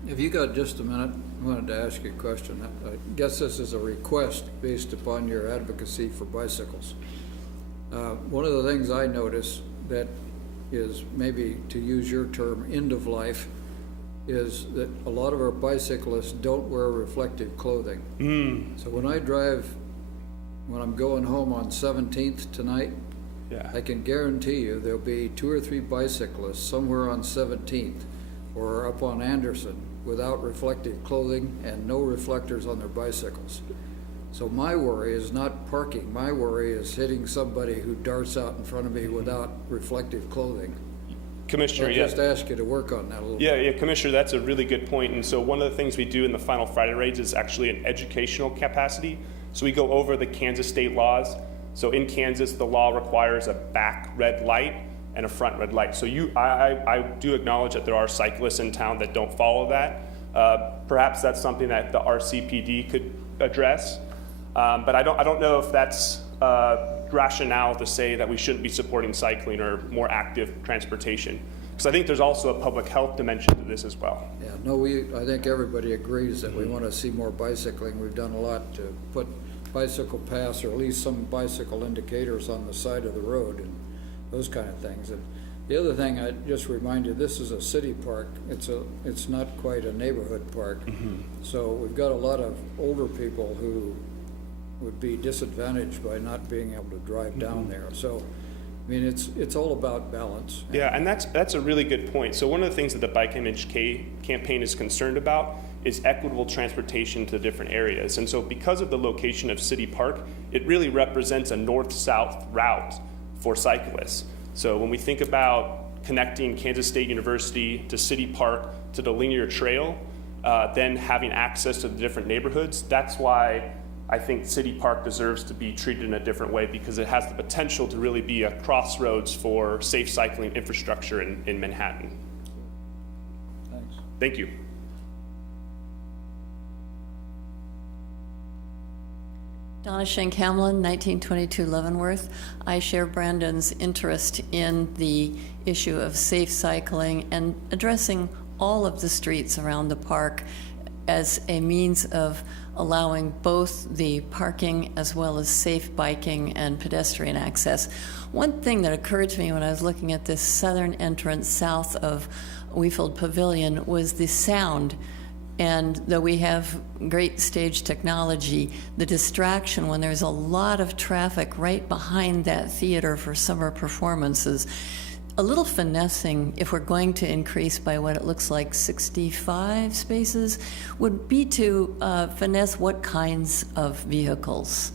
If you got just a minute, I wanted to ask you a question. I guess this is a request based upon your advocacy for bicycles. One of the things I notice that is, maybe to use your term, end of life, is that a lot of our bicyclists don't wear reflective clothing. So when I'm going home on 17th tonight, I can guarantee you there'll be 2 or 3 bicyclists somewhere on 17th or up on Anderson without reflective clothing and no reflectors on their bicycles. So my worry is not parking. My worry is hitting somebody who darts out in front of me without reflective clothing. Commissioner, I'll just ask you to work on that a little bit. Yeah, Commissioner, that's a really good point. And so one of the things we do in the Final Friday raids is actually an educational capacity. So we go over the Kansas state laws. So in Kansas, the law requires a back red light and a front red light. So I do acknowledge that there are cyclists in town that don't follow that. Perhaps that's something that the RCPD could address. But I don't know if that's rationale to say that we shouldn't be supporting cycling or more active transportation. Because I think there's also a public health dimension to this as well. Yeah, no, I think everybody agrees that we want to see more bicycling. We've done a lot to put bicycle paths or at least some bicycle indicators on the side of the road and those kind of things. And the other thing, I just remind you, this is a city park. It's not quite a neighborhood park. So we've got a lot of older people who would be disadvantaged by not being able to drive down there. So, I mean, it's all about balance. Yeah, and that's a really good point. So one of the things that the Bike MHK campaign is concerned about is equitable transportation to different areas. And so because of the location of City Park, it really represents a north-south route for cyclists. So when we think about connecting Kansas State University to City Park to the linear trail, then having access to the different neighborhoods, that's why I think City Park deserves to be treated in a different way, because it has the potential to really be a crossroads for safe cycling infrastructure in Manhattan. Thanks. Thank you. Donna Shankamlin, 1922 Leavenworth. I share Brandon's interest in the issue of safe cycling and addressing all of the streets around the park as a means of allowing both the parking as well as safe biking and pedestrian access. One thing that occurred to me when I was looking at this southern entrance south of Wheefield Pavilion was the sound. And though we have great stage technology, the distraction when there's a lot of traffic right behind that theater for summer performances, a little finessing, if we're going to increase by what it looks like 65 spaces, would be to finesse what kinds of vehicles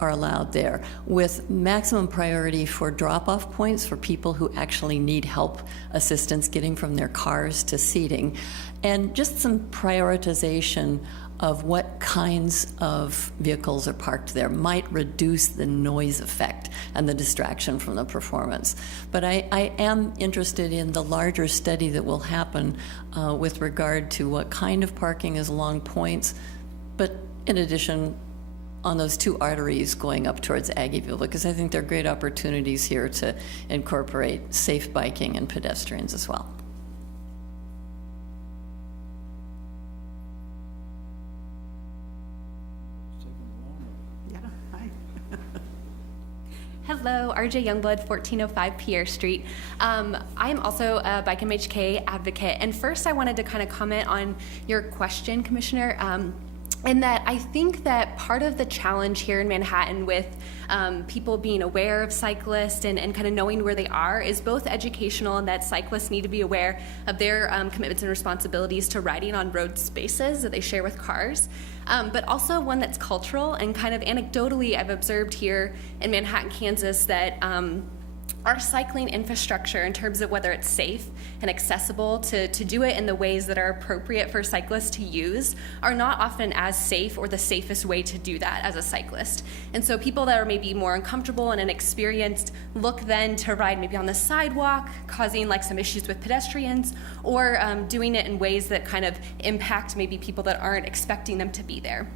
are allowed there, with maximum priority for drop-off points for people who actually need help, assistance getting from their cars to seating, and just some prioritization of what kinds of vehicles are parked there might reduce the noise effect and the distraction from the performance. But I am interested in the larger study that will happen with regard to what kind of parking is along points, but in addition, on those 2 arteries going up towards Aggieville, because I think there are great opportunities here to incorporate safe biking and pedestrians as well. Yeah, hi. Hello, RJ Youngblood, 1405 Pierre Street. I am also a Bike MHK advocate. And first I wanted to kind of comment on your question, Commissioner. In that I think that part of the challenge here in Manhattan with people being aware of cyclists and kind of knowing where they are is both educational, and that cyclists need to be aware of their commitments and responsibilities to riding on road spaces that they share with cars, but also one that's cultural. And kind of anecdotally, I've observed here in Manhattan, Kansas, that our cycling infrastructure, in terms of whether it's safe and accessible to do it in the ways that are appropriate for cyclists to use, are not often as safe or the safest way to do that as a cyclist. And so people that are maybe more uncomfortable and inexperienced look then to ride maybe on the sidewalk, causing like some issues with pedestrians, or doing it in ways that kind of impact maybe people that aren't expecting them to be there.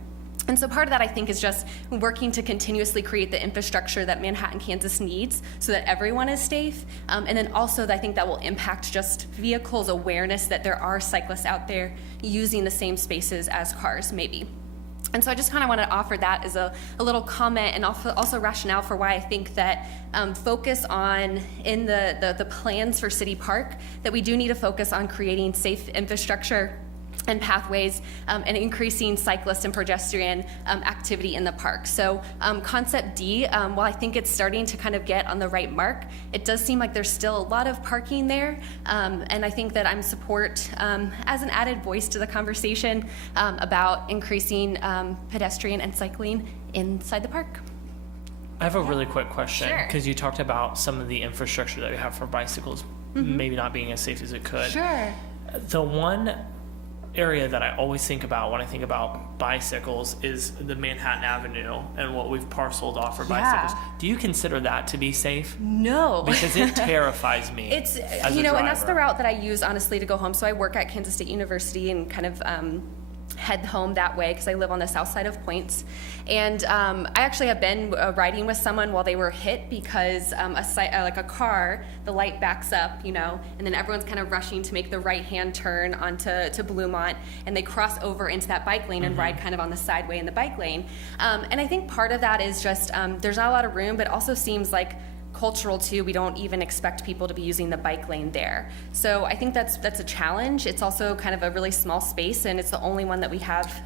And so part of that, I think, is just working to continuously create the infrastructure that Manhattan, Kansas needs so that everyone is safe. And then also, I think that will impact just vehicles' awareness that there are cyclists out there using the same spaces as cars, maybe. And so I just kind of want to offer that as a little comment and also rationale for why I think that focus on, in the plans for City Park, that we do need to focus on creating safe infrastructure and pathways, and increasing cyclist and pedestrian activity in the park. So concept D, while I think it's starting to kind of get on the right mark, it does seem like there's still a lot of parking there. And I think that I'm support, as an added voice to the conversation, about increasing pedestrian and cycling inside the park. I have a really quick question, Sure. because you talked about some of the infrastructure that we have for bicycles maybe not being as safe as it could. Sure. The one area that I always think about when I think about bicycles is the Manhattan Avenue and what we've parceled off for bicycles. Do you consider that to be safe? No. Because it terrifies me. It's, as you a know, and that's the driver. route that I use, honestly, to go home. So I work at Kansas State University and kind of head home that way because I live on the south side of Points. And I actually have been riding with someone while they were hit because like a car, the light backs up, you know, and then everyone's kind of rushing to make the right-hand turn onto Bluemont, and they cross over into that bike lane and ride kind of on the sideway in the bike lane. And I think part of that is just there's not a lot of room, but it also seems like cultural too. We don't even expect people to be using the bike lane there. So I think that's a challenge. It's also kind of a really small space, and it's the only one that we have,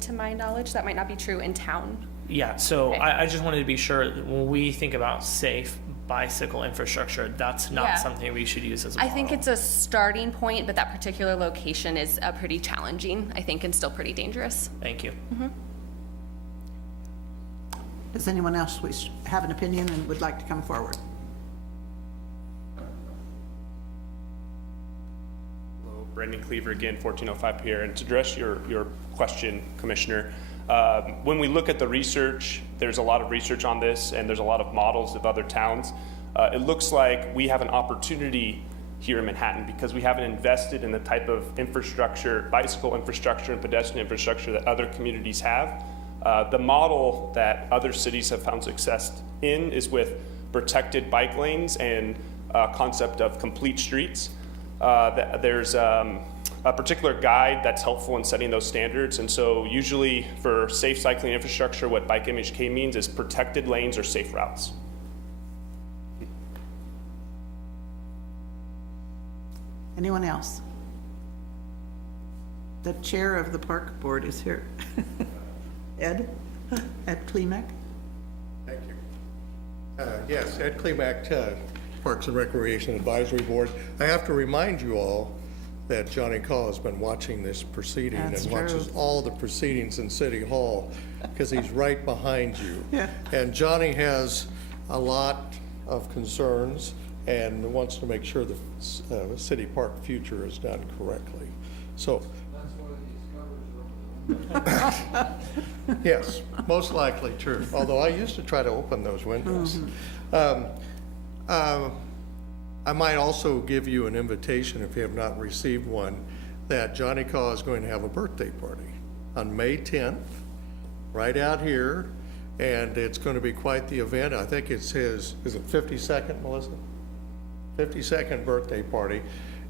to my knowledge. That might not be true in town. Yeah, so Okay. I just wanted to be sure that when we think about safe bicycle infrastructure, that's not Yeah. something we should use as a I model. think it's a starting point, but that particular location is pretty challenging, I think, and still pretty dangerous. Thank you. Does anyone else have an opinion and would like to come forward? Hello, Brendan Cleaver again, 1405 Pierre. And to address your question, Commissioner, when we look at the research, there's a lot of research on this, and there's a lot of models of other towns. It looks like we have an opportunity here in Manhattan because we haven't invested in the type of infrastructure, bicycle infrastructure and pedestrian infrastructure that other communities have. The model that other cities have found success in is with protected bike lanes and concept of complete streets. There's a particular guide that's helpful in setting those standards. And so usually for safe cycling infrastructure, what Bike MHK means is protected lanes or safe routes. Anyone else? The chair of the park board is here. Ed, at Klimek. Thank you. Yes, Ed Klimek, Parks and Recreation Advisory Board. I have to remind you all that Johnny Caw has been watching this proceeding That's and watches true. all the proceedings in City Hall because he's right behind you. Yeah. And Johnny has a lot of concerns and wants to make sure the city park future is done correctly. So. Yes, most likely true, although I used to try to open those windows. I might also give you an invitation, if you have not received one, that Johnny Caw is going to have a birthday party on May 10th, right out here, and it's going to be quite the event. I think it's his, is it 52nd, Melissa? 52nd birthday party.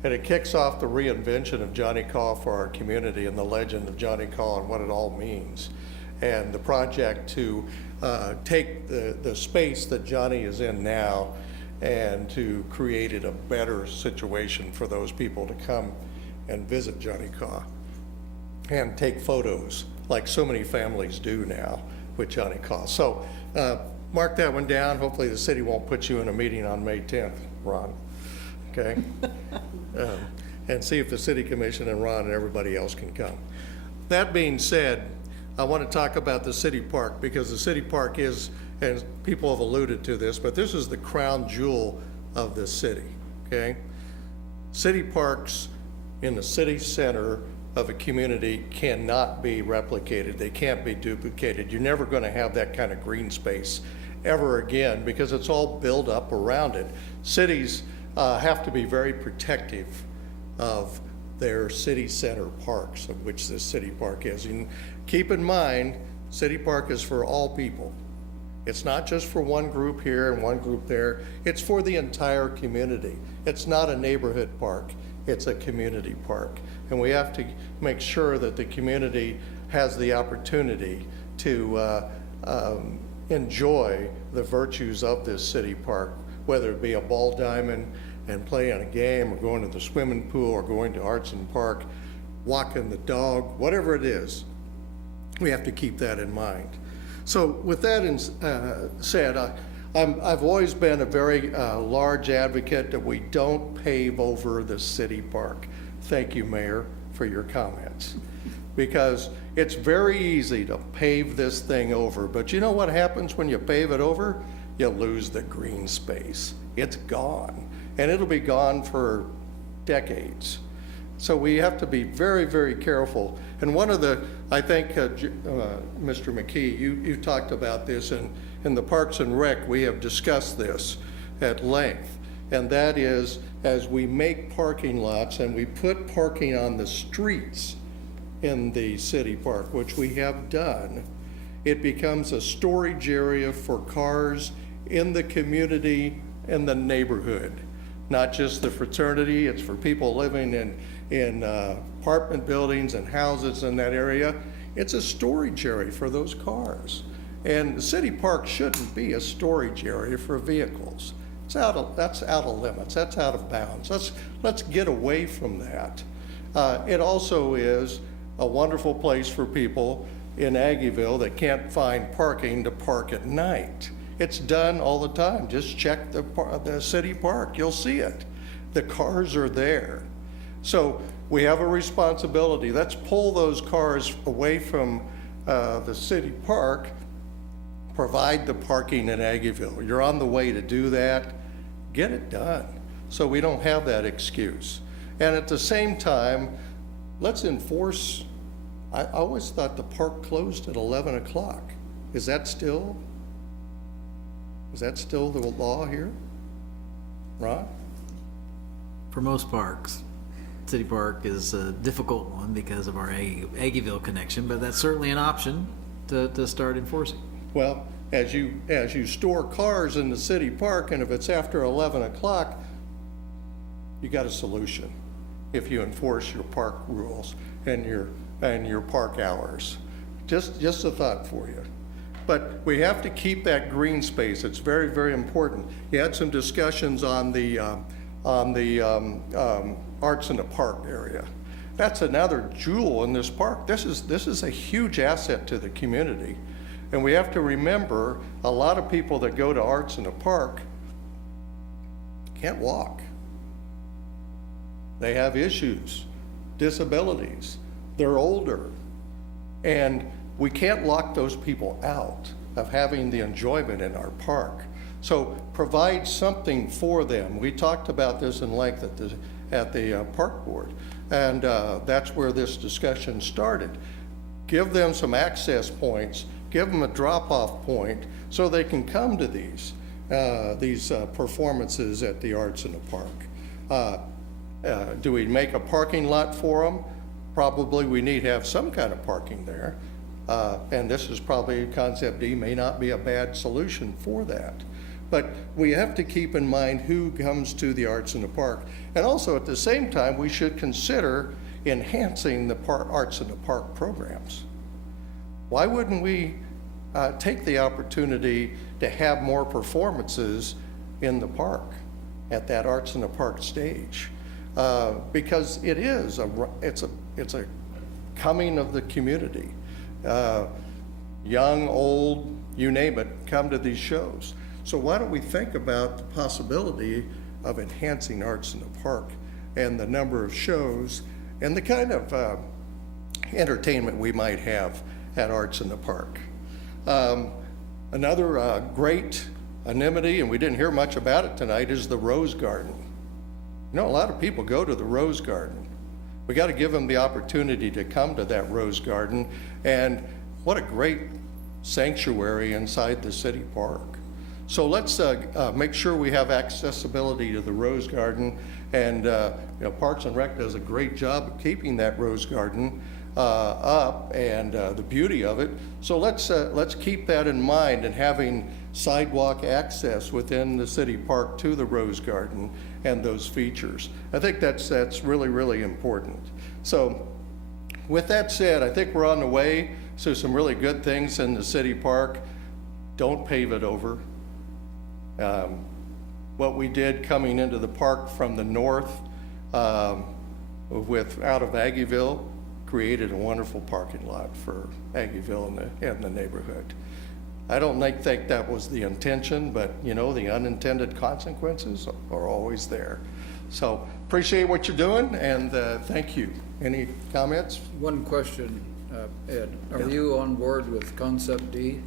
And it kicks off the reinvention of Johnny Caw for our community and the legend of Johnny Caw and what it all means. And the project to take the space that Johnny is in now and to create it a better situation for those people to come and visit Johnny Caw and take photos like so many families do now with Johnny Caw. So mark that one down. Hopefully the city won't put you in a meeting on May 10th, Ron. Okay? And see if the city commission and Ron and everybody else can come. That being said, I want to talk about the city park because the city park is, and people have alluded to this, but this is the crown jewel of this city, okay? City parks in the city center of a community cannot be replicated. They can't be duplicated. You're never going to have that kind of green space ever again because it's all built up around it. Cities have to be very protective of their city center parks, of which this city park is. And keep in mind, City Park is for all people. It's not just for one group here and one group there. It's for the entire community. It's not a neighborhood park. It's a community park. And we have to make sure that the community has the opportunity to enjoy the virtues of this city park, whether it be a ball diamond and play on a game, or going to the swimming pool, or going to Arts and Park, walking the dog, whatever it is. We have to keep that in mind. So with that said, I've always been a very large advocate that we don't pave over the city park. Thank you, Mayor, for your comments. Because it's very easy to pave this thing over, but you know what happens when you pave it over? You lose the green space. It's gone, and it'll be gone for decades. So we have to be very, very careful. And one of the, I think, Mr. McKee, you talked about this, and in the Parks and Rec, we have discussed this at length. And that is, as we make parking lots and we put parking on the streets in the city park, which we have done, it becomes a storage area for cars in the community, in the neighborhood. Not just the fraternity, it's for people living in apartment buildings and houses in that area. It's a storage area for those cars. And the city park shouldn't be a storage area for vehicles. That's out of limits, that's out of bounds. Let's get away from that. It also is a wonderful place for people in Aggieville that can't find parking to park at night. It's done all the time. Just check the city park, you'll see it. The cars are there. So we have a responsibility. Let's pull those cars away from the city park, provide the parking in Aggieville. You're on the way to do that, get it done, so we don't have that excuse. And at the same time, let's enforce, I always thought the park closed at 11 o'clock. Is that still the law here? Ron? For most parks, City Park is a difficult one because of our Aggieville connection, but that's certainly an option to start enforcing. Well, as you store cars in the city park, and if it's after 11 o'clock, you got a solution if you enforce your park rules and your park hours. Just a thought for you. But we have to keep that green space. It's very, very important. You had some discussions on the Arts in the Park area. That's another jewel in this park. This is a huge asset to the community. And we have to remember, a lot of people that go to Arts in the Park can't walk. They have issues, disabilities, they're older. And we can't lock those people out of having the enjoyment in our park. So provide something for them. We talked about this in length at the park board, and that's where this discussion started. Give them some access points, give them a drop-off point so they can come to these performances at the Arts in the Park. Do we make a parking lot for them? Probably we need to have some kind of parking there. And this is probably, Concept D may not be a bad solution for that. But we have to keep in mind who comes to the Arts in the Park. And also at the same time, we should consider enhancing the Arts in the Park programs. Why wouldn't we take the opportunity to have more performances in the park at that Arts in the Park stage? Because it's a coming of the community. Young, old, you name it, come to these shows. So why don't we think about the possibility of enhancing Arts in the Park and the number of shows and the kind of entertainment we might have at Arts in the Park. Another great amenity, and we didn't hear much about it tonight, is the Rose Garden. You know, a lot of people go to the Rose Garden. We got to give them the opportunity to come to that Rose Garden, and what a great sanctuary inside the city park. So let's make sure we have accessibility to the Rose Garden, and Parks and Rec does a great job of keeping that Rose Garden up and the beauty of it. So let's keep that in mind, and having sidewalk access within the city park to the Rose Garden and those features. I think that's really, really important. So with that said, I think we're on the way to some really good things in the city park. Don't pave it over. What we did coming into the park from the north out of Aggieville created a wonderful parking lot for Aggieville and the neighborhood. I don't think that was the intention, but you know, the unintended consequences are always there. So appreciate what you're doing, and thank you. Any comments? One question, Ed. Are you on board with Concept D?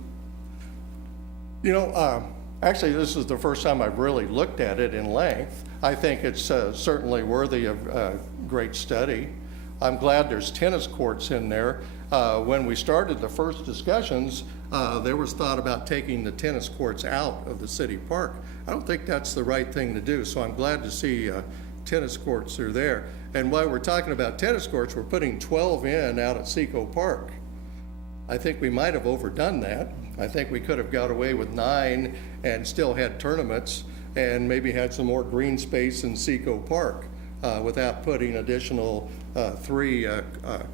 You know, actually, this is the first time I've really looked at it in length. I think it's certainly worthy of great study. I'm glad there's tennis courts in there. When we started the first discussions, there was thought about taking the tennis courts out of the city park. I don't think that's the right thing to do, so I'm glad to see tennis courts are there. And while we're talking about tennis courts, we're putting 12 in out at Seco Park. I think we might have overdone that. I think we could have got away with 9 and still had tournaments and maybe had some more green space in Seco Park without putting additional 3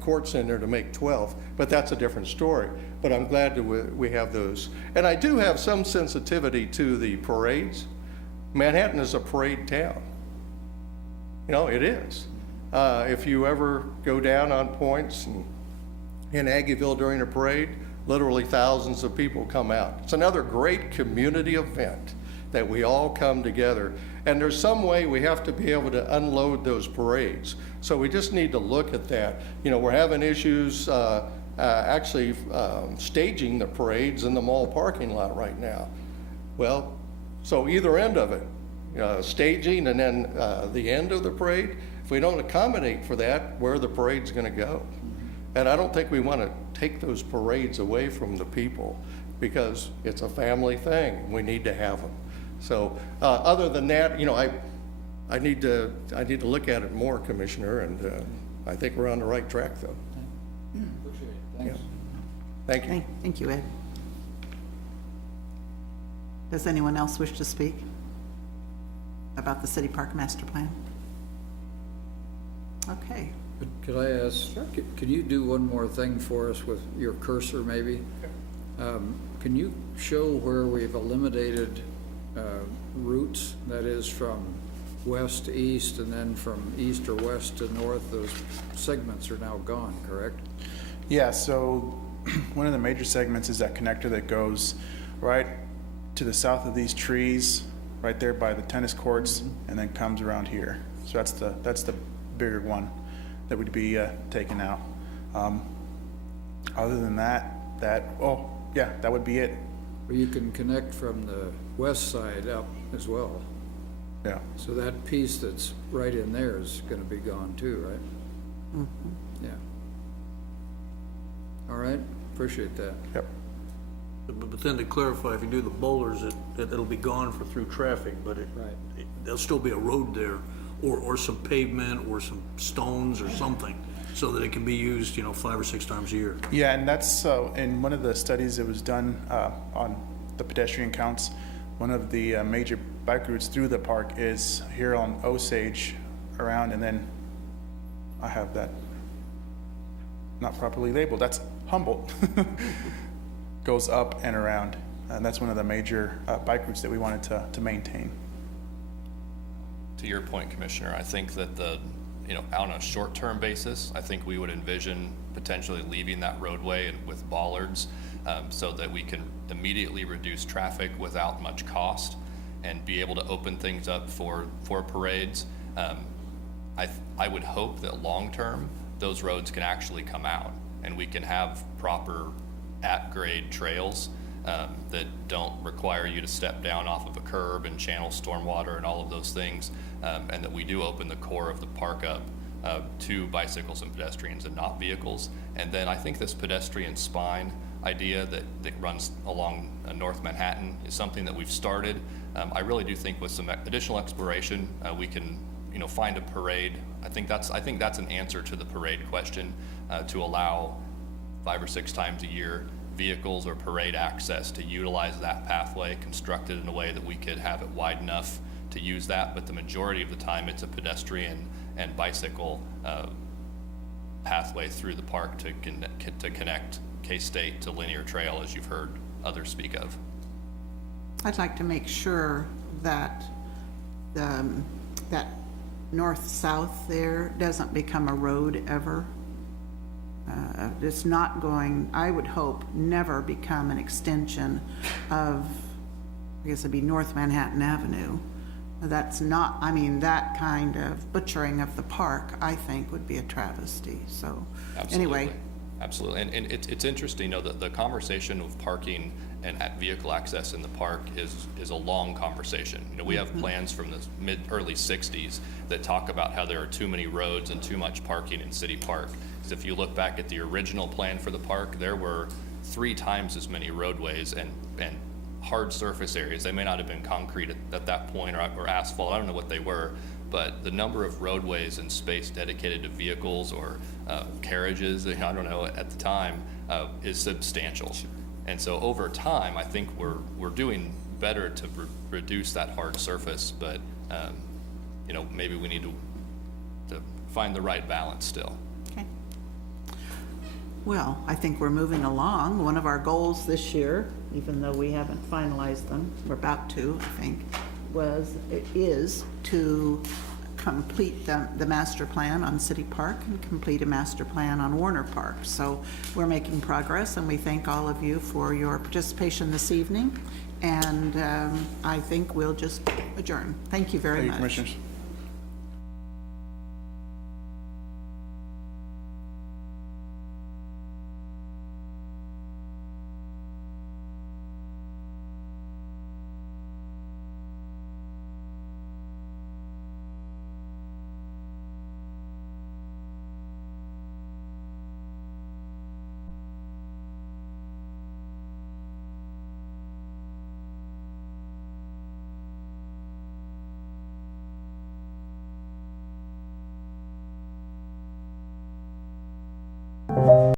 courts in there to make 12. But that's a different story. But I'm glad that we have those. And I do have some sensitivity to the parades. Manhattan is a parade town. You know, it is. If you ever go down on points in Aggieville during a parade, literally thousands of people come out. It's another great community event that we all come together. And there's some way we have to be able to unload those parades. So we just need to look at that. You know, we're having issues actually staging the parades in the mall parking lot right now. Well, so either end of it, staging and then the end of the parade, if we don't accommodate for that, where the parade's gonna go. And I don't think we want to take those parades away from the people, because it's a family thing. We need to have them. So other than that, you know, I need to look at it more, Commissioner, and I think we're on the right track, though. Appreciate it. Thanks. Thank you. Thank you, Ed. Does anyone else wish to speak about the City Park Master Plan? Okay. Could I ask, can you do one more thing for us with your cursor, maybe? Can you show where we've eliminated routes, that is from west to east and then from east or west to north? Those segments are now gone, correct? Yeah, so one of the major segments is that connector that goes right to the south of these trees, right there by the tennis courts, and then comes around here. So that's the bigger one that would be taken out. Other than that would be it. Or you can connect from the west side up as well. Yeah. So that piece that's right in there is going to be gone too, right? Mm-hmm. Yeah. All right, appreciate that. Yep. But then to clarify, if you do the boulders, it'll be gone for through traffic, but there'll still be a road there, or some pavement, or some stones or something, so that it can be used, 5 or 6 times a year. Yeah, and that's in one of the studies that was done on the pedestrian counts, one of the major bike routes through the park is here on Osage around, and then I have that not properly labeled. That's Humboldt. Goes up and around, and that's one of the major bike routes that we wanted to maintain. To your point, Commissioner, I think that on a short-term basis, I think we would envision potentially leaving that roadway and with bollards so that we can immediately reduce traffic without much cost and be able to open things up for parades. I would hope that long-term, those roads can actually come out and we can have proper at-grade trails that don't require you to step down off of a curb and channel stormwater and all of those things, and that we do open the core of the park up to bicycles and pedestrians and not vehicles. And then I think this pedestrian spine idea that runs along North Manhattan is something that we've started. I really do think with some additional exploration, we can you know, find a parade. I think that's an answer to the parade question, to allow 5 or 6 times a year vehicles or parade access to utilize that pathway, constructed in a way that we could have it wide enough to use that, but the majority of the time it's a pedestrian and bicycle pathway through the park to connect K-State to Linear Trail, as you've heard others speak of. I'd like to make sure that that north-south there doesn't become a road ever. It's not going, I would hope, never become an extension of, I guess it'd be North Manhattan Avenue. That's not, I mean, that kind of butchering of the park, I think, would be a travesty, so, anyway. Absolutely, and it's interesting, you know, the conversation of parking and vehicle access in the park is a long conversation. You know, we have plans from the early 60s that talk about how there are too many roads and too much parking in City Park. Because if you look back at the original plan for the park, there were 3 times as many roadways and hard surface areas. They may not have been concrete at that point or asphalt, I don't know what they were, but the number of roadways and space dedicated to vehicles or carriages, I don't know, at the time, is substantial. And so over time, I think we're doing better to reduce that hard surface, but you know, maybe we need to find the right balance still. Okay. Well, I think we're moving along. One of our goals this year, even though we haven't finalized them, we're about to, I think, is to complete the master plan on City Park and complete a master plan on Warner Park. So we're making progress, and we thank all of you for your participation this evening. And I think we'll just adjourn. Thank you very much. Commissioners.